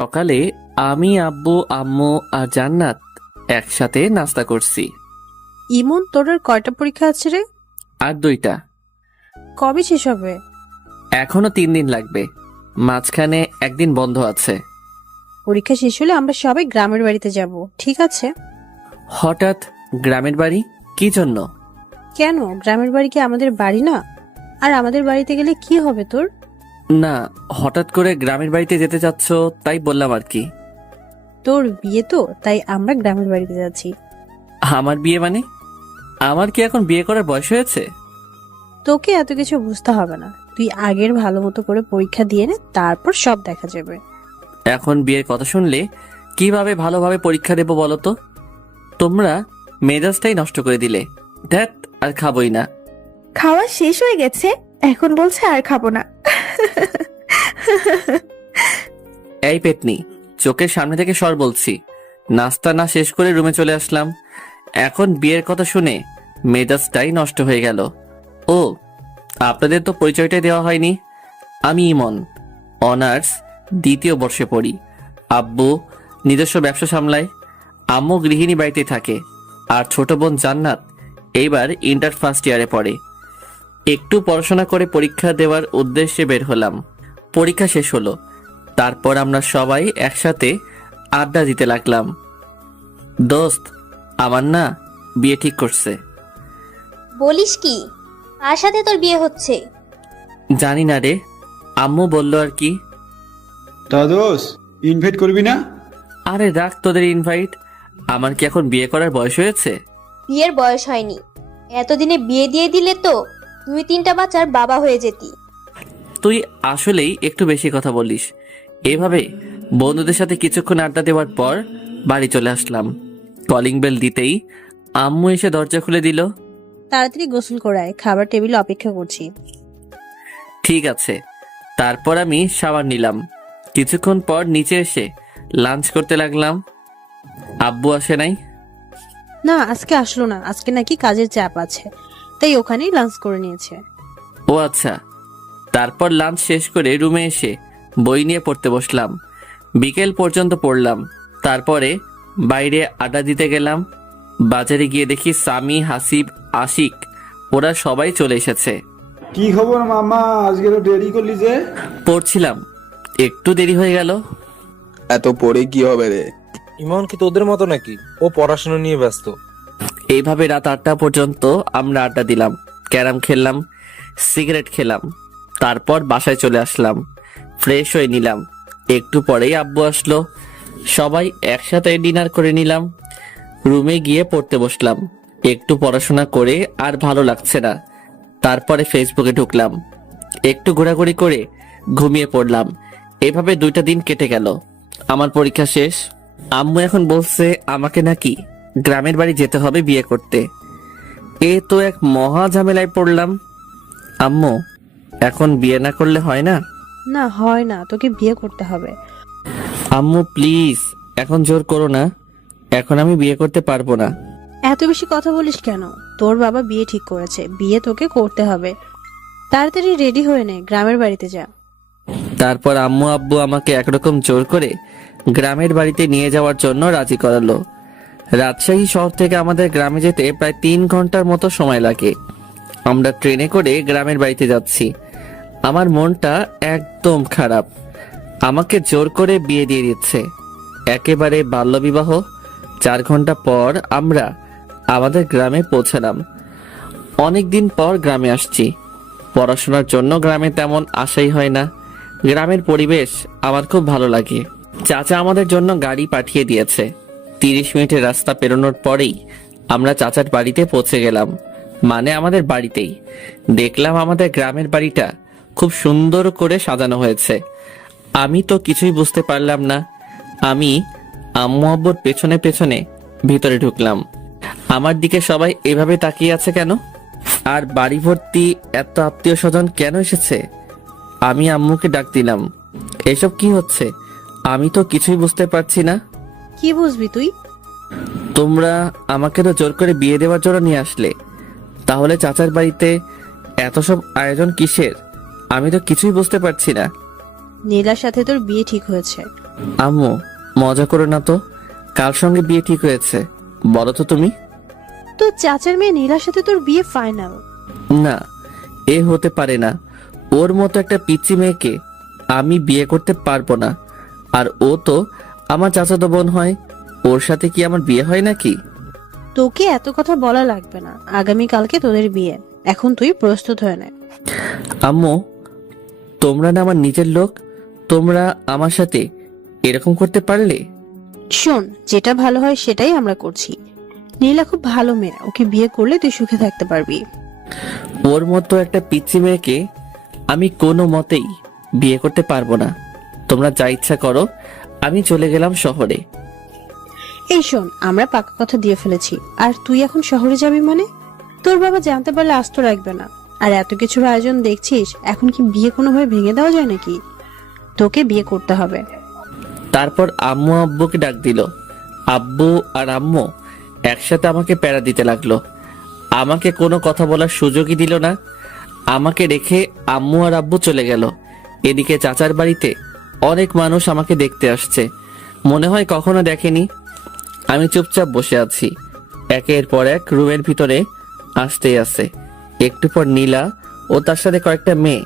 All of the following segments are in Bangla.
সকালে আমি, আব্বু, আম্মু আর জান্নাত একসাথে নাস্তা করছি। ইমন, তোর আর কয়টা পরীক্ষা আছে রে? আর 2টা। কবে শেষ হবে? এখনো 3 দিন লাগবে, মাঝখানে একদিন বন্ধ আছে। পরীক্ষা শেষ হলে আমরা সবাই গ্রামের বাড়িতে যাব, ঠিক আছে? হঠাৎ গ্রামের বাড়ি? কি জন্য? কেন, গ্রামের বাড়ি কি আমাদের বাড়ি না? আর আমাদের বাড়িতে গেলে কি হবে তোর? না, হঠাৎ করে গ্রামের বাড়িতে যেতে চাচ্ছ তাই বললাম আর কি। তোর বিয়ে তো, তাই আমরা গ্রামের বাড়িতে যাচ্ছি। আমার বিয়ে মানে? আমার কি এখন বিয়ে করার বয়স হয়েছে? তোকে এত কিছু বুঝতে হবে না, তুই আগের ভালো মতো করে পরীক্ষা দিয়ে নে, তারপর সব দেখা যাবে। এখন বিয়ের কথা শুনলে কিভাবে ভালোভাবে পরীক্ষা দেবো বলো তো? তোমরা মেজাজটাই নষ্ট করে দিলে। ধ্যাত, আর খাবোই না। খাওয়া শেষ হয়ে গেছে, এখন বলছে আর খাবো না। এই পেতনি, চোখের সামনে থেকে সর বলছি। নাস্তা না শেষ করে রুমে চলে আসলাম, এখন বিয়ের কথা শুনে মেজাজটাই নষ্ট হয়ে গেল। ও, আপনাদের তো পরিচয়টাই দেওয়া হয়নি। আমি ইমন, অনার্স 2য় বর্ষে পড়ি। আব্বু নিজস্ব ব্যবসা সামলায়, আম্মু গৃহিণী বাড়িতে থাকে, আর ছোট বোন জান্নাত এইবার ইন্টার ফার্স্ট ইয়ারে পড়ে। একটু পড়াশোনা করে পরীক্ষা দেওয়ার উদ্দেশ্যে বের হলাম। পরীক্ষা শেষ হলো, তারপর আমরা সবাই একসাথে আড্ডা দিতে লাগলাম। দোস্ত, আমার না বিয়ে ঠিক করছে। বলিস কি? কার সাথে তোর বিয়ে হচ্ছে? জানি না রে, আম্মু বললো আর কি। তা দোষ, ইনভাইট করবি না? আরে রাখ তোদের ইনভাইট, আমার কি এখন বিয়ে করার বয়স হয়েছে? বিয়ের বয়স হয়নি, এতদিনে বিয়ে দিয়ে দিলে তো 2-3টা বাচ্চার বাবা হয়ে যেতি। তুই আসলেই একটু বেশি কথা বলিস। এভাবে বন্ধুদের সাথে কিছুক্ষণ আড্ডা দেওয়ার পর বাড়ি চলে আসলাম। কলিং বেল দিতেই আম্মু এসে দরজা খুলে দিল। তাড়াতাড়ি গোসল করায়, খাবার টেবিলে অপেক্ষা করছি। ঠিক আছে। তারপর আমি শাওয়ার নিলাম। কিছুক্ষণ পর নিচে এসে লাঞ্চ করতে লাগলাম। আব্বু আসে নাই। না, আজকে আসলো না, আজকে নাকি কাজের চাপ আছে, তাই ওখানেই লাঞ্চ করে নিয়েছে। ও আচ্ছা। তারপর লাঞ্চ শেষ করে রুমে এসে বই নিয়ে পড়তে বসলাম। বিকেল পর্যন্ত পড়লাম, তারপরে বাইরে আড্ডা দিতে গেলাম। বাজারে গিয়ে দেখি সামি, হাসিব, আশিক ওরা সবাই চলে এসেছে। কি খবর মামা, আজকে তো দেরি করলি যে? পড়ছিলাম, একটু দেরি হয়ে গেল। এত পড়ে কি হবে রে? ইমন কি তোদের মতো নাকি? ও পড়াশোনা নিয়ে ব্যস্ত। এইভাবে রাত 8টা পর্যন্ত আমরা আড্ডা দিলাম, ক্যারাম খেললাম, সিগারেট খেলাম। তারপর বাসায় চলে আসলাম, ফ্রেশ হয়ে নিলাম। একটু পরেই আব্বু আসলো, সবাই একসাথে ডিনার করে নিলাম। রুমে গিয়ে পড়তে বসলাম। একটু পড়াশোনা করে আর ভালো লাগছে না, তারপরে ফেসবুকে ঢুকলাম, একটু ঘোরাঘুরি করে ঘুমিয়ে পড়লাম। এভাবে 2টা দিন কেটে গেল। আমার পরীক্ষা শেষ। আম্মু এখন বলছে আমাকে নাকি গ্রামের বাড়ি যেতে হবে বিয়ে করতে। এ তো এক মহা ঝামেলায় পড়লাম। আম্মু, এখন বিয়ে না করলে হয় না? না, হয় না, তোকে বিয়ে করতে হবে। আম্মু প্লিজ, এখন জোর করো না, এখন আমি বিয়ে করতে পারবো না। এত বেশি কথা বলিস কেন? তোর বাবা বিয়ে ঠিক করেছে, বিয়ে তোকে করতে হবে। তাড়াতাড়ি রেডি হয়ে নে, গ্রামের বাড়িতে যা। তারপর আম্মু আব্বু আমাকে একরকম জোর করে গ্রামের বাড়িতে নিয়ে যাওয়ার জন্য রাজি করালো। রাজশাহী শহর থেকে আমাদের গ্রামে যেতে প্রায় 3 ঘন্টার মতো সময় লাগে। আমরা ট্রেনে করে গ্রামের বাড়িতে যাচ্ছি। আমার মনটা একদম খারাপ। আমাকে জোর করে বিয়ে দিয়ে দিচ্ছে, একেবারে বাল্যবিবাহ। 4 ঘন্টা পর আমরা আমাদের গ্রামে পৌঁছালাম। অনেকদিন পর গ্রামে আসছি। পড়াশোনার জন্য গ্রামে তেমন আশাই হয় না। গ্রামের পরিবেশ আমার খুব ভালো লাগে। চাচা আমাদের জন্য গাড়ি পাঠিয়ে দিয়েছে। 30 মিনিটের রাস্তা পেরোনোর পরেই আমরা চাচার বাড়িতে পৌঁছে গেলাম, মানে আমাদের বাড়িতেই। দেখলাম আমাদের গ্রামের বাড়িটা খুব সুন্দর করে সাজানো হয়েছে। আমি তো কিছুই বুঝতে পারলাম না। আমি আম্মু আব্বুর পেছনে পেছনে ভিতরে ঢুকলাম। আমার দিকে সবাই এভাবে তাকিয়ে আছে কেন? আর বাড়ি ভর্তি এত আত্মীয় স্বজন কেন এসেছে? আমি আম্মুকে ডাক দিলাম, এসব কি হচ্ছে? আমি তো কিছুই বুঝতে পারছি না। কি বুঝবি তুই? তোমরা আমাকে তো জোর করে বিয়ে দেওয়ার জন্য নিয়ে আসলে, তাহলে চাচার বাড়িতে এত সব আয়োজন কিসের? আমি তো কিছুই বুঝতে পারছি না। নীলার সাথে তোর বিয়ে ঠিক হয়েছে, আম্মু, মজা করো না তো। কার সঙ্গে বিয়ে ঠিক হয়েছে বলো তো তুমি? তো চাচার মেয়ে নীলার সাথে তোর বিয়ে ফাইনাল। না, এ হতে পারে না। ওর মতো একটা পিচ্চি মেয়েকে আমি বিয়ে করতে পারবো না। আর ও তো আমার চাচাতো বোন হয়, ওর সাথে কি আমার বিয়ে হয় নাকি? তোকে এত কথা বলা লাগবে না, আগামীকালকে তোদের বিয়ে। এখন তুই প্রস্তুত হয়ে নে। আম্মু, তোমরা না আমার নিজের লোক, তোমরা আমার সাথে এরকম করতে পারলে? শোন, যেটা ভালো হয় সেটাই আমরা করছি। নীলা খুব ভালো মেয়ে, ওকে বিয়ে করলে তুই সুখে থাকতে পারবি। ওর মতো একটা পিচ্চি মেয়েকে আমি কোনো মতেই বিয়ে করতে পারবো না। তোমরা যা ইচ্ছা করো, আমি চলে গেলাম শহরে। এই শোন, আমরা পাকা কথা দিয়ে ফেলেছি, আর তুই এখন শহরে যাবি মানে? তোর বাবা জানতে পারলে আস্ত রাখবে না। আর এত কিছুর আয়োজন দেখছিস, এখন কি বিয়ে কোনোভাবে ভেঙে দেওয়া যায় নাকি? তোকে বিয়ে করতে হবে। তারপর আম্মু আব্বুকে ডাক দিল। আব্বু আর আম্মু একসাথে আমাকে প্যারা দিতে লাগলো। আমাকে কোনো কথা বলার সুযোগই দিল না। আমাকে রেখে আম্মু আর আব্বু চলে গেল। এদিকে চাচার বাড়িতে অনেক মানুষ আমাকে দেখতে আসছে, মনে হয় কখনো দেখেনি। আমি চুপচাপ বসে আছি। একের পর এক রুমের ভিতরে আসতেই আছে। একটু পর নীলা ও তার সাথে কয়েকটা মেয়ে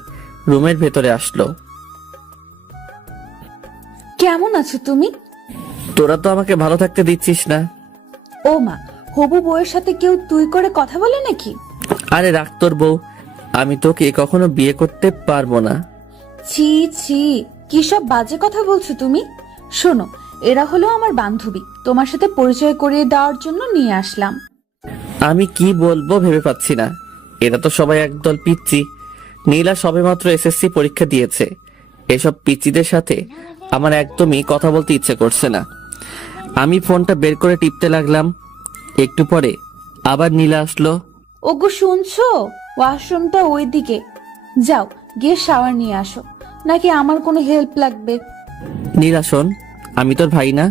রুমের ভেতরে আসলো। কেমন আছো তুমি? তোরা তো আমাকে ভালো থাকতে দিচ্ছিস না। ও মা, হবু বউয়ের সাথে কেউ তুই করে কথা বলে নাকি? আরে রাখ তোর বউ, আমি তোকে কখনো বিয়ে করতে পারবো না। ছি ছি, কি সব বাজে কথা বলছো তুমি? শোনো, এরা হলো আমার বান্ধবী, তোমার সাথে পরিচয় করিয়ে দেওয়ার জন্য নিয়ে আসলাম। আমি কি বলবো ভেবে পাচ্ছি না। এরা তো সবাই একদল পিচ্চি। নীলা সবেমাত্র এসএসসি পরীক্ষা দিয়েছে। এসব পিচ্চিদের সাথে আমার একদমই কথা বলতে ইচ্ছে করছে না। আমি ফোনটা বের করে টিপতে লাগলাম। একটু পরে আবার নীলা আসলো। ওগো শুনছো, ওয়াশরুমটা ওইদিকে, যাও গিয়ে শাওয়ার নিয়ে আসো। নাকি আমার কোনো হেল্প লাগবে? নীলা শোন, আমি তোর ভাই না?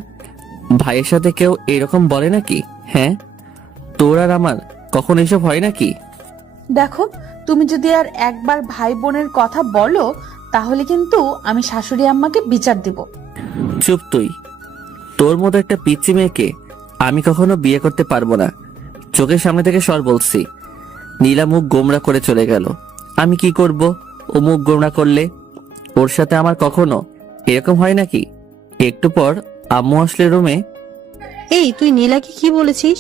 ভাইয়ের সাথে কেউ এরকম বলে নাকি? হ্যাঁ, তোর আর আমার কখন এসব হয় নাকি? দেখো, তুমি যদি আর একবার ভাই বোনের কথা বলো, তাহলে কিন্তু আমি শাশুড়ি আম্মাকে বিচার দেব। চুপ তুই। তোর মতো একটা পিচ্চি মেয়েকে আমি কখনো বিয়ে করতে পারবো না। চোখের সামনে থেকে সর বলছি। নীলা মুখ গোমরা করে চলে গেল। আমি কি করব ও মুখ গোমরা করলে? ওর সাথে আমার কখনো এরকম হয় নাকি? একটু পর আম্মু আসলে রুমে। এই, তুই নীলাকে কি বলেছিস?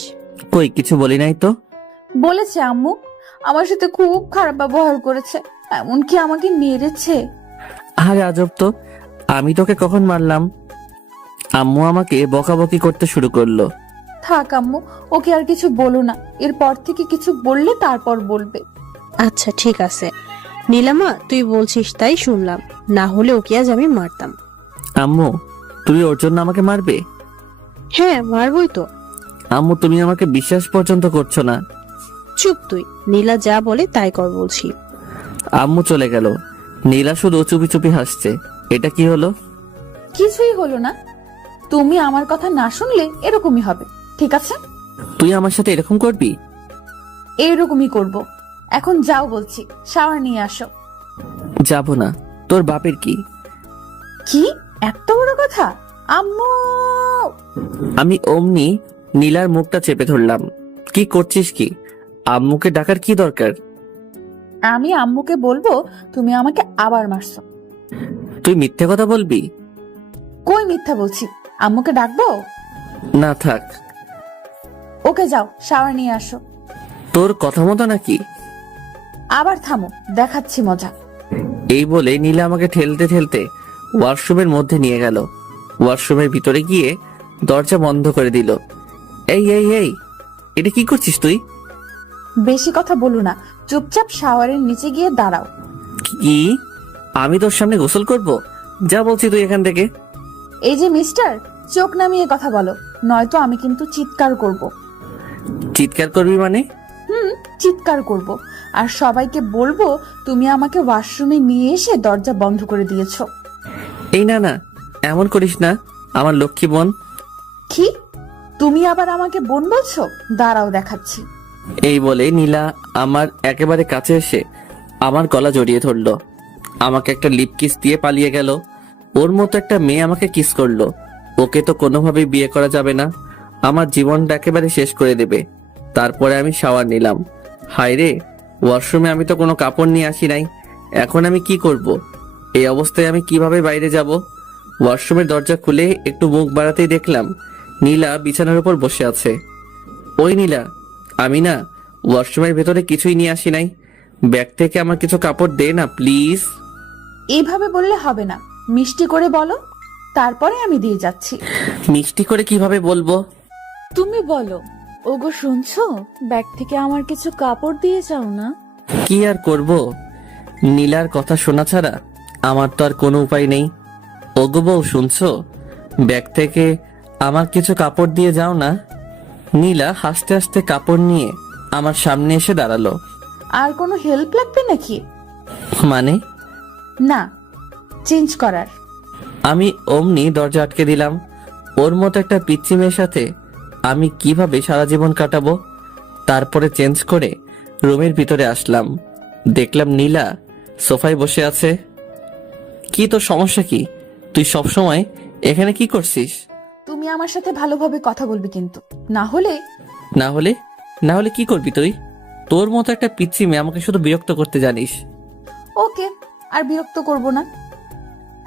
কই কিছু বলি নাই তো। বলেছে আম্মু, আমার সাথে খুব খারাপ ব্যবহার করেছে, এমনকি আমাকে মেরেছে। আরে আজব তো, আমি তোকে কখন মারলাম? আম্মু আমাকে বকাবকি করতে শুরু করলো। থাক আম্মু, ওকে আর কিছু বলো না, এরপর থেকে কিছু বললে তারপর বলবে। আচ্ছা ঠিক আছে নীলামা, তুই বলছিস তাই শুনলাম, না হলে ওকে আজ আমি মারতাম। আম্মু, তুমি ওর জন্য আমাকে মারবে? হ্যাঁ, মারবই তো। আম্মু, তুমি আমাকে বিশ্বাস পর্যন্ত করছো না। চুপ তুই, নীলা যা বলে তাই কর বলছি। আম্মু চলে গেল। নীলা শুধু চুপি চুপি হাসছে। এটা কি হলো? কিছুই হলো না, তুমি আমার কথা না শুনলে এরকমই হবে, ঠিক আছে? তুই আমার সাথে এরকম করবি? এইরকমই করব। এখন যাও বলছি, শাওয়ার নিয়ে আসো। যাব না। তোর বাপের কি? কি এত বড় কথা? আম্মু! আমি অমনি নীলার মুখটা চেপে ধরলাম। কি করছিস কি? আম্মুকে ডাকার কি দরকার? আমি আম্মুকে বলবো তুমি আমাকে আবার মারছো। তুই মিথ্যে কথা বলবি? কই মিথ্যা বলছি, আম্মুকে ডাকবো? না থাক। ওকে যাও, শাওয়ার নিয়ে আসো। তোর কথা মতো নাকি? আবার থামো, দেখাচ্ছি মজা। এই বলে নীলা আমাকে ঠেলতে ঠেলতে ওয়াশরুমের মধ্যে নিয়ে গেল। ওয়াশরুমের ভিতরে গিয়ে দরজা বন্ধ করে দিল। এই এই এই, এটা কি করছিস তুই? বেশি কথা বলো না, চুপচাপ শাওয়ারের নিচে গিয়ে দাঁড়াও। কি? আমি তোর সামনে গোসল করব? যা বলছি তুই এখান থেকে। এই যে মিস্টার, চোখ নামিয়ে কথা বলো, নয়তো আমি কিন্তু চিৎকার করব। চিৎকার করবি মানে? চিৎকার করব, আর সবাইকে বলবো তুমি আমাকে ওয়াশরুমে নিয়ে এসে দরজা বন্ধ করে দিয়েছো। এই না না, এমন করিস না, আমার লক্ষ্মী বোন। কি? তুমি আবার আমাকে বোন বলছো? দাঁড়াও দেখাচ্ছি। এই বলে নীলা আমার একেবারে কাছে এসে আমার গলা জড়িয়ে ধরলো। আমাকে একটা লিপ কিস দিয়ে পালিয়ে গেল। ওর মতো একটা মেয়ে আমাকে কিস করলো। ওকে তো কোনোভাবেই বিয়ে করা যাবে না, আমার জীবনটা একেবারে শেষ করে দেবে। তারপরে আমি শাওয়ার নিলাম। হায় রে, ওয়াশরুমে আমি তো কোনো কাপড় নিয়ে আসি নাই। এখন আমি কি করব? এই অবস্থায় আমি কিভাবে বাইরে যাব? ওয়াশরুমের দরজা খুলে একটু মুখ বাড়াতেই দেখলাম নীলা বিছানার উপর বসে আছে। ওই নীলা, আমি না ওয়াশরুমের ভেতরে কিছুই নিয়ে আসি নাই। ব্যাগ থেকে আমার কিছু কাপড় দে না প্লিজ। এইভাবে বললে হবে না, মিষ্টি করে বলো, তারপরে আমি দিয়ে যাচ্ছি। মিষ্টি করে কিভাবে বলবো? তুমি বলো, ওগো শুনছো, ব্যাগ থেকে আমার কিছু কাপড় দিয়ে যাও না। কি আর করব, নীলার কথা শোনা ছাড়া আমার তো আর কোনো উপায় নেই। ওগো বউ শুনছো, ব্যাগ থেকে আমার কিছু কাপড় দিয়ে যাও না। নীলা হাসতে হাসতে কাপড় নিয়ে আমার সামনে এসে দাঁড়ালো। আর কোনো হেল্প লাগবে নাকি? মানে? না, চেঞ্জ করার। আমি অমনি দরজা আটকে দিলাম। ওর মতো একটা পিচ্চি মেয়ের সাথে আমি কিভাবে সারা জীবন কাটাবো? তারপরে চেঞ্জ করে রুমের ভিতরে আসলাম। দেখলাম নীলা সোফায় বসে আছে। কি তোর সমস্যা কি? তুই সব সময় এখানে কি করছিস? তুমি আমার সাথে ভালোভাবে কথা বলবে কিন্তু, না হলে। না হলে? না হলে কি করবি তুই? তোর মতো একটা পিচ্চি মেয়ে আমাকে শুধু বিরক্ত করতে জানিস। ওকে, আর বিরক্ত করব না,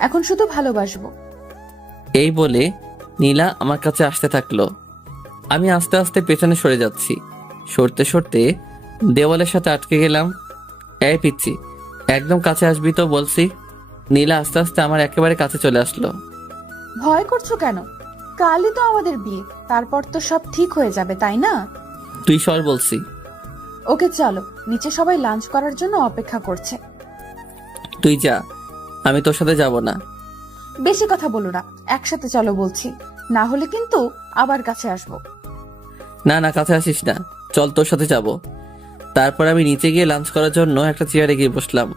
এখন শুধু ভালোবাসবো। এই বলে নীলা আমার কাছে আসতে থাকলো। আমি আস্তে আস্তে পেছনে সরে যাচ্ছি। সরতে সরতে দেওয়ালের সাথে আটকে গেলাম। এই পিচ্চি, একদম কাছে আসবি তো বলছি। নীলা আস্তে আস্তে আমার একেবারে কাছে চলে আসলো। ভয় করছো কেন? কালই তো আমাদের বিয়ে, তারপর তো সব ঠিক হয়ে যাবে, তাই না? তুই সর বলছি। ওকে চলো, নিচে সবাই লাঞ্চ করার জন্য অপেক্ষা করছে। তুই যা, আমি তোর সাথে যাব না। বেশি কথা বলো না, একসাথে চলো বলছি, না হলে কিন্তু আবার কাছে আসবো। না না, কাছে আসিস না, চল তোর সাথে যাব। তারপর আমি নিচে গিয়ে লাঞ্চ করার জন্য একটা চেয়ারে গিয়ে বসলাম।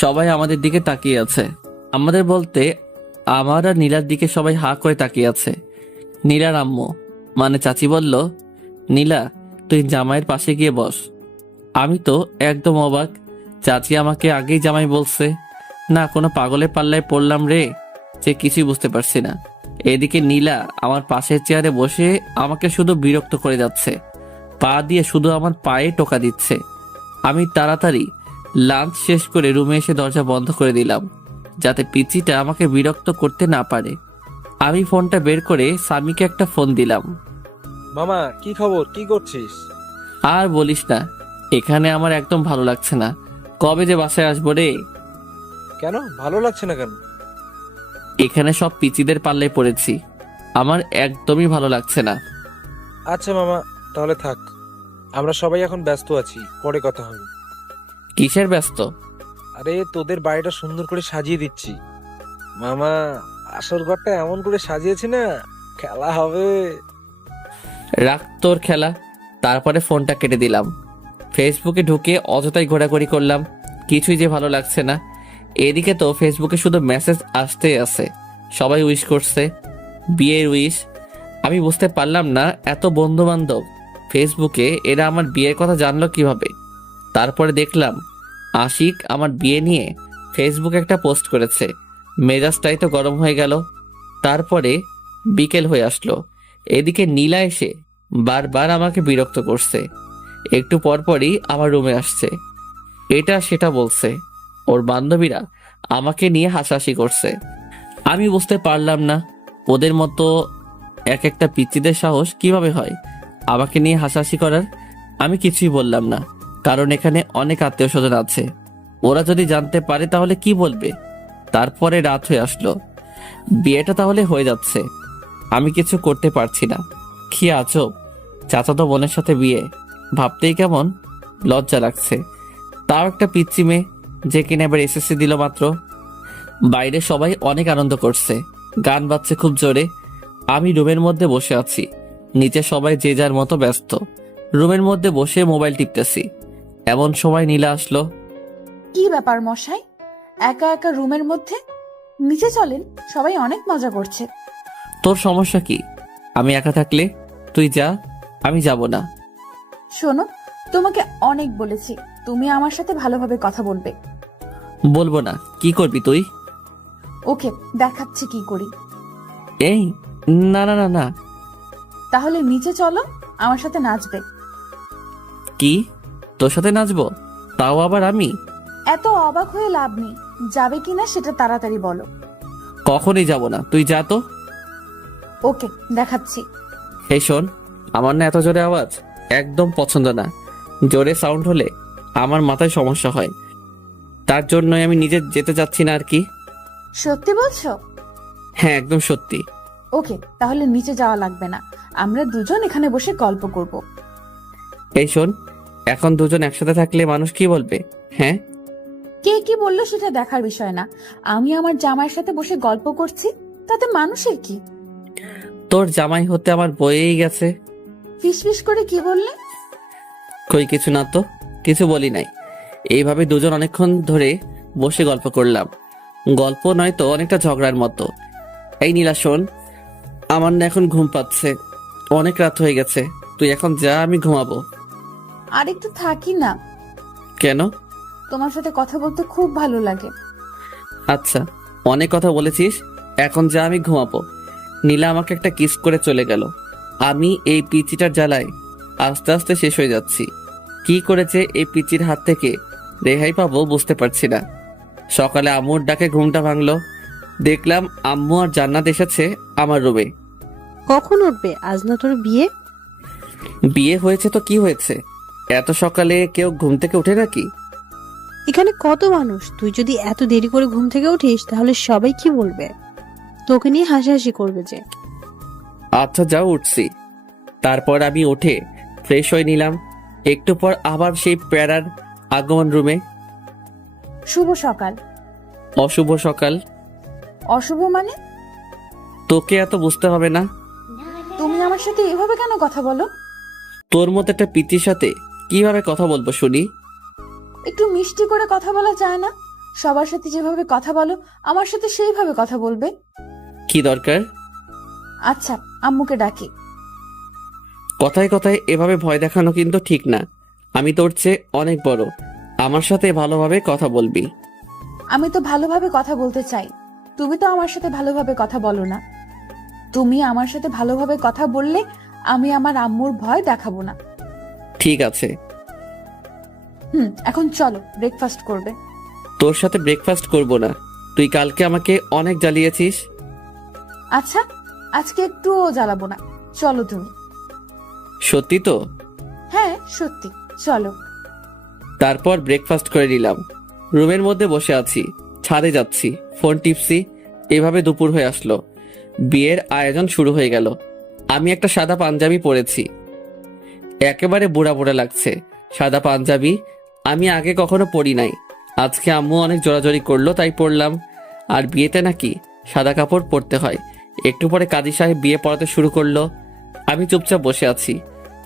সবাই আমাদের দিকে তাকিয়ে আছে। আমাদের বলতে আমার আর নীলার দিকে সবাই হা করে তাকিয়ে আছে। নীলার আম্মু মানে চাচি বলল, নীলা তুই জামাইয়ের পাশে গিয়ে বস। আমি তো একদম অবাক, চাচি আমাকে আগেই জামাই বলছে। না কোনো পাগলের পাল্লায় পড়লাম রে, যে কিছুই বুঝতে পারছি না। এদিকে নীলা আমার পাশের চেয়ারে বসে আমাকে শুধু বিরক্ত করে যাচ্ছে, পা দিয়ে শুধু আমার পায়ে টোকা দিচ্ছে। আমি তাড়াতাড়ি লাঞ্চ শেষ করে রুমে এসে দরজা বন্ধ করে দিলাম, যাতে পিচিটা আমাকে বিরক্ত করতে না পারে। আমি ফোনটা বের করে স্বামীকে একটা ফোন দিলাম। মামা কি খবর, কি করছিস? আর বলিস না, এখানে আমার একদম ভালো লাগছে না। কবে যে বাসায় আসবো রে। কেন ভালো লাগছে না কেন? এখানে সব পিচিদের পাল্লায় পড়েছি, আমার একদমই ভালো লাগছে না। আচ্ছা মামা, তাহলে থাক, আমরা সবাই এখন ব্যস্ত আছি, পরে কথা হবে। কিসের ব্যস্ত? আরে তোদের বাড়িটা সুন্দর করে সাজিয়ে দিচ্ছি মামা, আসল ঘরটা এমন করে সাজিয়েছি না, খেলা হবে। রাখ তোর খেলা। তারপরে ফোনটা কেটে দিলাম। ফেসবুকে ঢুকে অযথাই ঘোরাঘুরি করলাম, কিছুই যে ভালো লাগছে না। এদিকে তো ফেসবুকে শুধু মেসেজ আসতেই আছে, সবাই উইশ করছে, বিয়ের উইশ। আমি বুঝতে পারলাম না এত বন্ধু বান্ধব ফেসবুকে, এরা আমার বিয়ের কথা জানলো কিভাবে। তারপরে দেখলাম আশিক আমার বিয়ে নিয়ে ফেসবুকে একটা পোস্ট করেছে। মেজাজটাই তো গরম হয়ে গেল। তারপরে বিকেল হয়ে আসলো। এদিকে নীলা এসে বারবার আমাকে বিরক্ত করছে। একটু পরপরই আমার রুমে আসছে, এটা সেটা বলছে। ওর বান্ধবীরা আমাকে নিয়ে হাসাহাসি করছে। আমি বুঝতে পারলাম না ওদের মতো এক একটা পিচ্চিদের সাহস কিভাবে হয় আমাকে নিয়ে হাসাহাসি করার। আমি কিছুই বললাম না, কারণ এখানে অনেক আত্মীয় স্বজন আছে। ওরা যদি জানতে পারে তাহলে কি বলবে। তারপরে রাত হয়ে আসলো, বিয়েটা তাহলে হয়ে যাচ্ছে, আমি কিছু করতে পারছি না। কি আজব, চাচাতো বোনের সাথে বিয়ে, ভাবতেই কেমন লজ্জা লাগছে। তাও একটা পিচ্চি মেয়ে, যে কিনা এবার এসএসসি দিল মাত্র। বাইরে সবাই অনেক আনন্দ করছে, গান বাজছে খুব জোরে। আমি রুমের মধ্যে বসে আছি, নিচে সবাই যে যার মতো ব্যস্ত। রুমের মধ্যে বসে মোবাইল টিপতেছি, এমন সময় নীলা আসলো। কি ব্যাপার মশাই, একা একা রুমের মধ্যে? নিচে চলেন, সবাই অনেক মজা করছে। তোর সমস্যা কি? আমি একা থাকলে? তুই যা, আমি যাব না। শোনো, তোমাকে অনেক বলেছি তুমি আমার সাথে ভালোভাবে কথা বলবে। বলবো না। কি করবি তুই? ওকে, দেখাচ্ছি কি করি। এই, না না না না। তাহলে নিচে চলো, আমার সাথে নাচবে। কি, তোর সাথে নাচবো? তাও আবার আমি? এত অবাক হয়ে লাভ নেই, যাবে কিনা সেটা তাড়াতাড়ি বলো। কখনই যাব না, তুই যা তো। ওকে, দেখাচ্ছি। এই শোন, আমার না এত জোরে আওয়াজ একদম পছন্দ না। জোরে সাউন্ড হলে আমার মাথায় সমস্যা হয়, তার জন্যই আমি নিজে যেতে চাচ্ছি না আর কি। সত্যি বলছো? হ্যাঁ, একদম সত্যি। ওকে, তাহলে নিচে যাওয়া লাগবে না, আমরা দুজন এখানে বসে গল্প করব। এই শোন, এখন দুজন একসাথে থাকলে মানুষ কি বলবে? হ্যাঁ, কে কি বললো সেটা দেখার বিষয় না, আমি আমার জামাইয়ের সাথে বসে গল্প করছি, তাতে মানুষের কি? তোর জামাই হতে আমার বয়েই গেছে। ফিসফিস করে কি বললে? কই কিছু না তো, কিছু বলি নাই। এইভাবে দুজন অনেকক্ষণ ধরে বসে গল্প করলাম। গল্প নয় তো, অনেকটা ঝগড়ার মতো। এই নীলা শোন, আমার না এখন ঘুম পাচ্ছে, অনেক রাত হয়ে গেছে। তুই এখন যা, আমি ঘুমাবো। আর একটু থাকি না, কেন? তোমার সাথে কথা বলতে খুব ভালো লাগে। আচ্ছা, অনেক কথা বলেছিস, এখন যা, আমি ঘুমাবো। নীলা আমাকে একটা কিস করে চলে গেল। আমি এই পিচিটার জ্বালায় আস্তে আস্তে শেষ হয়ে যাচ্ছি। কি করেছে এই পিচির হাত থেকে রেহাই পাবো বুঝতে পারছি না। সকালে আম্মুর ডাকে ঘুমটা ভাঙলো। দেখলাম আম্মু আর জান্নাত এসেছে আমার রুমে। কখন উঠবে? আজ না তোর বিয়ে? বিয়ে হয়েছে তো কি হয়েছে, এত সকালে কেউ ঘুম থেকে ওঠে নাকি? এখানে কত মানুষ, তুই যদি এত দেরি করে ঘুম থেকে উঠিস তাহলে সবাই কি বলবে? তোকে নিয়ে হাসাহাসি করবে যে। আচ্ছা যাও, উঠছি। তারপর আমি উঠে ফ্রেশ হয়ে নিলাম। একটু পর আবার সেই প্যারার আগমন রুমে। শুভ সকাল। অশুভ সকাল? অশুভ মানে? তোকে এত বুঝতে হবে না। তুমি আমার সাথে এভাবে কেন কথা বলো? তোর মতো একটা পিচির সাথে কিভাবে কথা বলবো শুনি? একটু মিষ্টি করে কথা বলা যায় না? সবার সাথে যেভাবে কথা বলো আমার সাথে সেইভাবে কথা বলবে। কি দরকার? আচ্ছা, আম্মুকে ডাকি। কথায় কথায় এভাবে ভয় দেখানো কিন্তু ঠিক না। আমি তোর চেয়ে অনেক বড়, আমার সাথে ভালোভাবে কথা বলবি। আমি তো ভালোভাবে কথা বলতে চাই, তুমি তো আমার সাথে ভালোভাবে কথা বলো না। তুমি আমার সাথে ভালোভাবে কথা বললে আমি আমার আম্মুর ভয় দেখাবো না। ঠিক আছে। এখন চলো, ব্রেকফাস্ট করবে। তোর সাথে ব্রেকফাস্ট করব না, তুই কালকে আমাকে অনেক জ্বালিয়েছিস। আচ্ছা, আজকে একটুও জ্বালাবো না, চলো তুমি। সত্যি তো? হ্যাঁ সত্যি, চলো। তারপর ব্রেকফাস্ট করে নিলাম। রুমের মধ্যে বসে আছি, ছাদে যাচ্ছি, ফোন টিপছি। এভাবে দুপুর হয়ে আসলো। বিয়ের আয়োজন শুরু হয়ে গেল। আমি একটা সাদা পাঞ্জাবি পরেছি, একেবারে বুড়া বুড়া লাগছে। সাদা পাঞ্জাবি আমি আগে কখনো পরি নাই। আজকে আম্মু অনেক জোরাজোরি করলো তাই পরলাম। আর বিয়েতে নাকি সাদা কাপড় পরতে হয়। একটু পরে কাজী সাহেব বিয়ে পড়াতে শুরু করলো। আমি চুপচাপ বসে আছি,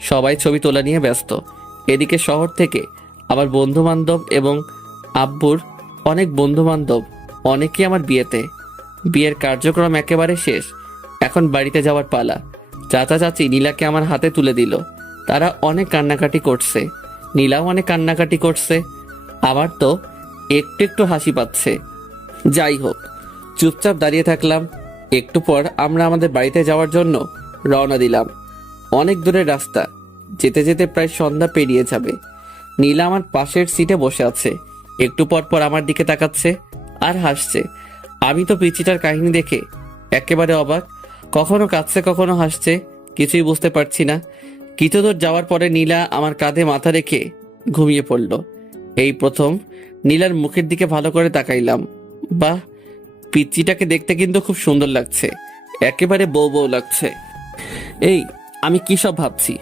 সবাই ছবি তোলা নিয়ে ব্যস্ত। এদিকে শহর থেকে আমার বন্ধু বান্ধব এবং আব্বুর অনেক বন্ধু বান্ধব, অনেকেই আমার বিয়েতে। বিয়ের কার্যক্রম একেবারে শেষ, এখন বাড়িতে যাওয়ার পালা। চাচা চাচি নীলাকে আমার হাতে তুলে দিল। তারা অনেক কান্নাকাটি করছে, নীলাও অনেক কান্নাকাটি করছে। আমার তো একটু একটু হাসি পাচ্ছে। যাই হোক, চুপচাপ দাঁড়িয়ে থাকলাম। একটু পর আমরা আমাদের বাড়িতে যাওয়ার জন্য রওনা দিলাম। অনেক দূরের রাস্তা, যেতে যেতে প্রায় সন্ধ্যা পেরিয়ে যাবে। নীলা আমার পাশের সিটে বসে আছে, একটু পর পর আমার দিকে তাকাচ্ছে আর হাসছে। আমি তো পিচিটার কাহিনী দেখে একেবারে অবাক, কখনো কাঁদছে কখনো হাসছে, কিছুই বুঝতে পারছি না। কিছু দূর যাওয়ার পরে নীলা আমার কাঁধে মাথা রেখে ঘুমিয়ে পড়ল। এই প্রথম নীলার মুখের দিকে ভালো করে তাকাইলাম। বাহ, পিচিটাকে দেখতে কিন্তু খুব সুন্দর লাগছে, একেবারে বউ বউ লাগছে। এই, আমি কি সব ভাবছি?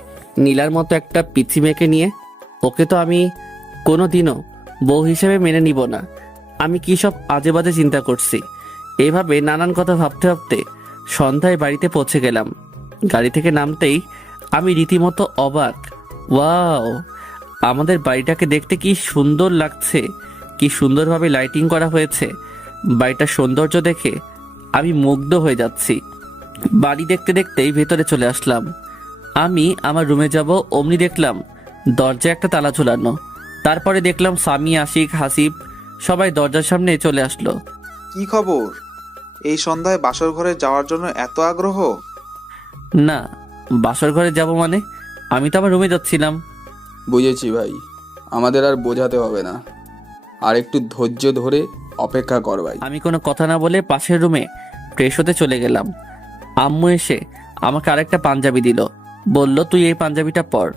নীলার মতো একটা পিচি মেয়েকে নিয়ে, ওকে তো আমি কোনোদিনও বউ হিসেবে মেনে নিব না। আমি কি সব আজে বাজে চিন্তা করছি। এইভাবে নানান কথা ভাবতে ভাবতে সন্ধ্যায় বাড়িতে পৌঁছে গেলাম। গাড়ি থেকে নামতেই আমি রীতিমতো অবাক। ওয়াও, আমাদের বাড়িটাকে দেখতে কি সুন্দর লাগছে, কি সুন্দরভাবে লাইটিং করা হয়েছে। বাড়িটার সৌন্দর্য দেখে আমি মুগ্ধ হয়ে যাচ্ছি। বাড়ি দেখতে দেখতেই ভেতরে চলে আসলাম। আমি আমার রুমে যাব, অমনি দেখলাম দরজায় একটা তালা ঝুলানো। তারপরে দেখলাম স্বামী, আশিক, হাসিব সবাই দরজার সামনে চলে আসলো। কি খবর? এই সন্ধ্যায় বাসর ঘরে যাওয়ার জন্য এত আগ্রহ? না, বাসর ঘরে যাব মানে? আমি তো আমার রুমে যাচ্ছিলাম। বুঝেছি ভাই, আমাদের আর বোঝাতে হবে না, আর একটু ধৈর্য ধরে অপেক্ষা কর ভাই। আমি কোনো কথা না বলে পাশের রুমে ফ্রেশ হতে চলে গেলাম। আম্মু এসে আমাকে আরেকটা পাঞ্জাবি দিল, বলল তুই এই পাঞ্জাবিটা পর।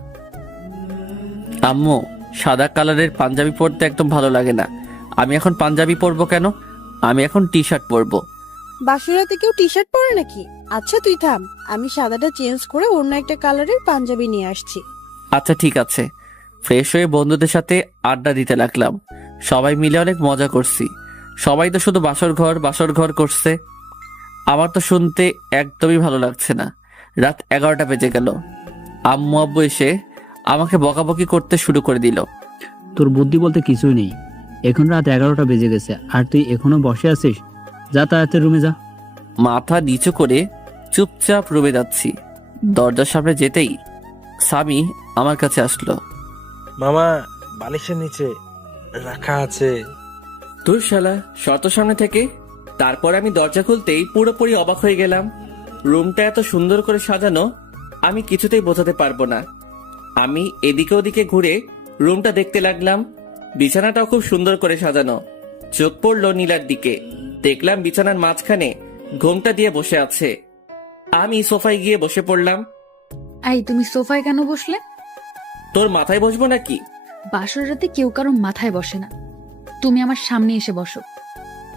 আম্মু, সাদা কালারের পাঞ্জাবি পরতে একদম ভালো লাগে না। আমি এখন পাঞ্জাবি পরবো কেন? আমি এখন টি শার্ট পরবো। বাসুরাতে কেউ টি শার্ট পরে নাকি? আচ্ছা তুই থাম, আমি সাদাটা চেঞ্জ করে অন্য একটা কালারের পাঞ্জাবি নিয়ে আসছি। আচ্ছা ঠিক আছে। ফ্রেশ হয়ে বন্ধুদের সাথে আড্ডা দিতে লাগলাম। সবাই মিলে অনেক মজা করছি। সবাই তো শুধু বাসর ঘর করছে। আমার তো শুনতে একদমই ভালো লাগছে না। রাত 11টা বেজে গেল। আম্মু আব্বু এসে আমাকে বকাবকি করতে শুরু করে দিল। তোর বুদ্ধি বলতে কিছুই নেই। এখন রাত 11টা বেজে গেছে আর তুই এখনো বসে আছিস? যা তাড়াতাড়ি রুমে যা। মাথা নিচু করে চুপচাপ রুমে যাচ্ছি। দরজার সামনে যেতেই স্বামী আমার কাছে আসলো। মামা, বালিশের নিচে রাখা আছে। তোর শালা শত সামনে থেকে। তারপর আমি দরজা খুলতেই পুরোপুরি অবাক হয়ে গেলাম। রুমটা এত সুন্দর করে সাজানো আমি কিছুতেই বোঝাতে পারবো না। আমি এদিকে ওদিকে ঘুরে রুমটা দেখতে লাগলাম। বিছানাটাও খুব সুন্দর করে সাজানো। চোখ পড়লো নীলার দিকে। দেখলাম বিছানার মাঝখানে ঘোমটা দিয়ে বসে আছে। আমি সোফায় গিয়ে বসে পড়লাম। এই, তুমি সোফায় কেন বসলে? তোর মাথায় বসবো নাকি? বাসর রাতে কেউ কারো মাথায় বসে না। তুমি আমার সামনে এসে বসো।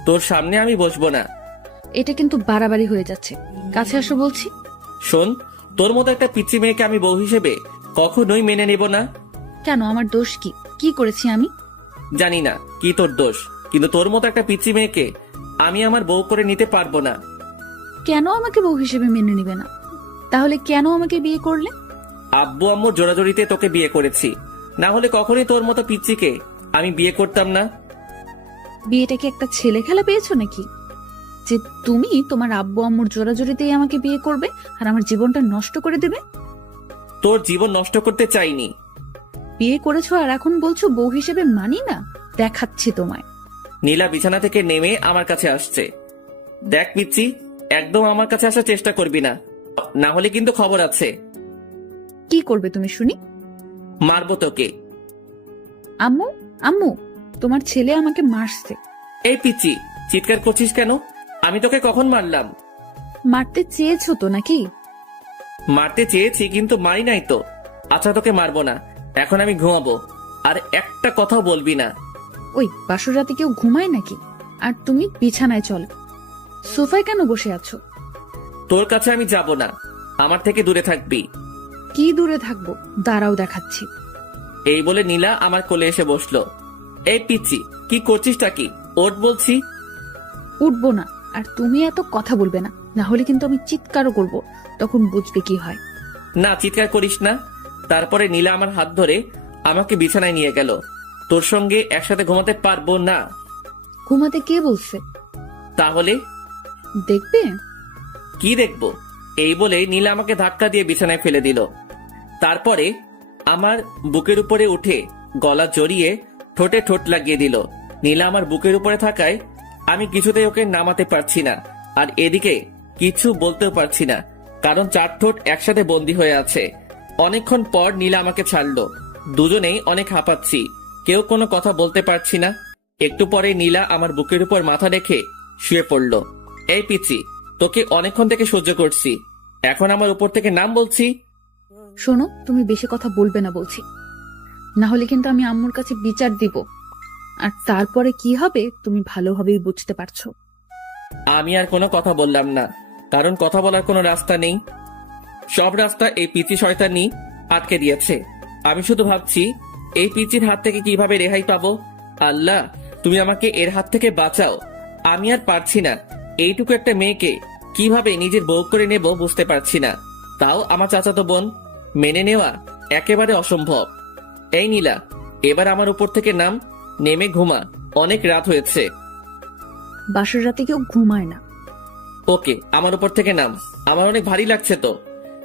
তোর সামনে আমি বসবো না। এটা কিন্তু বাড়াবাড়ি হয়ে যাচ্ছে। কাছে আসো বলছি। শোন, তোর মতো একটা পিচ্চি মেয়েকে আমি বউ হিসেবে কখনোই মেনে নেব না। কেন, আমার দোষ কি? কি করেছি আমি? জানি না কি তোর দোষ, কিন্তু তোর মতো একটা পিচ্চি মেয়েকে আমি আমার বউ করে নিতে পারবো না। কেন আমাকে বউ হিসেবে মেনে নিবে না? তাহলে কেন আমাকে বিয়ে করলে? আব্বু আম্মুর জোরাজোরিতে তোকে বিয়ে করেছি, না হলে কখনোই তোর মতো পিচ্চিকে আমি বিয়ে করতাম না। বিয়েটা কি একটা ছেলে খেলা পেয়েছো নাকি, যে তুমি তোমার আব্বু আম্মুর জোরাজোরিতেই আমাকে বিয়ে করবে আর আমার জীবনটা নষ্ট করে দেবে? তোর জীবন নষ্ট করতে চাইনি। বিয়ে করেছো আর এখন বলছো বউ হিসেবে মানি না? দেখাচ্ছি তোমায়। নীলা বিছানা থেকে নেমে আমার কাছে আসছে। দেখ পিচ্চি, একদম আমার কাছে আসার চেষ্টা করবি না, না হলে কিন্তু খবর আছে। কি করবে তুমি শুনি? মারবো তোকে। আম্মু, আম্মু, তোমার ছেলে আমাকে মারছে। এই পিচ্চি, চিৎকার করছিস কেন? আমি তোকে কখন মারলাম? মারতে চেয়েছো তো নাকি? মারতে চেয়েছি কিন্তু মারি নাই তো। আচ্ছা তোকে মারবো না, এখন আমি ঘুমাবো। আর একটা কথাও বলবি না। ওই বাসর রাতে কেউ ঘুমায় নাকি? আর তুমি বিছানায় চলো। সোফায় কেন বসে আছো? তোর কাছে আমি যাব না, আমার থেকে দূরে থাকবি। কি দূরে থাকবো? দাঁড়াও দেখাচ্ছি। এই বলে নীলা আমার কোলে এসে বসলো। এই পিচ্চি, কি করছিসটা কি? ওঠ বলছি। উঠবো না, আর তুমি এত কথা বলবে না, না হলে কিন্তু আমি চিৎকারও করব, তখন বুঝবে কি হয়। না, চিৎকার করিস না। তারপরে নীলা আমার হাত ধরে আমাকে বিছানায় নিয়ে গেল। তোর সঙ্গে একসাথে ঘুমাতে পারবো না। ঘুমাতে কে বলছে? তাহলে দেখবে। কি দেখবো? এই বলে নীলা আমাকে ধাক্কা দিয়ে বিছানায় ফেলে দিল। তারপরে আমার বুকের উপরে উঠে গলা জড়িয়ে ঠোঁটে ঠোঁট লাগিয়ে দিল। নীলা আমার বুকের উপরে থাকায় আমি কিছুতেই ওকে নামাতে পারছি না, আর এদিকে কিছু বলতেও পারছি না, কারণ চার ঠোঁট একসাথে বন্দী হয়ে আছে। অনেকক্ষণ পর নীলা আমাকে ছাড়লো। দুজনেই অনেক হাঁপাচ্ছি, কেউ কোনো কথা বলতে পারছি না। একটু পরে নীলা আমার বুকের উপর মাথা রেখে শুয়ে পড়লো। এই পিচ্চি, তোকে অনেকক্ষণ থেকে সহ্য করছি, এখন আমার উপর থেকে নাম বলছি। শোনো, তুমি বেশি কথা বলবে না বলছি, না হলে কিন্তু আমি আম্মুর কাছে বিচার দিব, আর তারপরে কি হবে তুমি ভালোভাবেই বুঝতে পারছো। আমি আর কোনো কথা বললাম না, কারণ কথা বলার কোনো রাস্তা নেই। সব রাস্তা এই পিচি শয়তানি আটকে দিয়েছে। আমি শুধু ভাবছি এই পিচির হাত থেকে কিভাবে রেহাই পাবো। আল্লাহ, তুমি আমাকে এর হাত থেকে বাঁচাও। আমি আর পারছি না, এইটুকু একটা মেয়েকে কিভাবে নিজের বউ করে নেব বুঝতে পারছি না, তাও আমার চাচাতো বোন। মেনে নেওয়া একেবারে অসম্ভব। এই নীলা, এবার আমার উপর থেকে নাম, নেমে ঘুমা, অনেক রাত হয়েছে। বাসর রাতে কেউ ঘুমায় না। ওকে, আমার উপর থেকে নাম, আমার অনেক ভারী লাগছে তো।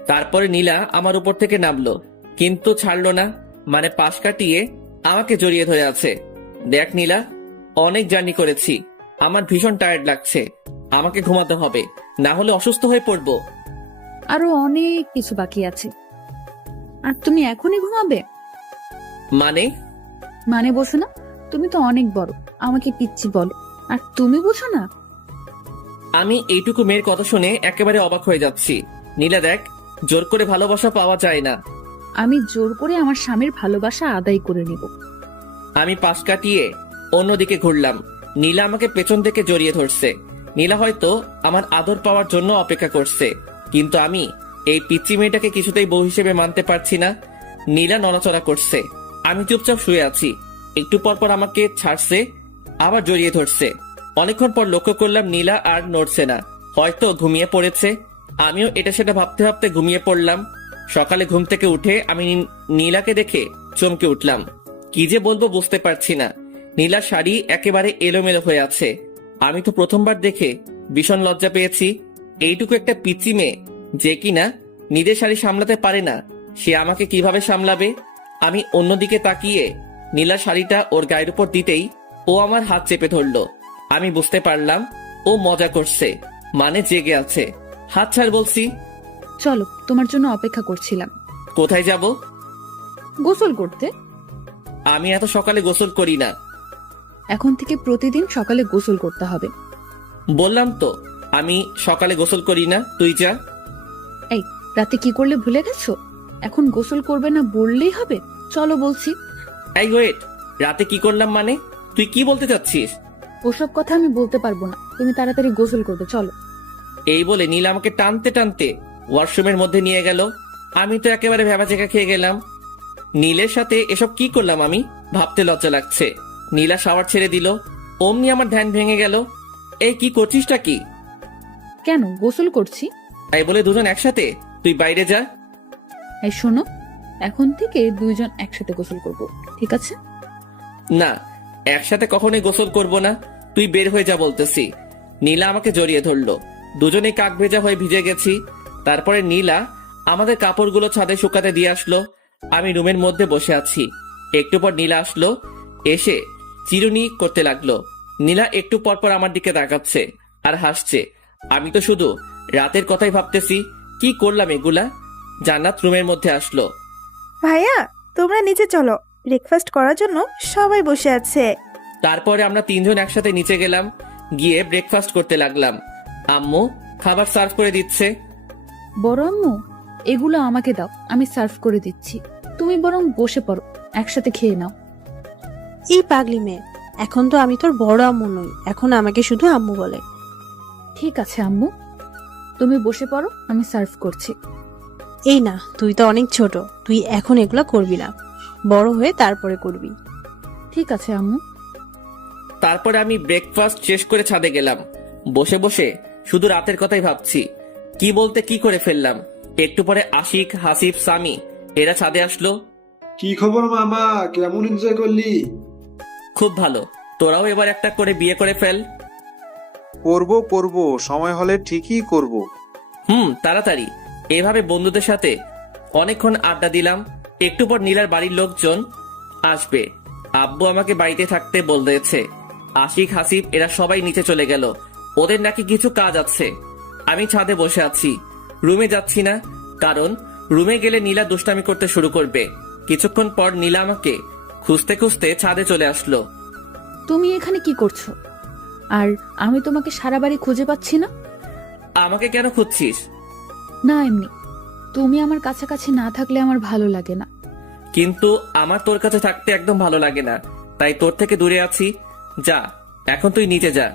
তারপরে নীলা আমার উপর থেকে নামলো, কিন্তু ছাড়লো না, মানে পাশ কাটিয়ে আমাকে জড়িয়ে ধরে আছে। দেখ নীলা, অনেক জার্নি করেছি, আমার ভীষণ টায়ার্ড লাগছে, আমাকে ঘুমাতে হবে, না হলে অসুস্থ হয়ে পড়বো। আরো অনেক কিছু বাকি আছে। আর তুমি এখনই ঘুমাবে? মানে? মানে বোঝো না? তুমি তো অনেক বড়, আমাকে পিচ্ছি বলো, আর তুমি বোঝো না? আমি এইটুকু মেয়ের কথা শুনে একেবারে অবাক হয়ে যাচ্ছি। নীলা দেখ, জোর করে ভালোবাসা পাওয়া যায় না। আমি জোর করে আমার স্বামীর ভালোবাসা আদায় করে নেব। আমি পাশ কাটিয়ে অন্যদিকে ঘুরলাম। নীলা আমাকে পেছন থেকে জড়িয়ে ধরছে। নীলা হয়তো আমার আদর পাওয়ার জন্য অপেক্ষা করছে, কিন্তু আমি এই পিচ্চি মেয়েটাকে কিছুতেই বউ হিসেবে মানতে পারছি না। নীলা নড়াচড়া করছে, আমি চুপচাপ শুয়ে আছি। একটু পর পর আমাকে ছাড়ছে, আবার জড়িয়ে ধরছে। অনেকক্ষণ পর লক্ষ্য করলাম নীলা আর নড়ছে না, হয়তো ঘুমিয়ে পড়েছে। আমিও এটা সেটা ভাবতে ভাবতে ঘুমিয়ে পড়লাম। সকালে ঘুম থেকে উঠে আমি নীলাকে দেখে চমকে উঠলাম। কি যে বলবো বুঝতে পারছি না। নীলার শাড়ি একেবারে এলোমেলো হয়ে আছে। আমি তো প্রথমবার দেখে ভীষণ লজ্জা পেয়েছি। এইটুকু একটা পিচ্চি মেয়ে যে কিনা নিজের শাড়ি সামলাতে পারে না, সে আমাকে কিভাবে সামলাবে? আমি অন্যদিকে তাকিয়ে নীলার শাড়িটা ওর গায়ের উপর দিতেই ও আমার হাত চেপে ধরলো। আমি বুঝতে পারলাম ও মজা করছে, মানে জেগে আছে। হাত ছাড় বলছি। চলো, তোমার জন্য অপেক্ষা করছিলাম। কোথায় যাব? গোসল করতে। আমি এত সকালে গোসল করি না। এখন থেকে প্রতিদিন সকালে গোসল করতে হবে। বললাম তো আমি সকালে গোসল করি না, তুই যা। এই, রাতে কি করলে ভুলে গেছো? এখন গোসল করবে না বললেই হবে? চলো বলছি। এই ওয়েট, রাতে কি করলাম মানে? তুই কি বলতে চাচ্ছিস? ওসব কথা আমি বলতে পারবো না, তুমি তাড়াতাড়ি গোসল করবে, চলো। এই বলে নীল আমাকে টানতে টানতে ওয়াশরুমের মধ্যে নিয়ে গেল। আমি তো একেবারে ভেবাচেকা খেয়ে গেলাম। নীলের সাথে এসব কি করলাম আমি, ভাবতে লজ্জা লাগছে। নীলা শাওয়ার ছেড়ে দিল, অমনি আমার ধ্যান ভেঙে গেল। এই কি করছিসটা কি? কেন, গোসল করছি। তাই বলে দুজন একসাথে? তুই বাইরে যা। এই শোনো, এখন থেকে দুইজন একসাথে গোসল করব, ঠিক আছে? না, একসাথে কখনোই গোসল করব না। তুই বের হয়ে যা বলতেছি। নীলা আমাকে জড়িয়ে ধরলো, দুজনেই কাক ভেজা হয়ে ভিজে গেছি। তারপরে নীলা আমাদের কাপড়গুলো ছাদে শুকাতে দিয়ে আসলো। আমি রুমের মধ্যে বসে আছি। একটু পর নীলা আসলো, এসে চিরুনি করতে লাগলো। নীলা একটু পর পর আমার দিকে তাকাচ্ছে আর হাসছে। আমি তো শুধু রাতের কথাই ভাবতেছি, কি করলাম এগুলা। জান্নাত রুমের মধ্যে আসলো। ভাইয়া, তোমরা নিচে চলো, ব্রেকফাস্ট করার জন্য সবাই বসে আছে। তারপরে আমরা তিনজন একসাথে নিচে গেলাম, গিয়ে ব্রেকফাস্ট করতে লাগলাম। আম্মু খাবার সার্ভ করে দিচ্ছে। বড় আম্মু, এগুলো আমাকে দাও, আমি সার্ভ করে দিচ্ছি। তুমি বরং বসে পড়ো, একসাথে খেয়ে নাও। এই পাগলি মেয়ে, এখন তো আমি তোর বড় আম্মু নই, এখন আমাকে শুধু আম্মু বলে। ঠিক আছে আম্মু, তুমি বসে পড়ো, আমি সার্ভ করছি। এই না, তুই তো অনেক ছোট, তুই এখন এগুলা করবি না, বড় হয়ে তারপরে করবি। ঠিক আছে আম্মু। তারপরে আমি ব্রেকফাস্ট শেষ করে ছাদে গেলাম। বসে বসে শুধু রাতের কথাই ভাবছি, কি বলতে কি করে ফেললাম। একটু পরে আশিক, হাসিব, সামি এরা ছাদে আসলো। কি খবর মামা, কেমন এনজয় করলি? খুব ভালো, তোরাও এবার একটা করে বিয়ে করে ফেল। করব সময় হলে ঠিকই করব। তাড়াতাড়ি। এভাবে বন্ধুদের সাথে অনেকক্ষণ আড্ডা দিলাম। একটু পর নীলার বাড়ির লোকজন আসবে। আব্বু আমাকে বাড়িতে থাকতে বলেছে। আশিক, হাসিব এরা সবাই নিচে চলে গেল, ওদের নাকি কিছু কাজ আছে। আমি ছাদে বসে আছি, রুমে যাচ্ছি না, কারণ রুমে গেলে নীলা দুষ্টামি করতে শুরু করবে। কিছুক্ষণ পর নীলা আমাকে খুঁজতে খুঁজতে ছাদে চলে আসলো। তুমি এখানে কি করছো? আর আমি তোমাকে সারা বাড়ি খুঁজে পাচ্ছি না। আমাকে কেন খুঁজছিস? না, এমনি। তুমি আমার কাছাকাছি না থাকলে আমার ভালো লাগে না। কিন্তু আমার তোর কাছে থাকতে একদম ভালো লাগে না, তাই তোর থেকে দূরে আছি। যা, এখন তুই নিচে যা,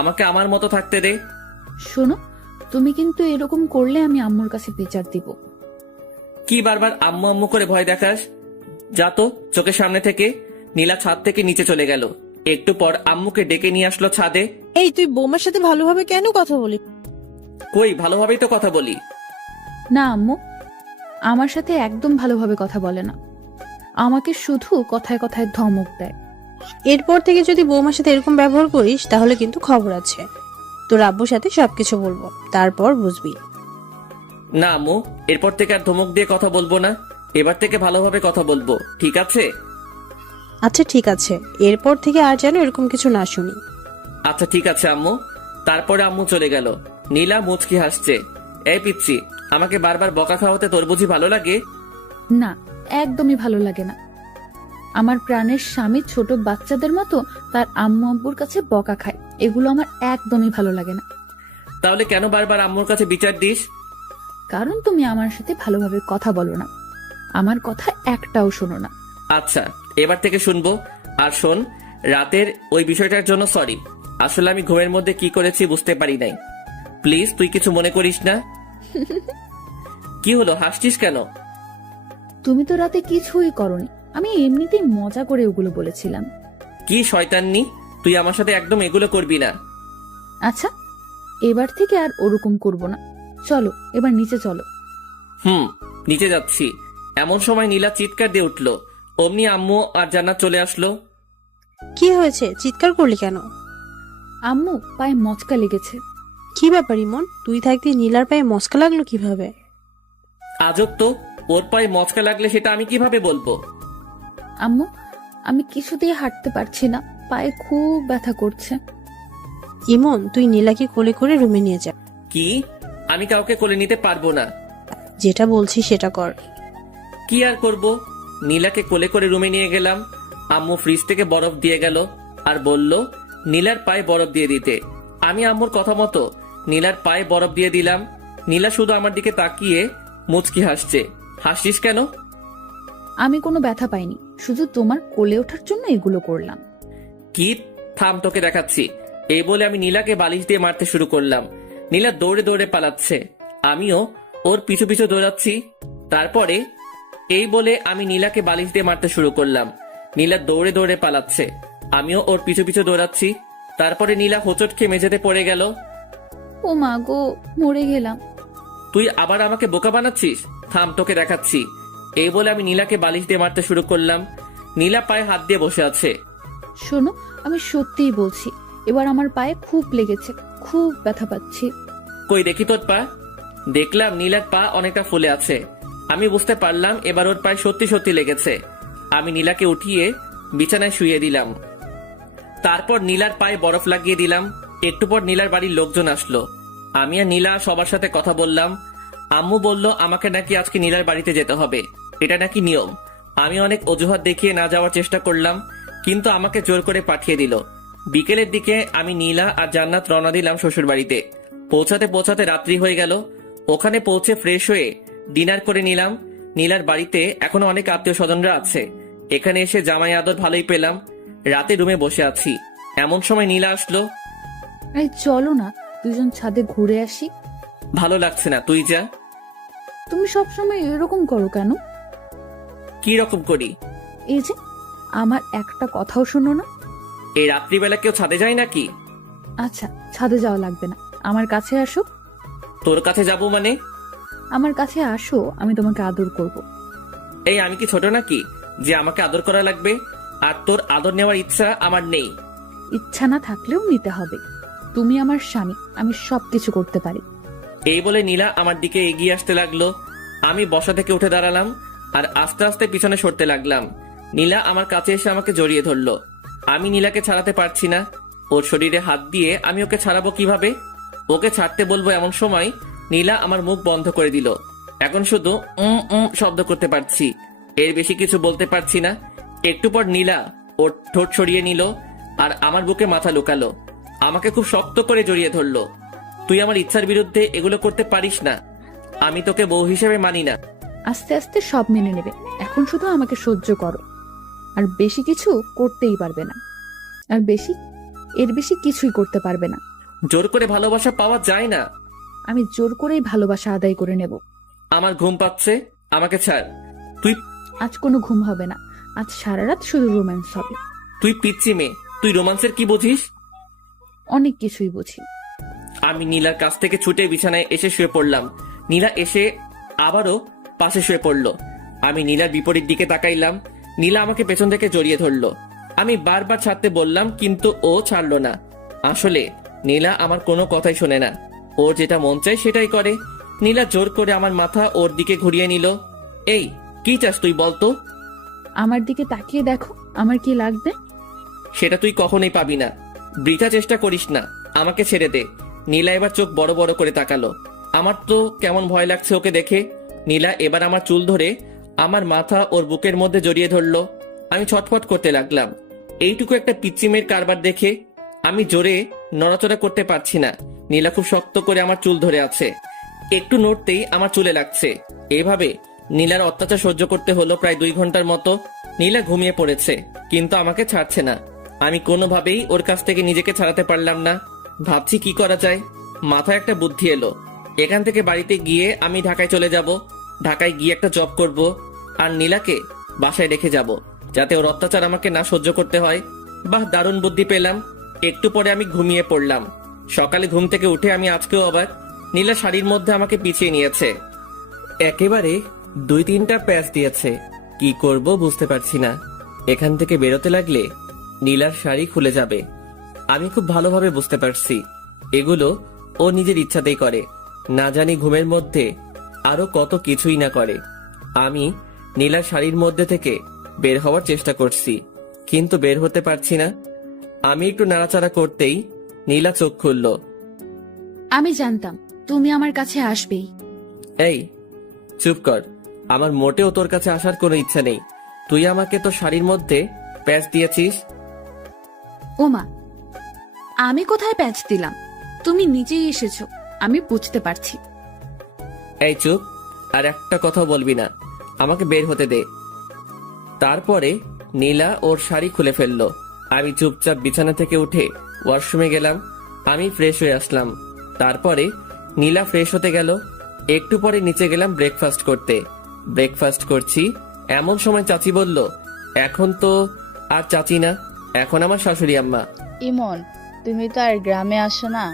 আমাকে আমার মতো থাকতে দে। শোনো, তুমি কিন্তু এরকম করলে আমি আম্মুর কাছে বিচার দিব। কি বারবার আম্মু আম্মু করে ভয় দেখাস? যা তো চোখের সামনে থেকে। নীলা ছাদ থেকে নিচে চলে গেল। একটু পর আম্মুকে ডেকে নিয়ে আসলো ছাদে। এই, তুই বৌমার সাথে ভালোভাবে কেন কথা বলি? কই, ভালোভাবেই তো কথা বলি। না আম্মু, আমার সাথে একদম ভালোভাবে কথা বলে না, আমাকে শুধু কথায় কথায় ধমক দেয়। এরপর থেকে যদি বৌমার সাথে এরকম ব্যবহার করিস তাহলে কিন্তু খবর আছে। তোর আব্বুর সাথে সবকিছু বলবো, তারপর বুঝবি। না আম্মু, এরপর থেকে আর ধমক দিয়ে কথা বলবো না। এবার থেকে ভালোভাবে কথা বলবো, ঠিক আছে? আচ্ছা ঠিক আছে, এরপর থেকে আর যেন এরকম কিছু না শুনি। আচ্ছা ঠিক আছে আম্মু। তারপরে আম্মু চলে গেল। নীলা মুচকি হাসছে। এই পিচ্ছি, আমাকে বারবার বকা খাওয়াতে তোর বুঝি ভালো লাগে? না, একদমই ভালো লাগে না। আমার প্রাণের স্বামী ছোট বাচ্চাদের মতো তার আম্মু আব্বুর কাছে বকা খায়, এগুলো আমার একদমই ভালো লাগে না। তাহলে কেন বারবার আম্মুর কাছে বিচার দিস? কারণ তুমি আমার সাথে ভালোভাবে কথা বলো না, আমার কথা একটাও শোনো না। আচ্ছা, এবার থেকে শুনবো। আর শোন, রাতের ওই বিষয়টার জন্য সরি। আসলে আমি ঘুমের মধ্যে কি করেছি বুঝতে পারি নাই। প্লিজ তুই কিছু মনে করিস না। কি হলো, হাসছিস কেন? তুমি তো রাতে কিছুই করনি, আমি এমনিতেই মজা করে ওগুলো বলেছিলাম। কি শয়তাননি, তুই আমার সাথে একদম এগুলো করবি না। আচ্ছা, এবার থেকে আর ওরকম করব না। চলো এবার নিচে চলো। নিচে যাচ্ছি। এমন সময় নীলা চিৎকার দিয়ে উঠলো। অমনি আম্মু আর জান্নাত চলে আসলো। কি হয়েছে, চিৎকার করলি কেন? আম্মু পায়ে মচকা লেগেছে। কি ব্যাপার ইমন, তুই থাকতে নীলার পায়ে মস্কা লাগলো কিভাবে? আজব তো, ওর পায়ে মচকা লাগলে সেটা আমি কিভাবে বলবো? আম্মু, আমি কিছুতেই হাঁটতে পারছি না, পায়ে খুব ব্যথা করছে। ইমন, তুই নীলাকে কোলে করে রুমে নিয়ে যা। কি? আমি কাউকে কোলে নিতে পারবো না। যেটা বলছি সেটা কর। কি আর করব? নীলাকে কোলে করে রুমে নিয়ে গেলাম। আম্মু ফ্রিজ থেকে বরফ দিয়ে গেল আর বলল নীলার পায়ে বরফ দিয়ে দিতে। আমি আম্মুর কথা মতো নীলার পায়ে বরফ দিয়ে দিলাম। নীলা শুধু আমার দিকে তাকিয়ে মুচকি হাসছে। হাসছিস কেন? আমি কোনো ব্যথা পাইনি, শুধু তোমার কোলে ওঠার জন্য এগুলো করলাম। কি? থাম, তোকে দেখাচ্ছি। এই বলে আমি নীলাকে বালিশ দিয়ে মারতে শুরু করলাম। নীলা দৌড়ে দৌড়ে পালাচ্ছে, আমিও ওর পিছু পিছু দৌড়াচ্ছি। তারপরে এই বলে আমি নীলাকে বালিশ দিয়ে মারতে শুরু করলাম। নীলা দৌড়ে দৌড়ে পালাচ্ছে, আমিও ওর পিছু পিছু দৌড়াচ্ছি। তারপরে নীলা হোঁচট খেয়ে মেঝেতে পড়ে গেল। ও মা গো, মরে গেলাম। তুই আবার আমাকে বোকা বানাচ্ছিস? থাম, তোকে দেখাচ্ছি। এই বলে আমি নীলাকে বালিশ দিয়ে মারতে শুরু করলাম। নীলা পায়ে হাত দিয়ে বসে আছে। শোনো, আমি সত্যিই বলছি, এবার আমার পায়ে খুব লেগেছে, খুব ব্যথা পাচ্ছি। কই দেখি তোর পা। দেখলাম নীলার পা অনেকটা ফুলে আছে। আমি বুঝতে পারলাম এবার ওর পায়ে সত্যি সত্যি লেগেছে। আমি নীলাকে উঠিয়ে বিছানায় শুইয়ে দিলাম। তারপর নীলার পায়ে বরফ লাগিয়ে দিলাম। একটু পর নীলার বাড়ির লোকজন আসলো। আমি আর নীলা সবার সাথে কথা বললাম। আম্মু বলল আমাকে নাকি আজকে নীলার বাড়িতে যেতে হবে, এটা নাকি নিয়ম। আমি অনেক অজুহাত দেখিয়ে না যাওয়ার চেষ্টা করলাম, কিন্তু আমাকে জোর করে পাঠিয়ে দিল। বিকেলের দিকে আমি নীলা আর জান্নাত রওনা দিলাম শ্বশুর বাড়িতে। পৌঁছাতে পৌঁছাতে রাত্রি হয়ে গেল। ওখানে পৌঁছে ফ্রেশ হয়ে ডিনার করে নিলাম। নীলার বাড়িতে এখনো অনেক আত্মীয় স্বজনরা আছে। এখানে এসে জামাই আদর ভালোই পেলাম। রাতে রুমে বসে আছি, এমন সময় নীলা আসলো। এই চলো না, দুজন ছাদে ঘুরে আসি। ভালো লাগছে না, তুই যা। তুমি সবসময় এরকম করো কেন? কি রকম করি? এই যে, আমার একটা কথাও শোনো না। এই রাত্রিবেলা কেউ ছাদে যায় নাকি? আচ্ছা, ছাদে যাওয়া লাগবে না, আমার কাছে আসো। তোর কাছে যাবো মানে? আমার কাছে আসো, আমি তোমাকে আদর করব। এই আমি কি ছোট নাকি যে আমাকে আদর করা লাগবে? আর তোর আদর নেওয়ার ইচ্ছা আমার নেই। ইচ্ছা না থাকলেও নিতে হবে। তুমি আমার স্বামী, আমি সবকিছু করতে পারি। এই বলে নীলা আমার দিকে এগিয়ে আসতে লাগলো। আমি বসা থেকে উঠে দাঁড়ালাম আর আস্তে আস্তে পিছনে সরতে লাগলাম। নীলা আমার কাছে এসে আমাকে জড়িয়ে ধরলো। আমি নীলাকে ছাড়াতে পারছি না। ওর শরীরে হাত দিয়ে আমি ওকে ছাড়াবো কিভাবে? ওকে ছাড়তে বলবো এমন সময় নীলা আমার মুখ বন্ধ করে দিল। এখন শুধু শব্দ করতে পারছি, এর বেশি কিছু বলতে পারছি না। একটু পর নীলা ওর ঠোঁট সরিয়ে নিল আর আমার বুকে মাথা লুকালো। আমাকে খুব শক্ত করে জড়িয়ে ধরলো। তুই আমার ইচ্ছার বিরুদ্ধে এগুলো করতে পারিস না, আমি তোকে বউ হিসেবে মানি না। আস্তে আস্তে সব মেনে নেবে, এখন শুধু আমাকে সহ্য করো। আর বেশি কিছু করতেই পারবে না, আর এর বেশি কিছুই করতে পারবে না। জোর করে ভালোবাসা পাওয়া যায় না। আমি জোর করেই ভালোবাসা আদায় করে নেব। আমার ঘুম পাচ্ছে, আমাকে ছাড়। তুই আজ কোনো ঘুম হবে না, আজ সারা রাত শুধু রোম্যান্স হবে। তুই পিচ্ছি মেয়ে, তুই রোমান্সের কি বুঝিস? অনেক কিছুই বুঝি। আমি নীলার কাছ থেকে ছুটে বিছানায় এসে শুয়ে পড়লাম। নীলা এসে আবারও পাশে শুয়ে পড়লো। আমি নীলার বিপরীত দিকে তাকাইলাম। নীলা আমাকে পেছন থেকে জড়িয়ে ধরলো। আমি বারবার ছাড়তে বললাম, কিন্তু ও ছাড়লো না। আসলে নীলা আমার কোনো কথাই শোনে না, ওর যেটা মন চায় সেটাই করে। নীলা জোর করে আমার মাথা ওর দিকে ঘুরিয়ে নিল। এই কি চাস তুই বলতো? আমার দিকে তাকিয়ে দেখো, আমার কি লাগবে? সেটা তুই কখনোই পাবি না, বৃথা চেষ্টা করিস না। আমাকে ছেড়ে দে। নীলা এবার চোখ বড় বড় করে তাকালো। আমার তো কেমন ভয় লাগছে ওকে দেখে। নীলা এবার আমার চুল ধরে আমার মাথা ওর বুকের মধ্যে জড়িয়ে ধরলো। আমি ছটফট করতে লাগলাম। এইটুকু একটা পিচ্চিমের কারবার দেখে আমি জোরে নড়াচড়া করতে পারছি না। নীলা খুব শক্ত করে আমার চুল ধরে আছে। একটু নড়তেই আমার চুলে লাগছে। এভাবে নীলার অত্যাচার সহ্য করতে হলো প্রায় 2 ঘন্টার মতো। নীলা ঘুমিয়ে পড়েছে, কিন্তু আমাকে ছাড়ছে না। আমি কোনোভাবেই ওর কাছ থেকে নিজেকে ছাড়াতে পারলাম না। ভাবছি কি করা যায়। মাথায় একটা বুদ্ধি এলো। এখান থেকে বাড়িতে গিয়ে আমি ঢাকায় চলে যাব। ঢাকায় গিয়ে একটা জব করব, আর নীলাকে বাসায় রেখে যাব, যাতে ওর অত্যাচার আমাকে না সহ্য করতে হয়। বাহ, দারুণ বুদ্ধি পেলাম। একটু পরে আমি ঘুমিয়ে পড়লাম। সকালে ঘুম থেকে উঠে আমি আজকেও অবাক। নীলা শাড়ির মধ্যে আমাকে পিছিয়ে নিয়েছে। একেবারে 2-3টা প্যাচ দিয়েছে। কি করব বুঝতে পারছি না। এখান থেকে বেরোতে লাগলে নীলার শাড়ি খুলে যাবে। আমি খুব ভালোভাবে বুঝতে পারছি এগুলো ও নিজের ইচ্ছাতেই করে। না জানি ঘুমের মধ্যে আরো কত কিছুই না করে। আমি নীলার শাড়ির মধ্যে থেকে বের হওয়ার চেষ্টা করছি, কিন্তু বের হতে পারছি না। আমি একটু নাড়াচাড়া করতেই নীলা চোখ খুলল। আমি জানতাম তুমি আমার কাছে আসবেই। এই চুপ কর। আমার মোটেও তোর কাছে আসার কোনো ইচ্ছা নেই। তুই আমাকে তো শাড়ির মধ্যে প্যাচ দিয়েছিস। ওমা, আমি কোথায় প্যাচ দিলাম? তুমি নিজেই এসেছো, আমি বুঝতে পারছি। এই চুপ, আর একটা কথা বলবি না। আমাকে বের হতে দে। তারপরে নীলা ওর শাড়ি খুলে ফেললো। আমি চুপচাপ বিছানা থেকে উঠে ওয়াশরুমে গেলাম। আমি ফ্রেশ হয়ে আসলাম। তারপরে নীলা ফ্রেশ হতে গেল। একটু পরে নিচে গেলাম ব্রেকফাস্ট করতে। ব্রেকফাস্ট করছি এমন সময় চাচি বলল, এখন তো আর চাচি না, এখন আমার শাশুড়ি আম্মা। ইমন, তুমি তো আর গ্রামে আসো না।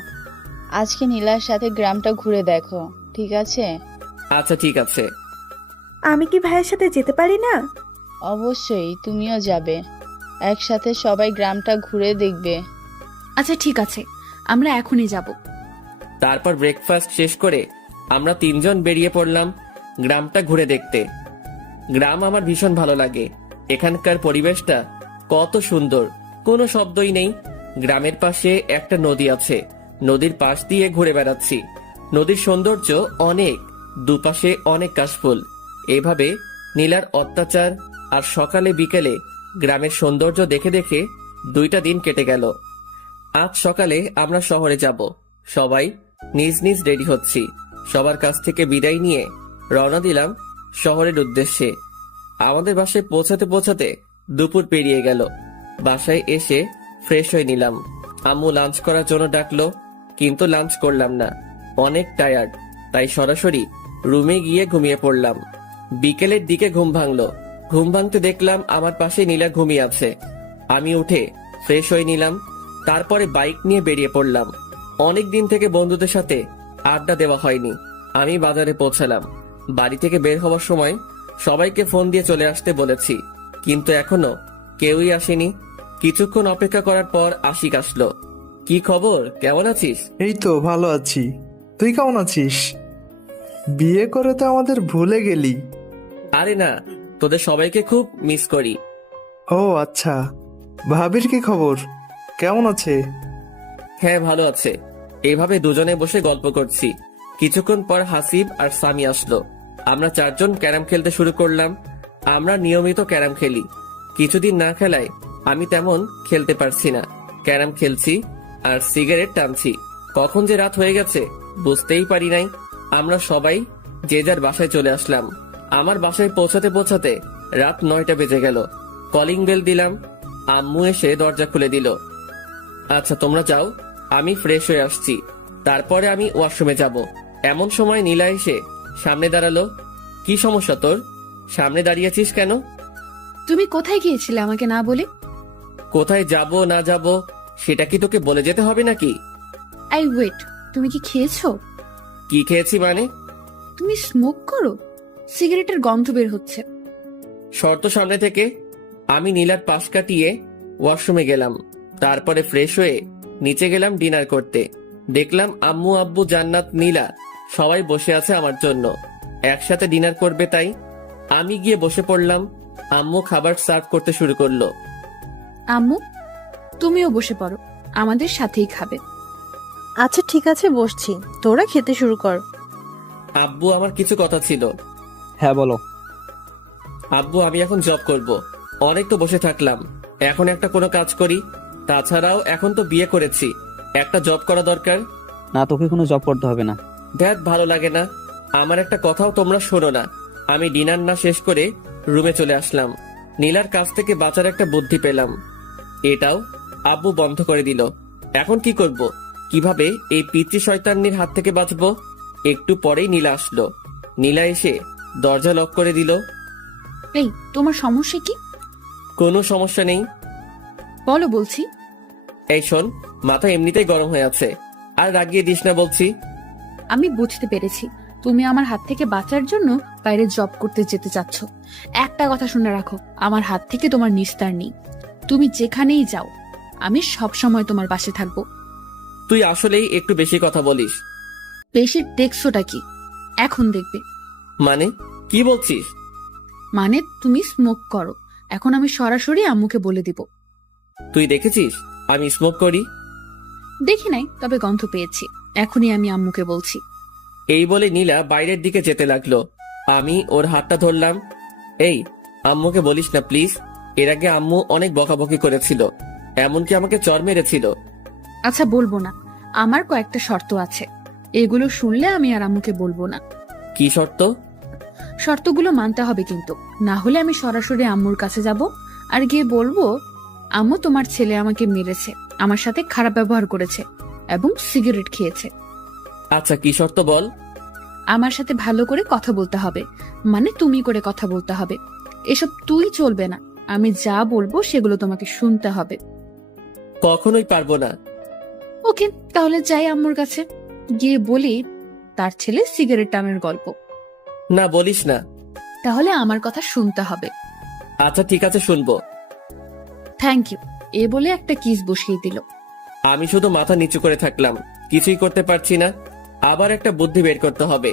আজকে নীলার সাথে গ্রামটা ঘুরে দেখো, ঠিক আছে? আচ্ছা ঠিক আছে। আমি কি ভাইয়ের সাথে যেতে পারি না? অবশ্যই, তুমিও যাবে। একসাথে সবাই গ্রামটা ঘুরে দেখবে। আচ্ছা ঠিক আছে, আমরা এখনই যাব। তারপর ব্রেকফাস্ট শেষ করে আমরা 3 জন বেরিয়ে পড়লাম গ্রামটা ঘুরে দেখতে। গ্রাম আমার ভীষণ ভালো লাগে। এখানকার পরিবেশটা কত সুন্দর, কোনো শব্দই নেই। গ্রামের পাশে একটা নদী আছে। নদীর পাশ দিয়ে ঘুরে বেড়াচ্ছি। নদীর সৌন্দর্য অনেক, দুপাশে অনেক কাশফুল। এভাবে নীলার অত্যাচার আর সকালে বিকেলে গ্রামের সৌন্দর্য দেখে দেখে 2টা দিন কেটে গেল। আজ সকালে আমরা শহরে যাব। সবাই নিজ নিজ রেডি হচ্ছি। সবার কাছ থেকে বিদায় নিয়ে রওনা দিলাম শহরের উদ্দেশ্যে। আমাদের বাসায় পৌঁছাতে পৌঁছাতে দুপুর পেরিয়ে গেল। বাসায় এসে ফ্রেশ হয়ে নিলাম। আম্মু লাঞ্চ করার জন্য ডাকলো, কিন্তু লাঞ্চ করলাম না। অনেক টায়ার্ড, তাই সরাসরি রুমে গিয়ে ঘুমিয়ে পড়লাম। বিকেলের দিকে ঘুম ভাঙলো। ঘুম ভাঙতে দেখলাম আমার পাশে নীলা ঘুমিয়ে আছে। আমি উঠে ফ্রেশ হয়ে নিলাম। তারপরে বাইক নিয়ে বেরিয়ে পড়লাম। অনেক দিন থেকে বন্ধুদের সাথে আড্ডা দেওয়া হয়নি। আমি বাজারে পৌঁছালাম। বাড়ি থেকে বের হওয়ার সময় সবাইকে ফোন দিয়ে চলে আসতে বলেছি, কিন্তু এখনো কেউই আসেনি। কিছুক্ষণ অপেক্ষা করার পর আশিক আসলো। কি খবর, কেমন আছিস? এই তো ভালো আছি। তুই কেমন আছিস? বিয়ে করে তো আমাদের ভুলে গেলি। আরে না, তোদের সবাইকে খুব মিস করি। ও আচ্ছা, ভাবির কি খবর, কেমন আছে? হ্যাঁ ভালো আছে। এইভাবে দুজনে বসে গল্প করছি। কিছুক্ষণ পর হাসিব আর সামি আসলো। আমরা 4 জন ক্যারাম খেলতে শুরু করলাম। আমরা নিয়মিত ক্যারাম খেলি। কিছুদিন না খেলায় আমি তেমন খেলতে পারছি না। ক্যারাম খেলছি আর সিগারেট টানছি। কখন যে রাত হয়ে গেছে বুঝতেই পারি নাই। আমরা সবাই যে যার বাসায় চলে আসলাম। আমার বাসায় পৌঁছাতে পৌঁছাতে রাত 9টা বেজে গেল। কলিং বেল দিলাম। আম্মু এসে দরজা খুলে দিল। আচ্ছা তোমরা যাও, আমি ফ্রেশ হয়ে আসছি। তারপরে আমি ওয়াশরুমে যাব। এমন সময় নীলা এসে সামনে দাঁড়ালো। কি সমস্যা তোর? সামনে দাঁড়িয়েছিস কেন? তুমি কোথায় গিয়েছিলে আমাকে না বলে? কোথায় যাব না যাব সেটা কি তোকে বলে যেতে হবে নাকি? আই ওয়েট, তুমি কি খেয়েছো? কি খেয়েছি মানে? তুমি স্মোক করো? সিগারেটের গন্ধ বের হচ্ছে। শর্ত সামনে থেকে। আমি নীলার পাশ কাটিয়ে ওয়াশরুমে গেলাম। তারপরে ফ্রেশ হয়ে নিচে গেলাম ডিনার করতে। দেখলাম আম্মু, আব্বু, জান্নাত, নীলা সবাই বসে আছে আমার জন্য। একসাথে ডিনার করবে, তাই আমি গিয়ে বসে পড়লাম। আম্মু খাবার সার্ভ করতে শুরু করলো। আম্মু, তুমিও বসে পড়ো, আমাদের সাথেই খাবে। আচ্ছা ঠিক আছে, বসছি, তোরা খেতে শুরু কর। আব্বু, আমার কিছু কথা ছিল। হ্যাঁ বলো। আব্বু, আমি এখন জব করব। অনেক তো বসে থাকলাম, এখন একটা কোনো কাজ করি। তাছাড়াও এখন তো বিয়ে করেছি, একটা জব করা দরকার। না, তোকে কোনো জব করতে হবে না। দেখ, ভালো লাগে না। আমার একটা কথাও তোমরা শোনো না। আমি ডিনার না শেষ করে রুমে চলে আসলাম। নীলার কাছ থেকে বাঁচার একটা বুদ্ধি পেলাম। এটাও আব্বু বন্ধ করে দিল। এখন কি করব? কিভাবে এই পিচ্চি শয়তান্নির হাত থেকে বাঁচবো? একটু পরেই নীলা আসলো। নীলা এসে দরজা লক করে দিল। এই, তোমার সমস্যা কি? কোনো সমস্যা নেই। বলো বলছি। এই শোন, মাথা এমনিতেই গরম হয়ে আছে, আর রাগিয়ে দিস না বলছি। আমি বুঝতে পেরেছি তুমি আমার হাত থেকে বাঁচার জন্য বাইরে জব করতে যেতে চাচ্ছ। একটা কথা শুনে রাখো, আমার হাত থেকে তোমার নিস্তার নেই। তুমি যেখানেই যাও, আমি সব সময় তোমার পাশে থাকবো। তুই আসলেই একটু বেশি কথা বলিস। বেশি দেখছোটা কি? এখন দেখবে। মানে কি বলছিস? মানে তুমি স্মোক করো। এখন আমি সরাসরি আম্মুকে বলে দিব। তুই দেখেছিস আমি স্মোক করি? দেখি নাই, তবে গন্ধ পেয়েছি। এখনই আমি আম্মুকে বলছি। এই বলে নীলা বাইরের দিকে যেতে লাগলো। আমি ওর হাতটা ধরলাম। এই, আম্মুকে বলিস না প্লিজ। এর আগে আম্মু অনেক বকাবকি করেছিল, এমনকি আমাকে চর মেরেছিল। আচ্ছা বলবো না, আমার কয়েকটা শর্ত আছে। এগুলো শুনলে আমি আর আম্মুকে বলবো না। কি শর্ত? শর্তগুলো মানতে হবে কিন্তু, না হলে আমি সরাসরি আম্মুর কাছে যাব আর গিয়ে বলবো, আম্মু তোমার ছেলে আমাকে মেরেছে, আমার সাথে খারাপ ব্যবহার করেছে এবং সিগারেট খেয়েছে। আচ্ছা, কি শর্ত বল? আমার সাথে ভালো করে কথা বলতে হবে, মানে তুমি করে কথা বলতে হবে। এসব তুই চলবে না, আমি যা বলবো সেগুলো তোমাকে শুনতে হবে। কখনোই পারবো না। ওকে, তাহলে যাই আম্মুর কাছে, গিয়ে বলি তার ছেলে সিগারেট টানার গল্প। না, বলিস না। তাহলে আমার কথা শুনতে হবে। আচ্ছা ঠিক আছে, শুনবো। থ্যাংক ইউ, এ বলে একটা কিস বসিয়ে দিল। আমি শুধু মাথা নিচু করে থাকলাম, কিছুই করতে পারছি না। আবার একটা বুদ্ধি বের করতে হবে।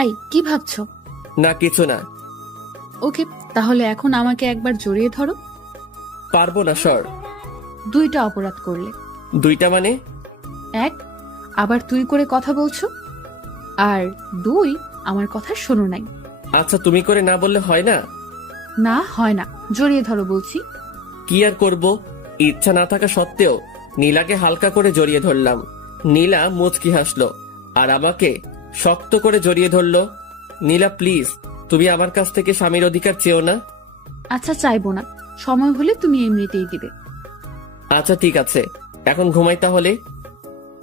আই, কি ভাবছো? না, কিছু না। ওকে, তাহলে এখন আমাকে একবার জড়িয়ে ধরো। পারবো না, সর। দুইটা অপরাধ করলে। দুইটা মানে? এক, আবার তুই করে কথা বলছো, আর দুই, আমার কথা শোনো নাই। আচ্ছা, তুমি করে না বললে হয় না? না, হয় না, জড়িয়ে ধরো বলছি। কি আর করব, ইচ্ছা না থাকা সত্ত্বেও নীলাকে হালকা করে জড়িয়ে ধরলাম। নীলা মুচকি হাসলো আর আমাকে শক্ত করে জড়িয়ে ধরলো। নীলা প্লিজ, তুমি আমার কাছ থেকে স্বামীর অধিকার চেও না। আচ্ছা, চাইবো না, সময় হলে তুমি এমনিতেই দিবে। আচ্ছা ঠিক আছে, এখন ঘুমাই তাহলে।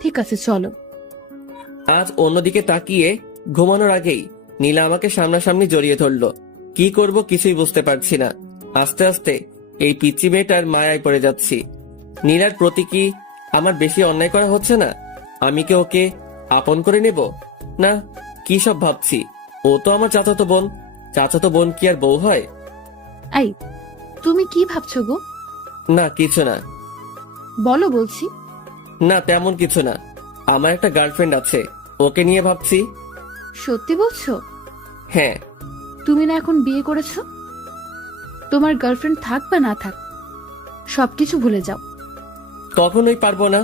ঠিক আছে, চলো। আজ অন্যদিকে তাকিয়ে ঘুমানোর আগেই নীলা আমাকে সামনাসামনি জড়িয়ে ধরলো। কি করব কিছুই বুঝতে পারছি না। আস্তে আস্তে এই পিচ্চি মেয়েটার মায়ায় পড়ে যাচ্ছি। নীলার প্রতি কি আমার বেশি অন্যায় করা হচ্ছে না? আমি কি ওকে আপন করে নেব? না, কি সব ভাবছি। ও তো আমার চাচাতো বোন। চাচাতো বোন কি আর বউ হয়? এই, তুমি কি ভাবছো গো? না, কিছু না। বলো বলছি। না, তেমন কিছু না। আমার একটা গার্লফ্রেন্ড আছে, ওকে নিয়ে ভাবছি। সত্যি বলছো? হ্যাঁ। তুমি না এখন বিয়ে করেছো? তোমার গার্লফ্রেন্ড থাক বা না থাক, সবকিছু ভুলে যাও। কখনোই পারবো না।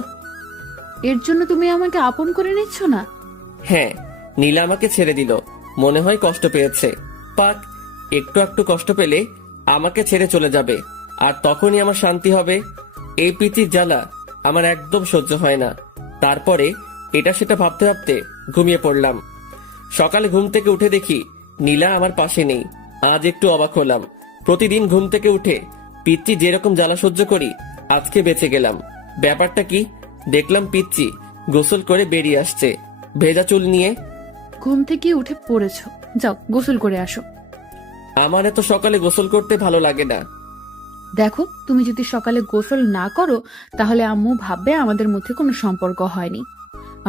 এর জন্য তুমি আমাকে আপন করে নিচ্ছ না? হ্যাঁ, নীলা আমাকে ছেড়ে দিল, মনে হয় কষ্ট পেয়েছে। পাক, একটু একটু কষ্ট পেলে আমাকে ছেড়ে চলে যাবে, আর তখনই আমার শান্তি হবে। এই পিচির জ্বালা আমার একদম সহ্য হয় না। তারপরে এটা সেটা ভাবতে ভাবতে ঘুমিয়ে পড়লাম। সকালে ঘুম থেকে উঠে দেখি নীলা আমার পাশে নেই। আজ একটু অবাক হলাম। প্রতিদিন ঘুম থেকে উঠে পিচ্চি যেরকম জ্বালা সহ্য করি, আজকে বেঁচে গেলাম। ব্যাপারটা কি? দেখলাম পিচ্চি গোসল করে বেরিয়ে আসছে, ভেজা চুল নিয়ে। ঘুম থেকে উঠে পড়েছো, যাও গোসল করে আসো। আমার এত সকালে গোসল করতে ভালো লাগে না। দেখো, তুমি যদি সকালে গোসল না করো তাহলে আম্মু ভাববে আমাদের মধ্যে কোনো সম্পর্ক হয়নি,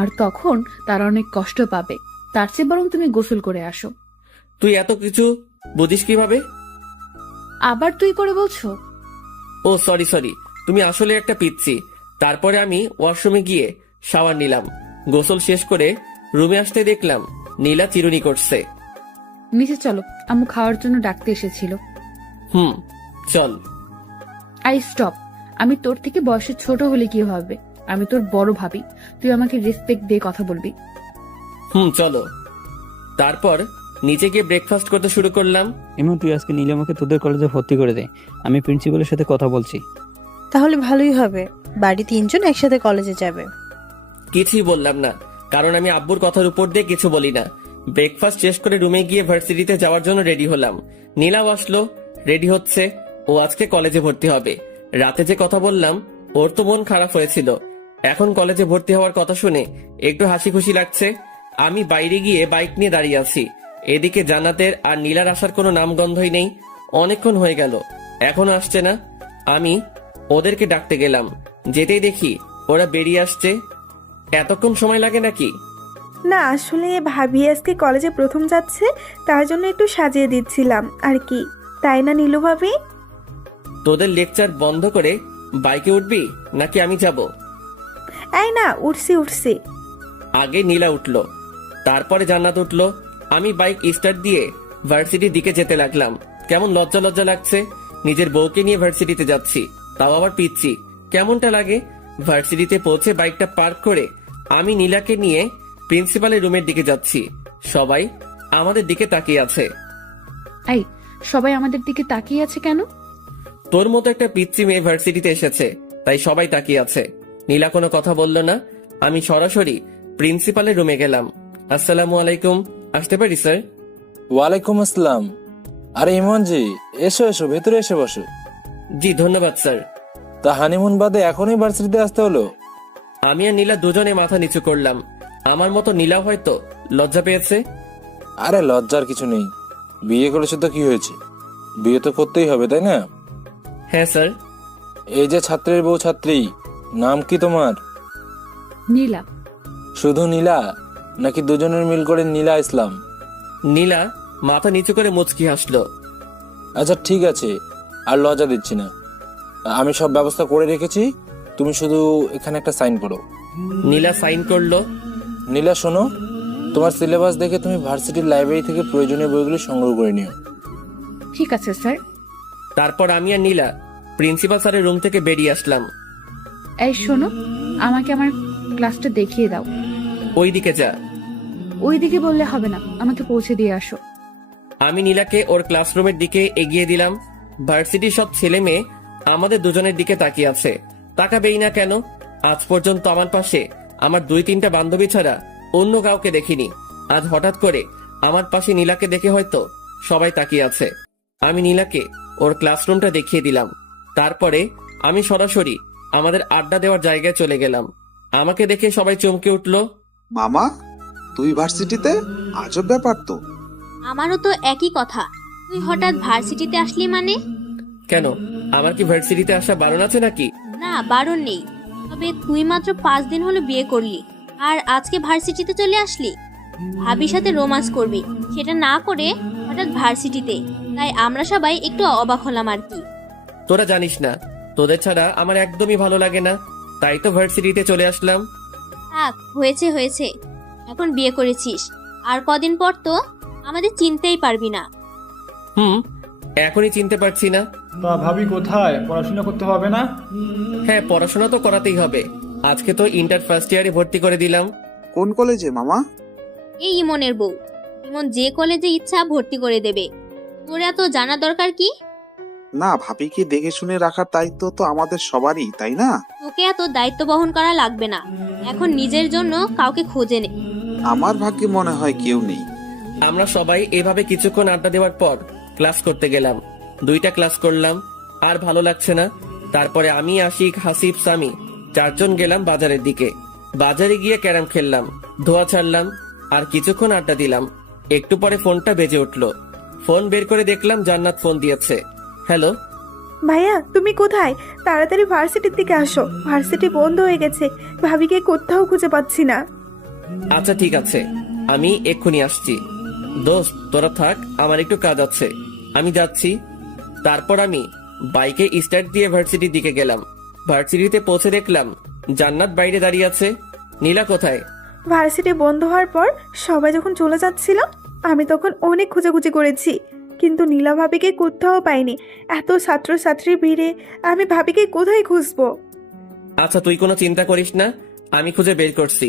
আর তখন তারা অনেক কষ্ট পাবে। তার চেয়ে বরং তুমি গোসল করে আসো। তুই এত কিছু বুঝিস কিভাবে? আবার তুই করে বলছো? ও সরি সরি, তুমি আসলে একটা পিচ্চি। তারপরে আমি ওয়াশরুমে গিয়ে শাওয়ার নিলাম। গোসল শেষ করে রুমে আসতে দেখলাম নীলা চিরুনি করছে। নিচে চলো, আম্মু খাওয়ার জন্য ডাকতে এসেছিল। চল। আই স্টপ, আমি তোর থেকে বয়সে ছোট হলে কি হবে? আমি তোর বড় ভাবি, তুই আমাকে রেসপেক্ট দিয়ে কথা বলবি। চলো। তারপর নিচে গিয়ে ব্রেকফাস্ট করতে শুরু করলাম। এমন তুই আজকে নীলিমাকে তোদের কলেজে ভর্তি করে দে, আমি প্রিন্সিপালের সাথে কথা বলছি। তাহলে ভালোই হবে, বাড়ি 3 জন একসাথে কলেজে যাবে। কিছুই বললাম না, কারণ আমি আব্বুর কথার উপর দিয়ে কিছু বলি না। ব্রেকফাস্ট শেষ করে রুমে গিয়ে ভার্সিটিতে যাওয়ার জন্য রেডি হলাম। নীলাও আসলো, রেডি হচ্ছে। ও আজকে কলেজে ভর্তি হবে। রাতে যে কথা বললাম, ওর তো মন খারাপ হয়েছিল। এখন কলেজে ভর্তি হওয়ার কথা শুনে একটু হাসি খুশি লাগছে। আমি বাইরে গিয়ে বাইক নিয়ে দাঁড়িয়ে আছি। এদিকে জান্নাতের আর নীলার আসার কোনো নামগন্ধই নেই। অনেকক্ষণ হয়ে গেল, এখনো আসছে না। আমি ওদেরকে ডাকতে গেলাম, যেতেই দেখি ওরা বেরিয়ে আসছে। এতক্ষণ সময় লাগে নাকি? না আসলে ভাবি আজকে কলেজে প্রথম যাচ্ছে, তার জন্য একটু সাজিয়ে দিচ্ছিলাম আর কি, তাই না নীলু ভাবি? তোদের লেকচার বন্ধ করে বাইকে উঠবি নাকি আমি যাব? এই না, উঠছি। আগে নীলা উঠলো, তারপরে জান্নাত উঠলো। আমি বাইক স্টার্ট দিয়ে ভার্সিটির দিকে যেতে লাগলাম। কেমন লজ্জা লজ্জা লাগছে, নিজের বউকে নিয়ে ভার্সিটিতে যাচ্ছি, তাও আবার পিচ্ছি। কেমনটা লাগে? ভার্সিটিতে পৌঁছে বাইকটা পার্ক করে আমি নীলাকে নিয়ে প্রিন্সিপালের রুমের দিকে যাচ্ছি। সবাই আমাদের দিকে তাকিয়ে আছে। এই, সবাই আমাদের দিকে তাকিয়ে আছে কেন? তোর মতো একটা পিচ্ছি মেয়ে ভার্সিটিতে এসেছে, তাই সবাই তাকিয়ে আছে। নীলা কোনো কথা বলল না। আমি সরাসরি প্রিন্সিপালের রুমে গেলাম। আসসালামু আলাইকুম, আসতে পারি স্যার? ওয়ালাইকুম আসসালাম। আরে ইমন জি, এসো এসো, ভেতরে এসে বসো। জি ধন্যবাদ স্যার। তা হানিমুন বাদে এখনই ভার্সিটিতে আসতে হলো? আমি আর নীলা দুজনে মাথা নিচু করলাম। আমার মতো নীলাও হয়তো লজ্জা পেয়েছে। আরে লজ্জার কিছু নেই, বিয়ে করেছে তো কি হয়েছে, বিয়ে তো করতেই হবে তাই না? হ্যাঁ স্যার। এই যে ছাত্রের বউ ছাত্রী, নাম কি তোমার? নীলা। শুধু নীলা নাকি দুজনের মিল করে নীলা ইসলাম? নীলা মাথা নিচু করে মুচকি হাসলো। আচ্ছা ঠিক আছে, আর লজ্জা দিচ্ছি না, আমি সব ব্যবস্থা করে রেখেছি, তুমি শুধু এখানে একটা সাইন করো। নীলা সাইন করলো। নীলা শোনো, তোমার সিলেবাস দেখে তুমি ভার্সিটির লাইব্রেরি থেকে প্রয়োজনীয় বইগুলি সংগ্রহ করে নিও। ঠিক আছে স্যার। তারপর আমি আর নীলা প্রিন্সিপাল স্যারের রুম থেকে বেরিয়ে আসলাম। এই শোনো, আমাকে আমার ক্লাসটা দেখিয়ে দাও। ওইদিকে যা। ওইদিকে বললে হবে না, আমাকে পৌঁছে দিয়ে আসো। আমি নীলাকে ওর ক্লাসরুমের দিকে এগিয়ে দিলাম। ভার্সিটির সব ছেলে মেয়ে আমাদের দুজনের দিকে তাকিয়ে আছে। তাকাবেই না কেন? আজ পর্যন্ত আমার পাশে আমার 2-3টা বান্ধবী ছাড়া অন্য কাউকে দেখিনি। আজ হঠাৎ করে আমার পাশে নীলাকে দেখে হয়তো সবাই তাকিয়ে আছে। আমি নীলাকে ওর ক্লাসরুমটা দেখিয়ে দিলাম। তারপরে আমি সরাসরি আমাদের আড্ডা দেওয়ার জায়গায় চলে গেলাম। আমাকে দেখে সবাই চমকে উঠলো। মামা, তুই ভার্সিটিতে? আজব ব্যাপার তো। আমারও তো একই কথা, তুই হঠাৎ ভার্সিটিতে আসলি মানে? কেন, আমার কি ভার্সিটিতে আসা বারণ আছে নাকি? না, বারণ নেই, তবে তুই মাত্র 5 দিন হলো বিয়ে করলি আর আজকে ভার্সিটিতে চলে আসলি। ভাবির সাথে রোমান্স করবি, সেটা না করে হঠাৎ ভার্সিটিতে, তাই আমরা সবাই একটু অবাক হলাম আর কি। তোরা জানিস না, তোদের ছাড়া আমার একদমই ভালো লাগে না, তাই তো ভার্সিটিতে চলে আসলাম। থাক, হয়েছে হয়েছে, এখন বিয়ে করেছিস, আর কদিন পর তো আমাদের চিনতেই পারবি না। এখনই চিনতে পারছি না। তা ভাবি কোথায়? পড়াশোনা করতে হবে না? হ্যাঁ, পড়াশোনা তো করাতেই হবে। আজকে তো ইন্টার ফার্স্ট ইয়ারে ভর্তি করে দিলাম। কোন কলেজে মামা? এই ইমনের বউ। ইমন যে কলেজে ইচ্ছা ভর্তি করে দেবে, তোর এত জানা দরকার কি? না, ভাবিকে দেখে শুনে রাখার দায়িত্ব তো আমাদের সবারই, তাই না? তোকে এত দায়িত্ব বহন করা লাগবে না, এখন নিজের জন্য কাউকে খোঁজে নে। আমার ভাগ্যে মনে হয় কেউ নেই। আমরা সবাই এভাবে কিছুক্ষণ আড্ডা দেওয়ার পর ক্লাস করতে গেলাম। 2টা ক্লাস করলাম, আর ভালো লাগছে না। তারপরে আমি, আশিক, হাসিব, সামি 4 জন গেলাম বাজারের দিকে। বাজারে গিয়ে ক্যারাম খেললাম, ধোয়া ছাড়লাম, আর কিছুক্ষণ আড্ডা দিলাম। একটু পরে ফোনটা বেজে উঠলো। ফোন বের করে দেখলাম জান্নাত ফোন দিয়েছে। হ্যালো ভাইয়া, তুমি কোথায়? তাড়াতাড়ি ভার্সিটির দিকে আসো, ভার্সিটি বন্ধ হয়ে গেছে, ভাবিকে কোথাও খুঁজে পাচ্ছি না। আচ্ছা ঠিক আছে, আমি এক্ষুনি আসছি। দোস্ত তোরা থাক, আমার একটু কাজ আছে, আমি যাচ্ছি। তারপর আমি বাইকে স্টার্ট দিয়ে ভার্সিটির দিকে গেলাম। ভার্সিটিতে পৌঁছে দেখলাম জান্নাত বাইরে দাঁড়িয়ে আছে। নীলা কোথায়? ভার্সিটি বন্ধ হওয়ার পর সবাই যখন চলে যাচ্ছিল, আমি তখন অনেক খোঁজাখুঁজি করেছি, কিন্তু নীলা ভাবিকে কোথাও পাইনি। এত ছাত্রছাত্রীর ভিড়ে আমি ভাবিকে কোথায় খুঁজবো? আচ্ছা তুই কোনো চিন্তা করিস না, আমি খুঁজে বের করছি।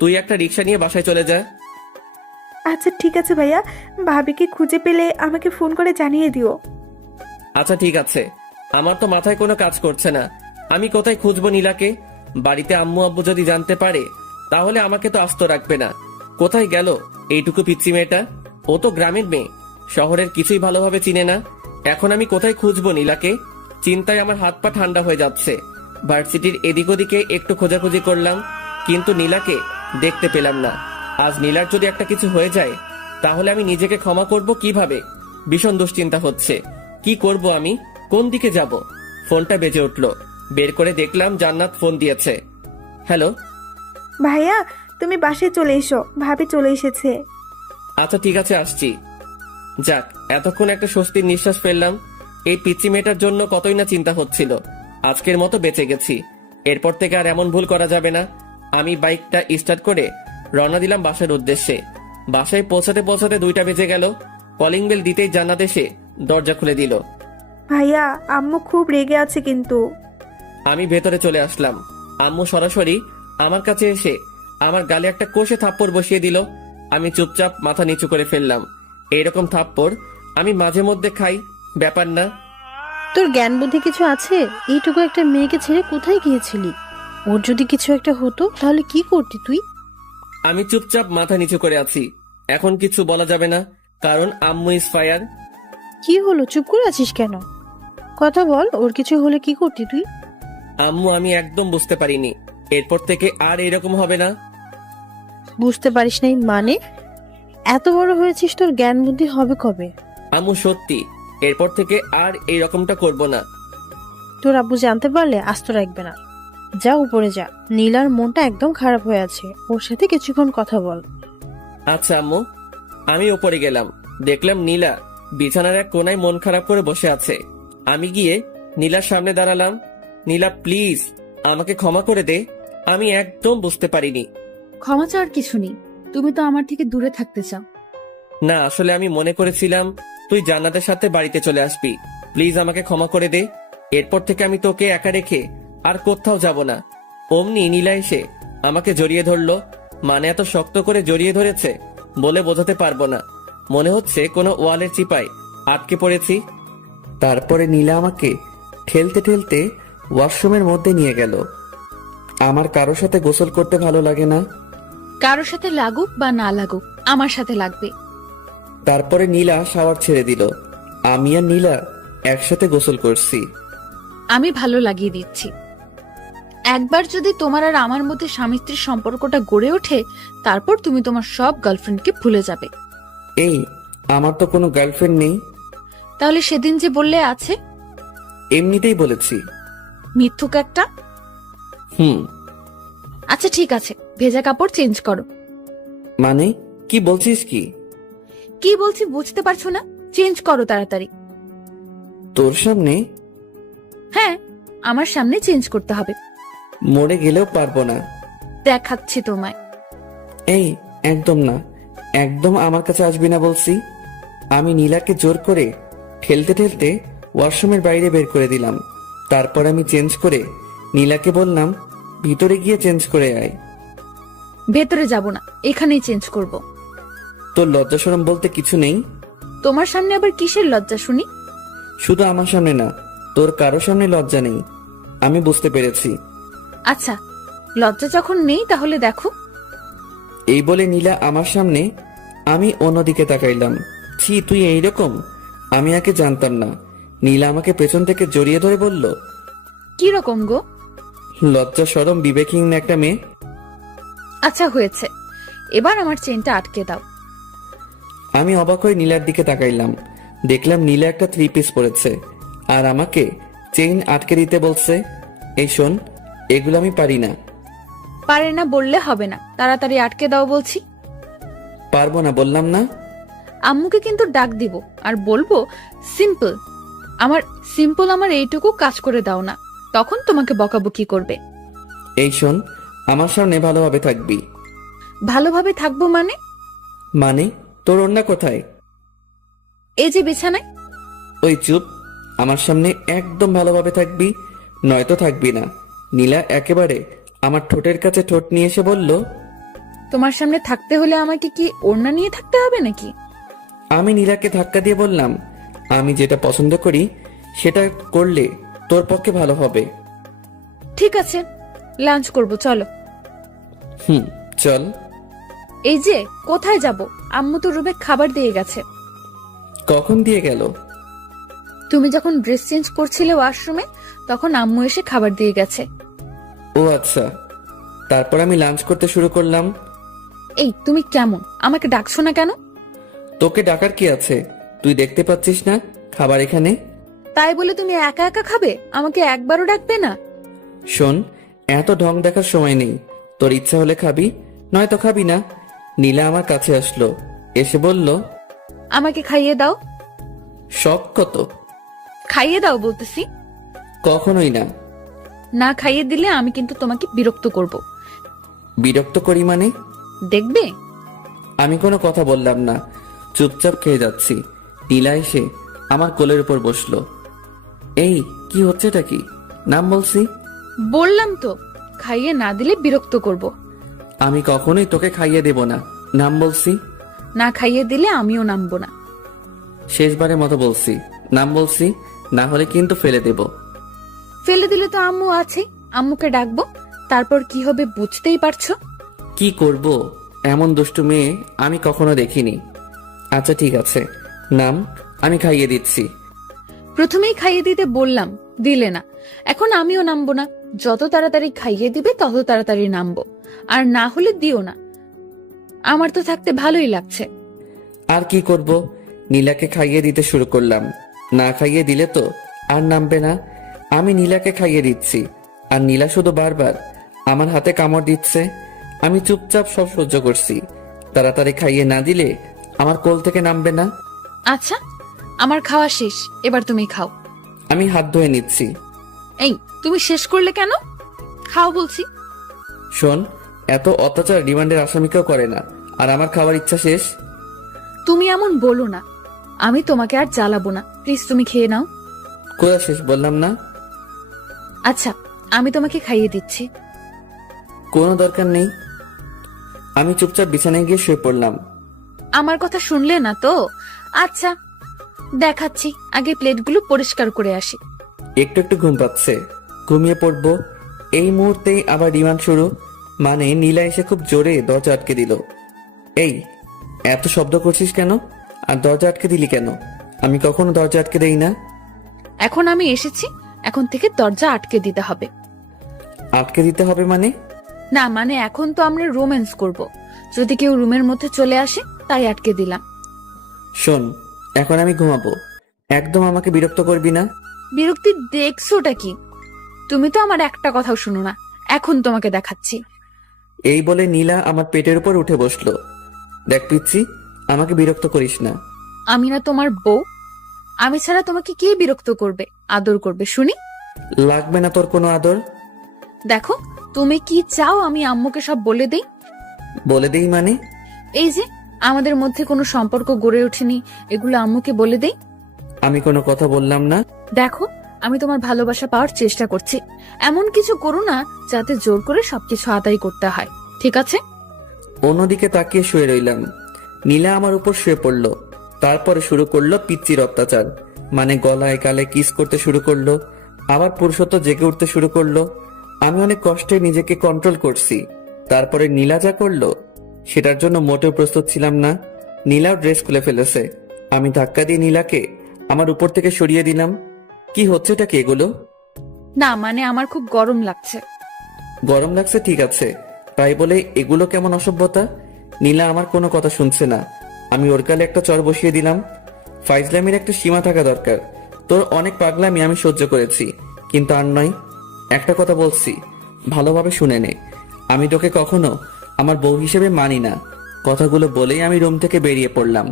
তুই একটা রিক্সা নিয়ে বাসায় চলে যা। আচ্ছা ঠিক আছে ভাইয়া, ভাবিকে খুঁজে পেলে আমাকে ফোন করে জানিয়ে দিও। আচ্ছা ঠিক আছে। আমার তো মাথায় কোনো কাজ করছে না, আমি কোথায় খুঁজবো নীলাকে? বাড়িতে আম্মু আব্বু যদি জানতে পারে তাহলে আমাকে তো আস্ত রাখবে না। কোথায় গেল এইটুকু পিচ্চি মেয়েটা? ও তো গ্রামের মেয়ে, শহরের কিছুই ভালোভাবে চিনে না। এখন আমি কোথায় খুঁজবো নীলাকে? চিন্তায় আমার হাত পা ঠান্ডা হয়ে যাচ্ছে। ভার্সিটির এদিক ওদিকে একটু খোঁজাখুঁজি করলাম, কিন্তু নীলাকে দেখতে পেলাম না। আজ নীলার যদি একটা কিছু হয়ে যায় তাহলে আমি নিজেকে ক্ষমা করব কিভাবে? ভীষণ দুশ্চিন্তা হচ্ছে। কি করব আমি? কোন দিকে যাব? ফোনটা বেজে উঠলো, বের করে দেখলাম জান্নাত ফোন দিয়েছে। হ্যালো। ভাইয়া তুমি বাসায় চলে এসো, ভাবি চলে এসেছে। আচ্ছা ঠিক আছে, আসছি। যাক, এতক্ষণ একটা স্বস্তির নিঃশ্বাস ফেললাম। এই পিচ্চি মেয়েটার জন্য কতই না চিন্তা হচ্ছিল। আজকের মতো বেঁচে গেছি, এরপর থেকে আর এমন ভুল করা যাবে না। আমি বাইকটা স্টার্ট করে রওনা দিলাম বাসার উদ্দেশ্যে। বাসায় পৌঁছাতে পৌঁছাতে 2টা বেজে গেল। কলিং বেল দিতেই জান্নাত এসে দরজা খুলে দিল। ভাইয়া আম্মু খুব রেগে আছে কিন্তু। আমি ভেতরে চলে আসলাম। আম্মু সরাসরি আমার কাছে এসে আমার গালে একটা কষে থাপ্পড় বসিয়ে দিল। আমি চুপচাপ মাথা নিচু করে ফেললাম। এইরকম থাপ্পড় আমি মাঝে মধ্যে খাই, ব্যাপার না। তোর জ্ঞান বুদ্ধি কিছু আছে? এইটুকু একটা মেয়েকে ছেড়ে কোথায় গিয়েছিলি? ওর যদি কিছু একটা হতো তাহলে কি করতি তুই? আমি চুপচাপ মাথা নিচু করে আছি। এখন কিছু বলা যাবে না, কারণ আম্মু ইজ ফায়ার। কি হলো, চুপ করে আছিস কেন? কথা বল, ওর কিছু হলে কি করতি তুই? আম্মু আমি একদম বুঝতে পারিনি, এরপর থেকে আর এরকম হবে না। বুঝতে পারিস নাই মানে? এত বড় হয়েছিস, তোর জ্ঞান বুদ্ধি হবে কবে? আম্মু সত্যি এরপর থেকে আর এই রকমটা করব না। তোর আব্বু জানতে পারলে আস্ত রাখবে না। যা উপরে যা, নীলার মনটা একদম খারাপ হয়ে আছে, ওর সাথে কিছুক্ষণ কথা বল। আচ্ছা আম্মু। আমি উপরে গেলাম, দেখলাম নীলা বিছানার এক কোনায় মন খারাপ করে বসে আছে। আমি গিয়ে নীলার সামনে দাঁড়ালাম। নীলা প্লিজ আমাকে ক্ষমা করে দে, আমি একদম বুঝতে পারিনি। ক্ষমা চাওয়ার কিছু নেই, তুমি তো আমার থেকে দূরে থাকতে চাও। না, আসলে আমি মনে করেছিলাম তুই জান্নাতের সাথে বাড়িতে চলে আসবি। প্লিজ আমাকে ক্ষমা করে দে। এরপর থেকে আমি তোকে একা রেখে আর কোথাও যাব না। অমনি নীলা এসে আমাকে জড়িয়ে ধরলো। মানে এত শক্ত করে জড়িয়ে ধরেছে বলে বোঝাতে পারবো না। মনে হচ্ছে কোনো ওয়ালের চিপায় আটকে পড়েছি। তারপরে নীলা আমাকে ঠেলতে ঠেলতে ওয়াশরুমের মধ্যে নিয়ে গেল। আমার কারো সাথে গোসল করতে ভালো লাগে না। কারোর সাথে লাগুক বা না লাগুক, আমার সাথে লাগবে। তারপরে নীলা শাওয়ার ছেড়ে দিল। আমি আর নীলা একসাথে গোসল করছি। আমি ভালো লাগিয়ে দিচ্ছি। একবার যদি তোমার আর আমার মধ্যে স্বামী স্ত্রীর সম্পর্কটা গড়ে ওঠে, তারপর তুমি তোমার সব গার্লফ্রেন্ডকে ভুলে যাবে। এই, আমার তো কোনো গার্লফ্রেন্ড নেই। তাহলে সেদিন যে বললে আছে? এমনিতেই বলেছি। মিথ্যুক একটা। আচ্ছা ঠিক আছে, ভেজা কাপড় চেঞ্জ করো। মানে কি বলছিস? কি বলছি বুঝতে পারছো না? চেঞ্জ করো তাড়াতাড়ি। তোর সামনে? হ্যাঁ, আমার সামনে চেঞ্জ করতে হবে। মরে গেলেও পারবো না। দেখাচ্ছি তোমায়। এই একদম না, একদম আমার কাছে আসবি না বলছি। আমি নীলাকে জোর করে ঠেলতে ঠেলতে ওয়াশরুমের বাইরে বের করে দিলাম। তারপর আমি চেঞ্জ করে নীলাকে বললাম ভিতরে গিয়ে চেঞ্জ করে আয়। ভেতরে যাব না, এখানেই চেঞ্জ করব। তোর লজ্জা শরম বলতে কিছু নেই? তোমার সামনে আবার কিসের লজ্জা শুনি? শুধু আমার সামনে না, তোর কারো সামনে লজ্জা নেই, আমি বুঝতে পেরেছি। আচ্ছা, লজ্জা যখন নেই তাহলে দেখো। এই বলে নীলা আমার সামনে, আমি অন্যদিকে তাকাইলাম। ছি, তুই এইরকম? আমি আগে জানতাম না। নীলা আমাকে পেছন থেকে জড়িয়ে ধরে বলল, কি রকম গো? লজ্জা শরম বিবেকহীন একটা মেয়ে। আচ্ছা হয়েছে, এবার আমার চেনটা আটকে দাও। আমি অবাক হয়ে নীলার দিকে তাকাইলাম। দেখলাম নীলা একটা 3 পিস পরেছে আর আমাকে চেইন আটকে দিতে বলছে। এই শোন, এগুলো আমি পারি না। পারে না বললে হবে না, তাড়াতাড়ি আটকে দাও বলছি। পারবো না বললাম না। আম্মুকে কিন্তু ডাক দিব আর বলবো সিম্পল আমার এইটুকু কাজ করে দাও না, তখন তোমাকে বকাবকি করবে। এই শোন, আমার সামনে ভালোভাবে থাকবি। ভালোভাবে থাকবো মানে? মানে তোর অন্য কোথায়? এই যে বিছানায়। ওই চুপ, আমার সামনে একদম ভালোভাবে থাকবি, নয়তো থাকবি না। নীলা একেবারে আমার ঠোঁটের কাছে ঠোঁট নিয়ে এসে বলল, তোমার সামনে থাকতে হলে আমাকে কি ওড়না নিয়ে থাকতে হবে নাকি? আমি নীলাকে ধাক্কা দিয়ে বললাম, আমি যেটা পছন্দ করি সেটা করলে তোর পক্ষে ভালো হবে। ঠিক আছে, লাঞ্চ করব, চলো। চল। এই যে, কোথায় যাব? আম্মু তো রুমে খাবার দিয়ে গেছে। কখন দিয়ে গেল? তুমি যখন ড্রেস চেঞ্জ করছিলে ওয়াশরুমে, তখন আম্মু এসে খাবার দিয়ে গেছে। ও আচ্ছা। তারপর আমি লাঞ্চ করতে শুরু করলাম। এই, তুমি কেমন? আমাকে ডাকছো না কেন? তোকে ডাকার কি আছে? তুই দেখতে পাচ্ছিস না খাবার এখানে? তাই বলে তুমি একা একা খাবে? আমাকে একবারও ডাকবে না? শোন, এত ঢং দেখার সময় নেই। তোর ইচ্ছা হলে খাবি, নয়তো খাবি না। নীলা আমার কাছে আসলো, এসে বলল, আমাকে খাইয়ে দাও। শখ কত? খাইয়ে দাও বলতেছি। কখনোই না। না খাইয়ে দিলে আমি কিন্তু তোমাকে বিরক্ত করব। বিরক্ত করি মানে? দেখবে। আমি কোনো কথা বললাম না, চুপচাপ খেয়ে যাচ্ছি। নীলা এসে আমার কোলের উপর বসলো। এই, কি হচ্ছেটা কি? নাম বলছি। বললাম তো, খাইয়ে না দিলে বিরক্ত করব। আমি কখনোই তোকে খাইয়ে দেব না, নাম বলছি। না খাইয়ে দিলে আমিও নামবো না। শেষবারের মতো বলছি, নাম বলছি, না হলে কিন্তু ফেলে দেব। ফেলে দিলে তো আম্মু আছে, আম্মুকে ডাকবো। তারপর কি হবে বুঝতেই পারছো। কি করব? এমন দুষ্টু মেয়ে আমি কখনো দেখিনি। আচ্ছা ঠিক আছে, নাম, আমি খাইয়ে দিচ্ছি। প্রথমেই খাইয়ে দিতে বললাম, দিলে না। এখন আমিও নামবো না। যত তাড়াতাড়ি খাইয়ে দিবে তত তাড়াতাড়ি নামবো, আর না হলে দিও না। আমার তো থাকতে ভালোই লাগছে। আর কি করব? নীলাকে খাইয়ে দিতে শুরু করলাম। না খাইয়ে দিলে তো আর নামবে না। আমি নীলাকে খাইয়ে দিচ্ছি, আর নীলা শুধু বারবার আমার হাতে কামড় দিচ্ছে। আমি চুপচাপ সব সহ্য করছি। তাড়াতাড়ি খাইয়ে না দিলে আমার কোল থেকে নামবে না। আচ্ছা, আমার খাওয়া শেষ, এবার তুমি খাও। আমি হাত ধুয়ে নিচ্ছি। এই, তুমি শেষ করলে কেন? খাও বলছি। শোন, এত অত্যাচার রিমান্ডের আসামিকেও করে না, আর আমার খাবার ইচ্ছা শেষ। তুমি এমন বলো না, আমি তোমাকে আর জ্বালাবো না। প্লিজ তুমি খেয়ে নাও। কোথা শেষ বললাম না? আচ্ছা, আমি তোমাকে খাইয়ে দিচ্ছি। কোনো দরকার নেই। আমি চুপচাপ বিছানায় গিয়ে শুয়ে পড়লাম। আমার কথা শুনলে না তো? আচ্ছা, দেখাচ্ছি। আগে প্লেটগুলো পরিষ্কার করে আসি। একটু একটু ঘুম পাচ্ছে, ঘুমিয়ে পড়বো। এই মুহূর্তেই আবার রিমান্ড শুরু। মানে নীলা এসে খুব জোরে দরজা আটকে দিল। এই, এত শব্দ করছিস কেন? আর দরজা আটকে দিলি কেন? আমি কখনো দরজা আটকে দেই না। এখন আমি এসেছি, এখন থেকে দরজা আটকে দিতে হবে। আটকে দিতে হবে মানে? না মানে, এখন তো আমরা রোম্যান্স করব। যদি কেউ রুমের মধ্যে চলে আসে, তাই আটকে দিলাম। শোন, এখন আমি ঘুমাবো, একদম আমাকে বিরক্ত করবি না। বিরক্তি দেখছোটা কি? তুমি তো আমার একটা কথাও শুনো না। এখন তোমাকে দেখাচ্ছি। এই বলে নীলা আমার পেটের উপর উঠে বসলো। দেখ পিচ্ছি, আমাকে বিরক্ত করিস না। আমি না তোমার বউ? আমি ছাড়া তোমাকে কে বিরক্ত করবে, আদর করবে শুনি? লাগবে না তোর কোনো আদর। দেখো, তুমি কি চাও আমি আম্মুকে সব বলে দেই? বলে দেই মানে? এই যে আমাদের মধ্যে কোনো সম্পর্ক গড়ে ওঠেনি, এগুলো আম্মুকে বলে দেই। আমি কোনো কথা বললাম না। দেখো, আমি তোমার ভালোবাসা পাওয়ার চেষ্টা করছি। এমন কিছু করো না যাতে জোর করে সবকিছু আদায় করতে হয়, ঠিক আছে? অন্যদিকে তাকিয়ে শুয়ে রইলাম। নীলা আমার উপর শুয়ে পড়লো। তারপরে শুরু করলো পিচ্চির অত্যাচার। মানে গলায় গালে কিস করতে শুরু করলো, আবার পুরুষত্ব জেগে উঠতে শুরু করলো। আমি অনেক কষ্টে নিজেকে কন্ট্রোল করছি। তারপরে নীলা যা করলো সেটার জন্য মোটেও প্রস্তুত ছিলাম না। নীলাও ড্রেস খুলে ফেলেছে। আমি ধাক্কা দিয়ে নীলাকে আমার উপর থেকে সরিয়ে দিলাম। কি হচ্ছেটা কি এগুলো? না মানে, আমার খুব গরম লাগছে। গরম লাগছে ঠিক আছে, তাই বলে এগুলো কেমন অসভ্যতা? নীলা আমার কোনো কথা শুনছে না। আমি ওর গালে একটা চর বসিয়ে দিলাম। ফাইজলামির একটা সীমা থাকা দরকার। তোর অনেক পাগলামি আমি সহ্য করেছি, কিন্তু আর নয়। একটা কথা বলছি, ভালোভাবে শুনে নে। আমি তোকে কখনো আমার বউ হিসেবে মানি না। কথাগুলো বলেই আমি রুম থেকে বেরিয়ে পড়লাম।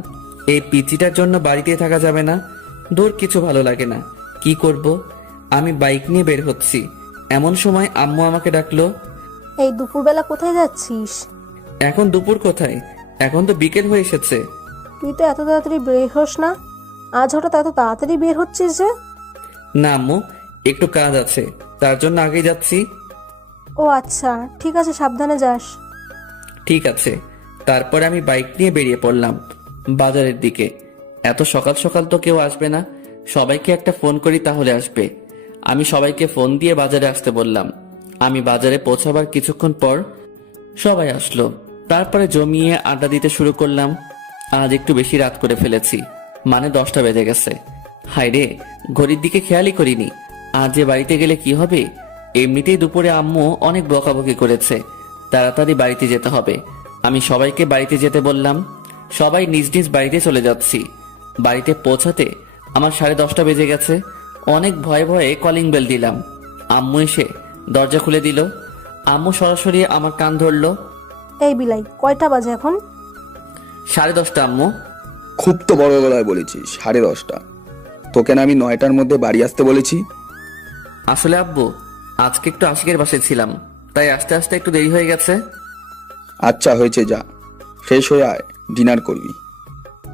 এই পিচিটার জন্য বাড়িতে থাকা যাবে না। দূর, কিছু ভালো লাগে না। কি করব? আমি বাইক নিয়ে বের হচ্ছি, এমন সময় আম্মু আমাকে ডাকলো। এই দুপুরবেলা কোথায় যাচ্ছিস? এখন দুপুর কোথায়? এখন তো বিকেল হয়ে এসেছে। তুই তো এত তাড়াতাড়ি বের হোস না, আজ হঠাৎ এত তাড়াতাড়ি বের হচ্ছিস যে? না আম্মু, একটু কাজ আছে, তার জন্য আগে যাচ্ছি। ও আচ্ছা, ঠিক আছে, সাবধানে যাস। ঠিক আছে। তারপরে আমি বাইক নিয়ে বেরিয়ে পড়লাম বাজারের দিকে। এত সকাল সকাল তো কেউ আসবে না, সবাইকে একটা ফোন করি তাহলে আসবে। আমি সবাইকে ফোন দিয়ে বাজারে আসতে বললাম। আমি বাজারে পৌঁছাবার কিছুক্ষণ পর সবাই আসলো। তারপরে জমিয়ে আড্ডা দিতে শুরু করলাম। আজ একটু বেশি রাত করে ফেলেছি, মানে 10টা বেজে গেছে। হায় রে, ঘড়ির দিকে খেয়ালই করিনি। আজ যে বাড়িতে গেলে কি হবে। এমনিতেই দুপুরে আম্মু অনেক বকাবকি করেছে, তাড়াতাড়ি বাড়িতে যেতে হবে। আমি সবাইকে বাড়িতে যেতে বললাম। সবাই নিজ নিজ বাড়িতে চলে যাচ্ছি। বাড়িতে পৌঁছাতে আমার 10:30 বেজে গেছে। অনেক ভয়ে ভয়ে কলিং বেল দিলাম। আম্মু এসে দরজা খুলে দিল। আম্মু সরাসরি আমার কান ধরলো। এই বিলাই, কয়টা বাজে এখন? 10:30 আম্মু। খুব তো বড় গলায় বলেছিস 10:30। তোকে না আমি 9টার মধ্যে বাড়ি আসতে বলেছি। আসলে আব্বু, আজকে একটু আশিকের বাসায় ছিলাম, তাই আস্তে আস্তে একটু দেরি হয়ে গেছে। আচ্ছা হয়েছে, যা ফ্রেশ হয়ে আয়, ডিনার করবি।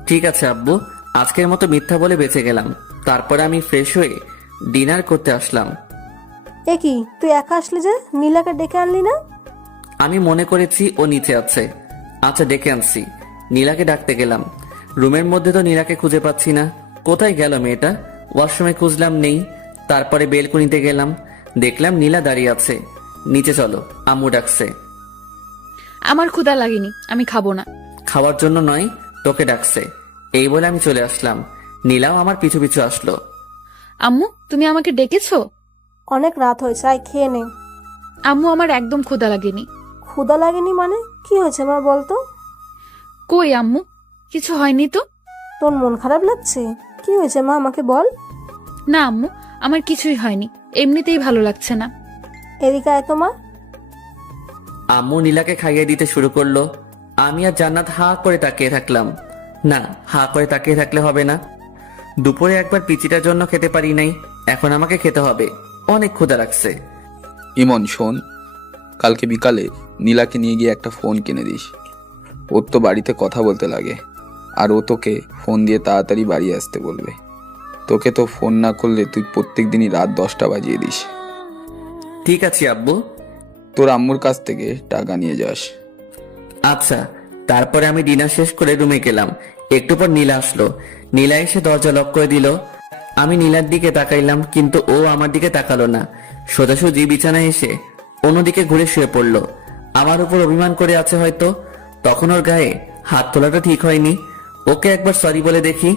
ঠিক আছে আব্বু, আজকের মতো মিথ্যা বলে বেঁচে গেলাম। তারপরে আমি ফ্রেশ হয়ে ডিনার করতে আসলাম। এ কি, তুই একা আসলি যে? নীলাকে ডেকে আনলি না? আমি মনে করেছি ও নিচে আছে। আচ্ছা, ডেকে আনছি। নীলাকে ডাকতে গেলাম। রুমের মধ্যে তো নীলাকে খুঁজে পাচ্ছি না। কোথায় গেল মেয়েটা? ওয়াশরুমে খুঁজলাম, নেই। তারপরে বেলকনিতে গেলাম, দেখলাম নীলা দাঁড়িয়ে আছে। নিচে চলো, আম্মু ডাকছে। আমার ক্ষুধা লাগেনি, আমি খাবো না। খাওয়ার জন্য নয়, তোকে ডাকছে। এই বলে আমি চলে আসলাম। নীলাও আমার পিছু পিছু আসলো। আম্মু, তুমি আমাকে ডেকেছো? অনেক রাত হয়েছে, আয় খেয়ে নে। আম্মু, আমার একদম ক্ষুধা লাগেনি। ক্ষুধা লাগেনি মানে? কি হয়েছে মা, বলতো? কই আম্মু, কিছু হয়নি তো। তোর মন খারাপ লাগছে? কি হয়েছে মা, আমাকে বল। না আম্মু, আমার কিছুই হয়নি, এমনিতেই ভালো লাগছে না। এদিকে আয় তো মা। আম্মু নীলাকে খাইয়ে দিতে শুরু করলো। আমি আর জান্নাত হা করে তাকিয়ে থাকলাম। না, হা করে তাকিয়ে থাকলে হবে না। দুপুরে একবার পিচিটার জন্য খেতে পারি নাই, এখন আমাকে খেতে হবে। অনেক ক্ষুধা লাগছে। ইমন শোন, কালকে বিকালে নীলাকে নিয়ে গিয়ে একটা ফোন কিনে দিস। ওর তো বাড়িতে কথা বলতে লাগে, আর ও তোকে ফোন দিয়ে তাড়াতাড়ি বাড়ি আসতে বলবে। তোকে তো ফোন না করলে তুই প্রত্যেক দিনই রাত 10টা বাজিয়ে দিস। ঠিক আছে আব্বু। তোর আম্মুর কাছ থেকে টাকা নিয়ে যাস। আচ্ছা। তারপরে আমি ডিনার শেষ করে রুমে গেলাম। একটু পর নীলা আসলো। নীলা এসে দরজা লক করে দিল। আমি নীলার দিকে তাকাইলাম, কিন্তু ও আমার দিকে তাকালো না। সোজাসুজি বিছানায় এসে অন্যদিকে ঘুরে শুয়ে পড়লো। আমার উপর অভিমান করে আছে হয়তো। তখন ওর গায়ে হাত তোলাটা ঠিক হয়নি। ওকে একবার সরি বলে দেখি।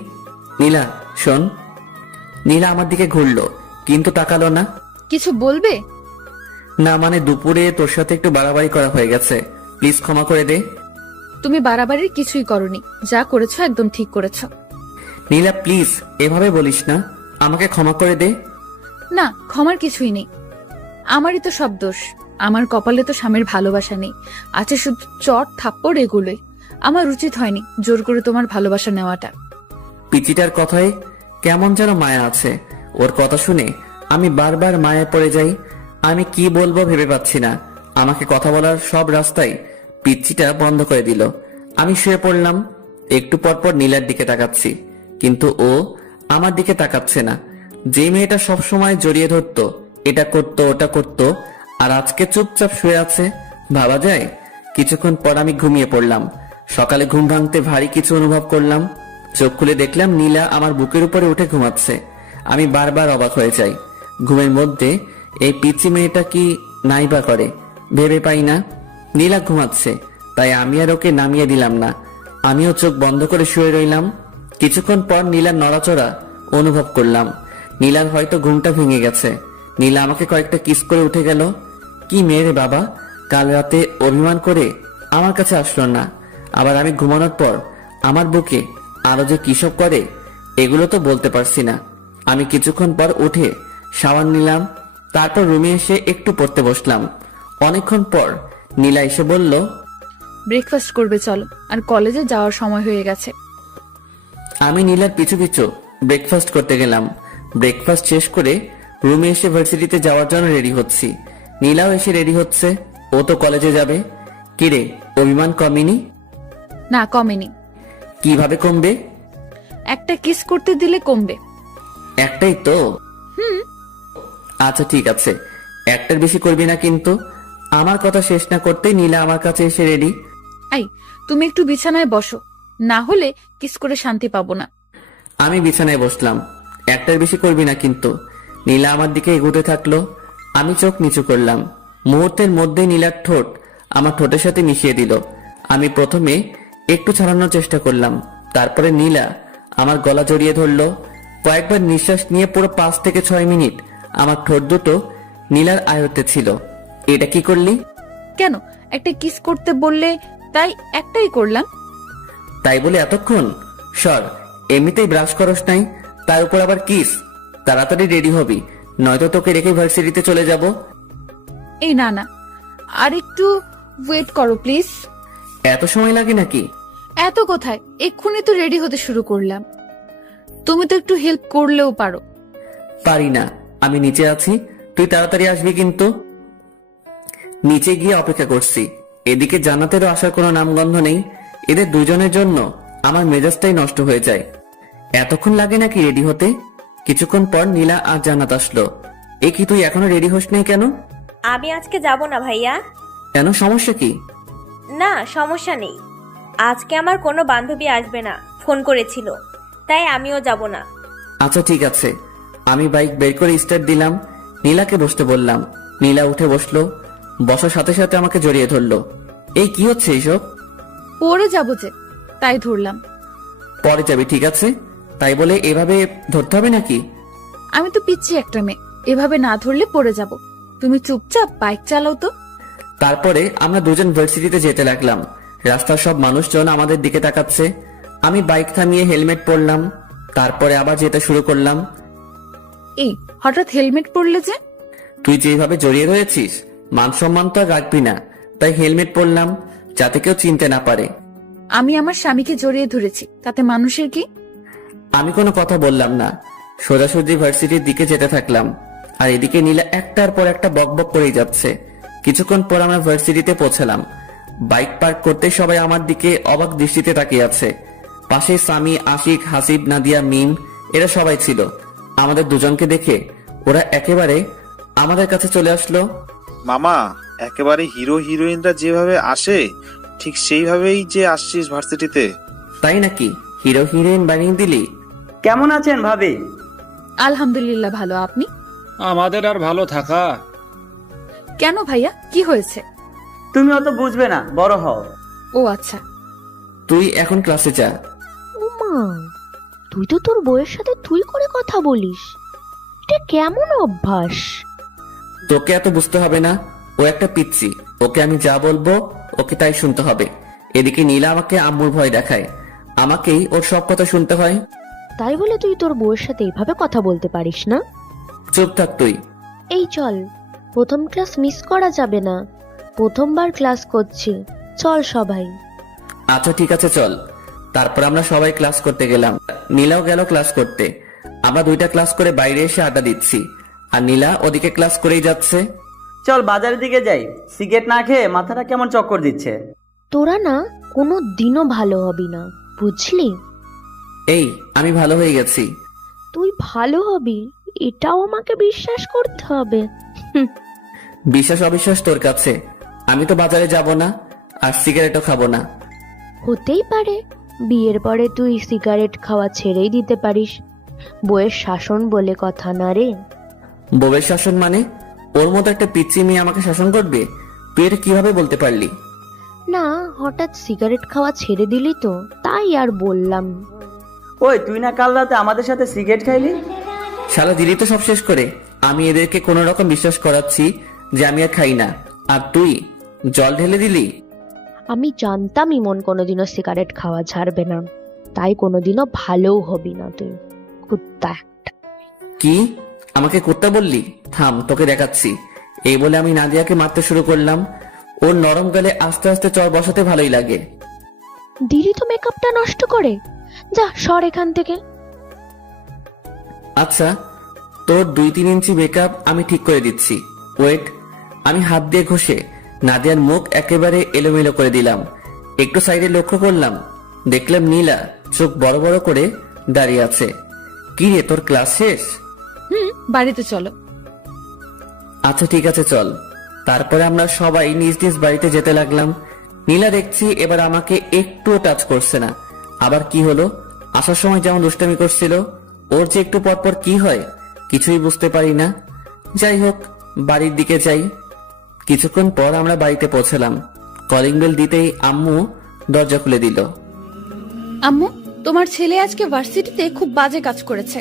নীলা শোন। নীলা আমার দিকে ঘুরলো, কিন্তু তাকালো না। কিছু বলবে? না, মানে দুপুরে তোর সাথে একটু বাড়াবাড়ি করা হয়ে গেছে, প্লিজ ক্ষমা করে দে। তুমি বাড়াবাড়ির কিছুই করনি, যা করেছো একদম ঠিক করেছো। নীলা প্লিজ এভাবে বলিস না, আমাকে ক্ষমা করে দে। না, ক্ষমার কিছুই নেই। আমারই তো সব দোষ। আমার কপালে তো স্বামীর ভালোবাসা নেই, আছে শুধু চট থাপ্পড়, এগুলোই। আমার উচিত হয়নি জোর করে তোমার ভালোবাসা নেওয়াটা। পিচিটার কথায় কেমন যেন মায়া আছে। ওর কথা শুনে আমি বারবার মায়ায় পড়ে যাই। আমি কি বলবো ভেবে পাচ্ছি না। আমাকে কথা বলার সব রাস্তাই পিচ্চিটা বন্ধ করে দিল। আমি শুয়ে পড়লাম। একটু পর পর নীলার দিকে তাকাচ্ছি, কিন্তু ও আমার দিকে তাকাচ্ছে না। যে মেয়েটা সব সময় জড়িয়ে ধরতো, এটা করতো ওটা করতো, আর আজকে চুপচাপ শুয়ে আছে, ভাবা যায়। কিছুক্ষণ পর আমি ঘুমিয়ে পড়লাম। সকালে ঘুম ভাঙতে ভারী কিছু অনুভব করলাম। চোখ খুলে দেখলাম নীলা আমার বুকের উপরে উঠে ঘুমাচ্ছে। আমি বারবার অবাক হয়ে যাই। ঘুমের মধ্যে এই পিচ্চি মেয়েটা কি নাইবা করে ভেবে পাই না। নীলা ঘুমাচ্ছে, তাই আমি আর ওকে নামিয়ে দিলাম না। আমিও চোখ বন্ধ করে শুয়ে রইলাম। কিছুক্ষণ পর নীলার নড়াচড়া অনুভব করলাম। নীলার হয়তো ঘুমটা ভেঙে গেছে। নীলা আমাকে কয়েকটা কিস করে উঠে গেল। কি মেয়ে রে বাবা, কাল রাতে অভিমান করে আমার কাছে আসলো না, আবার আমি ঘুমানোর পর আমার বুকে আরো যে কিসব করে, এগুলো তো বলতে পারছি না। আমি কিছুক্ষণ পর উঠে শাওয়ার নিলাম, তারপর রুমে এসে একটু পড়তে বসলাম। অনেকক্ষণ পর নীলা এসে বলল, ব্রেকফাস্ট করবে চলো, আর কলেজে যাওয়ার সময় হয়ে গেছে। আমি নীলার পিছু পিছু ব্রেকফাস্ট করতে গেলাম। ব্রেকফাস্ট শেষ করে রুমে এসে ভার্সিটিতে যাওয়ার জন্য রেডি হচ্ছি। নীলাও এসে রেডি হচ্ছে, ও তো কলেজে যাবে। কিরে, অভিমান কমেনি? না, কমেনি। কিভাবে কমবে? একটা কিস করতে দিলে কমবে। একটাই তো। আচ্ছা ঠিক আছে, একটার বেশি করবি না কিন্তু। আমার কথা শেষ না করতেই নীলা আমার কাছে এসে রেডি। এই, তুমি একটু বিছানায় বসো, না হলে কিস করে শান্তি পাবো না। আমি বিছানায় বসলাম। একটার বেশি করবি না কিন্তু। নীলা আমার দিকে এগোতে থাকলো। আমি চোখ নিচু করলাম। মুহূর্তের মধ্যেই নীলার ঠোঁট আমার ঠোঁটের সাথে মিশিয়ে দিল। আমি প্রথমে একটু ছাড়ানোর চেষ্টা করলাম, তারপরে নীলা আমার গলা জড়িয়ে ধরলো। কয়েকবার নিঃশ্বাস নিয়ে পুরো 5 থেকে 6 মিনিট আমার ঠোঁট দুটো নীলার আয়ত্তে ছিল। এটা কি করলি? কেন, একটা কিস করতে বললে তাই একটাই করলাম। তাই বলে এতক্ষণ? সর, এমনিতেই ব্রাশ করস নাই, তার উপর আবার কিস। তাড়াতাড়ি রেডি হবি, নয়তো তোকে রেখে ভার্সিটিতে চলে যাব। এই না না, আর একটু ওয়েট করো প্লিজ। এত সময় লাগে নাকি? এত কোথায়, এক্ষুনি তো রেডি হতে শুরু করলাম। তুমি তো একটু হেল্প করলেও পারো। পারি না, আমি নিচে আছি, তুই তাড়াতাড়ি আসবি কিন্তু। নিচে গিয়ে অপেক্ষা করছি। এদিকে জান্নাতেরও আসার কোনো নামগন্ধ নেই। এদের দুজনের জন্য আমার মেজাজটাই নষ্ট হয়ে যায়। এতক্ষণ লাগে নাকি রেডি হতে? কিছুক্ষণ পর নীলা আর জান্নাত আসলো। এ কি, তুই এখনো রেডি হোস নাই কেন? আমি আজকে যাব না ভাইয়া। কেন, সমস্যা কি? না, সমস্যা নেই। আজকে আমার কোনো বান্ধবী আসবে না, ফোন করেছিল, তাই আমিও যাব না। আচ্ছা ঠিক আছে। আমি বাইক বের করে স্টার্ট দিলাম, নীলাকে বসতে বললাম। নীলা উঠে বসলো। বসার সাথে সাথে আমাকে জড়িয়ে ধরলো। এই কি হচ্ছে এইসব? পরে যাবো যে, তাই ধরলাম। পরে যাবি, ঠিক আছে। তাই বলে এভাবে ধরতে হবে নাকি? আমি তো পিচ্ছি একটা মেয়ে, এভাবে না ধরলে পড়ে যাব। তুমি চুপচাপ বাইক চালাও তো। তারপরে আমরা দুজন ভার্সিটিতে যেতে লাগলাম। রাস্তার সব মানুষজন আমাদের দিকে তাকাচ্ছে। আমি বাইক থামিয়ে হেলমেট পরলাম, তারপরে আবার যেতে শুরু করলাম। এই, হঠাৎ হেলমেট পরলে যে? তুই যেভাবে জড়িয়ে রয়েছিস, মান সম্মান তো আর রাখবি না, তাই হেলমেট পরলাম, যাতে কেউ চিনতে না পারে। আমি আমার স্বামীকে জড়িয়ে ধরেছি, তাতে মানুষের কি? আমি কোনো কথা বললাম না, সোজাসুজি ভার্সিটির দিকে যেতে থাকলাম। আর এদিকে নীলা একটার পর একটা বকবক করেই যাচ্ছে। কিছুক্ষণ পর আমরা ভার্সিটিতে পৌঁছালাম। বাইক পার্ক করতে সবাই আমার দিকে অবাক দৃষ্টিতে তাকিয়ে আছে। পাশে সামি, আশিক, হাসিব, নাদিয়া, মিম, এরা সবাই ছিল। আমাদের দুজনকে দেখে ওরা একেবারে আমাদের কাছে চলে আসলো। মামা, একেবারে হিরো হিরোইনরা যেভাবে আসে ঠিক সেইভাবেই যে আসছিস ভার্সিটিতে। তাই নাকি? হিরো হিরোইন বানিয়ে দিলি? কেমন আছেন ভাবি? আলহামদুলিল্লাহ ভালো, আপনি? আমাদের আর ভালো থাকা। কেন ভাইয়া, কি হয়েছে? তুমি অত বুঝবে না, বড় হও। ও আচ্ছা। তুই এখন ক্লাসে যা। ওমা, তুই তো তোর বউয়ের সাথে তুই করে কথা বলিস, এটা কেমন অভ্যাস? তোকে এত বুঝতে হবে না, ও একটা পিচ্ছি। ওকে আমি যা বলবো ওকে তাই শুনতে হবে। এদিকে নীলা আমাকে আম্মুর ভয় দেখায়, আমাকেই ওর সব কথা শুনতে হয়। তাই বলে তুই তোর বউয়ের সাথে এইভাবে কথা বলতে পারিস না? চুপ থাক তুই। এই চল, প্রথম ক্লাস মিস করা যাবে না, প্রথমবার ক্লাস করছি, চল সবাই। আচ্ছা ঠিক আছে চল। তারপর আমরা সবাই ক্লাস করতে গেলাম। নীলাও গেল ক্লাস করতে। আমরা দুইটা ক্লাস করে বাইরে এসে আড্ডা দিচ্ছি, আর নীলা ওদিকে ক্লাস করেই যাচ্ছে। চল বাজারের দিকে যাই, সিগারেট না খেয়ে মাথাটা কেমন চক্কর দিচ্ছে। তোরা না কোনো দিনও ভালো হবি না, বুঝলি? এই, আমি ভালো হয়ে গেছি। তুই ভালো হবি এটাও আমাকে বিশ্বাস করতে হবে। বিশ্বাস অবিশ্বাস তোর কাছে। আমি তো বাজারে যাব না, আর সিগারেটও খাবো না। হতেই পারে বিয়ের পরে তুই সিগারেট খাওয়া ছেড়েই দিতে পারিস, বউয়ের শাসন বলে কথা না রে। বউয়ের শাসন মানে? ওর মতো একটা পিচ্চি মেয়ে আমাকে শাসন করবে? তুই এটা কিভাবে বলতে পারলি? না, হঠাৎ সিগারেট খাওয়া ছেড়ে দিলি তো, তাই আর বললাম। ওই, তুই না কাল রাতে আমাদের সাথে সিগারেট খাইলি? শালা দিলি তো সব শেষ করে। আমি এদেরকে কোন রকম বিশ্বাস করাচ্ছি যে আমি আর খাই না, আর তুই জল ঢেলে দিলি। আমি জানতাম ইমন কোনোদিনও সিগারেট খাওয়া ছাড়বে না, তাই কোনোদিনও ভালোও হবি না তুই, কুত্তা একটা। কি? আমাকে কুত্তা বললি? থাম, তোকে দেখাচ্ছি। এই বলে আমি নাদিয়াকে মারতে শুরু করলাম। ওর নরম গালে আস্তে আস্তে চর বসাতে ভালোই লাগে। দিলি তো মেকআপটা নষ্ট করে, যা সর এখান থেকে। আচ্ছা, তোর 2-3 ইঞ্চি মেকআপ আমি ঠিক করে দিচ্ছি, ওয়েট। আমি হাত দিয়ে ঘষে নাদিয়ার মুখ একেবারে এলোমেলো করে দিলাম। একটু সাইডে লক্ষ্য করলাম, দেখলাম নীলা চোখ বড় বড় করে দাঁড়িয়ে আছে। কি রে, তোর ক্লাস শেষ? বাড়িতে চলো। আচ্ছা ঠিক আছে চল। তারপরে আমরা সবাই নিজ নিজ বাড়িতে যেতে লাগলাম। নীলা দেখছি এবার আমাকে একটুও টাচ করছে না। আবার কি হলো? আসার সময় যেমন দুষ্টামি করছিল, ওর যে একটু পরপর কি হয় কিছুই বুঝতে পারি না। যাই হোক, বাড়ির দিকে যাই। কিছুক্ষণ পর আমরা বাড়িতে পৌঁছলাম। কলিং বেল দিতেই আম্মু দরজা খুলে দিল। আম্মু, তোমার ছেলে আজকে ভার্সিটিতে খুব বাজে কাজ করেছে।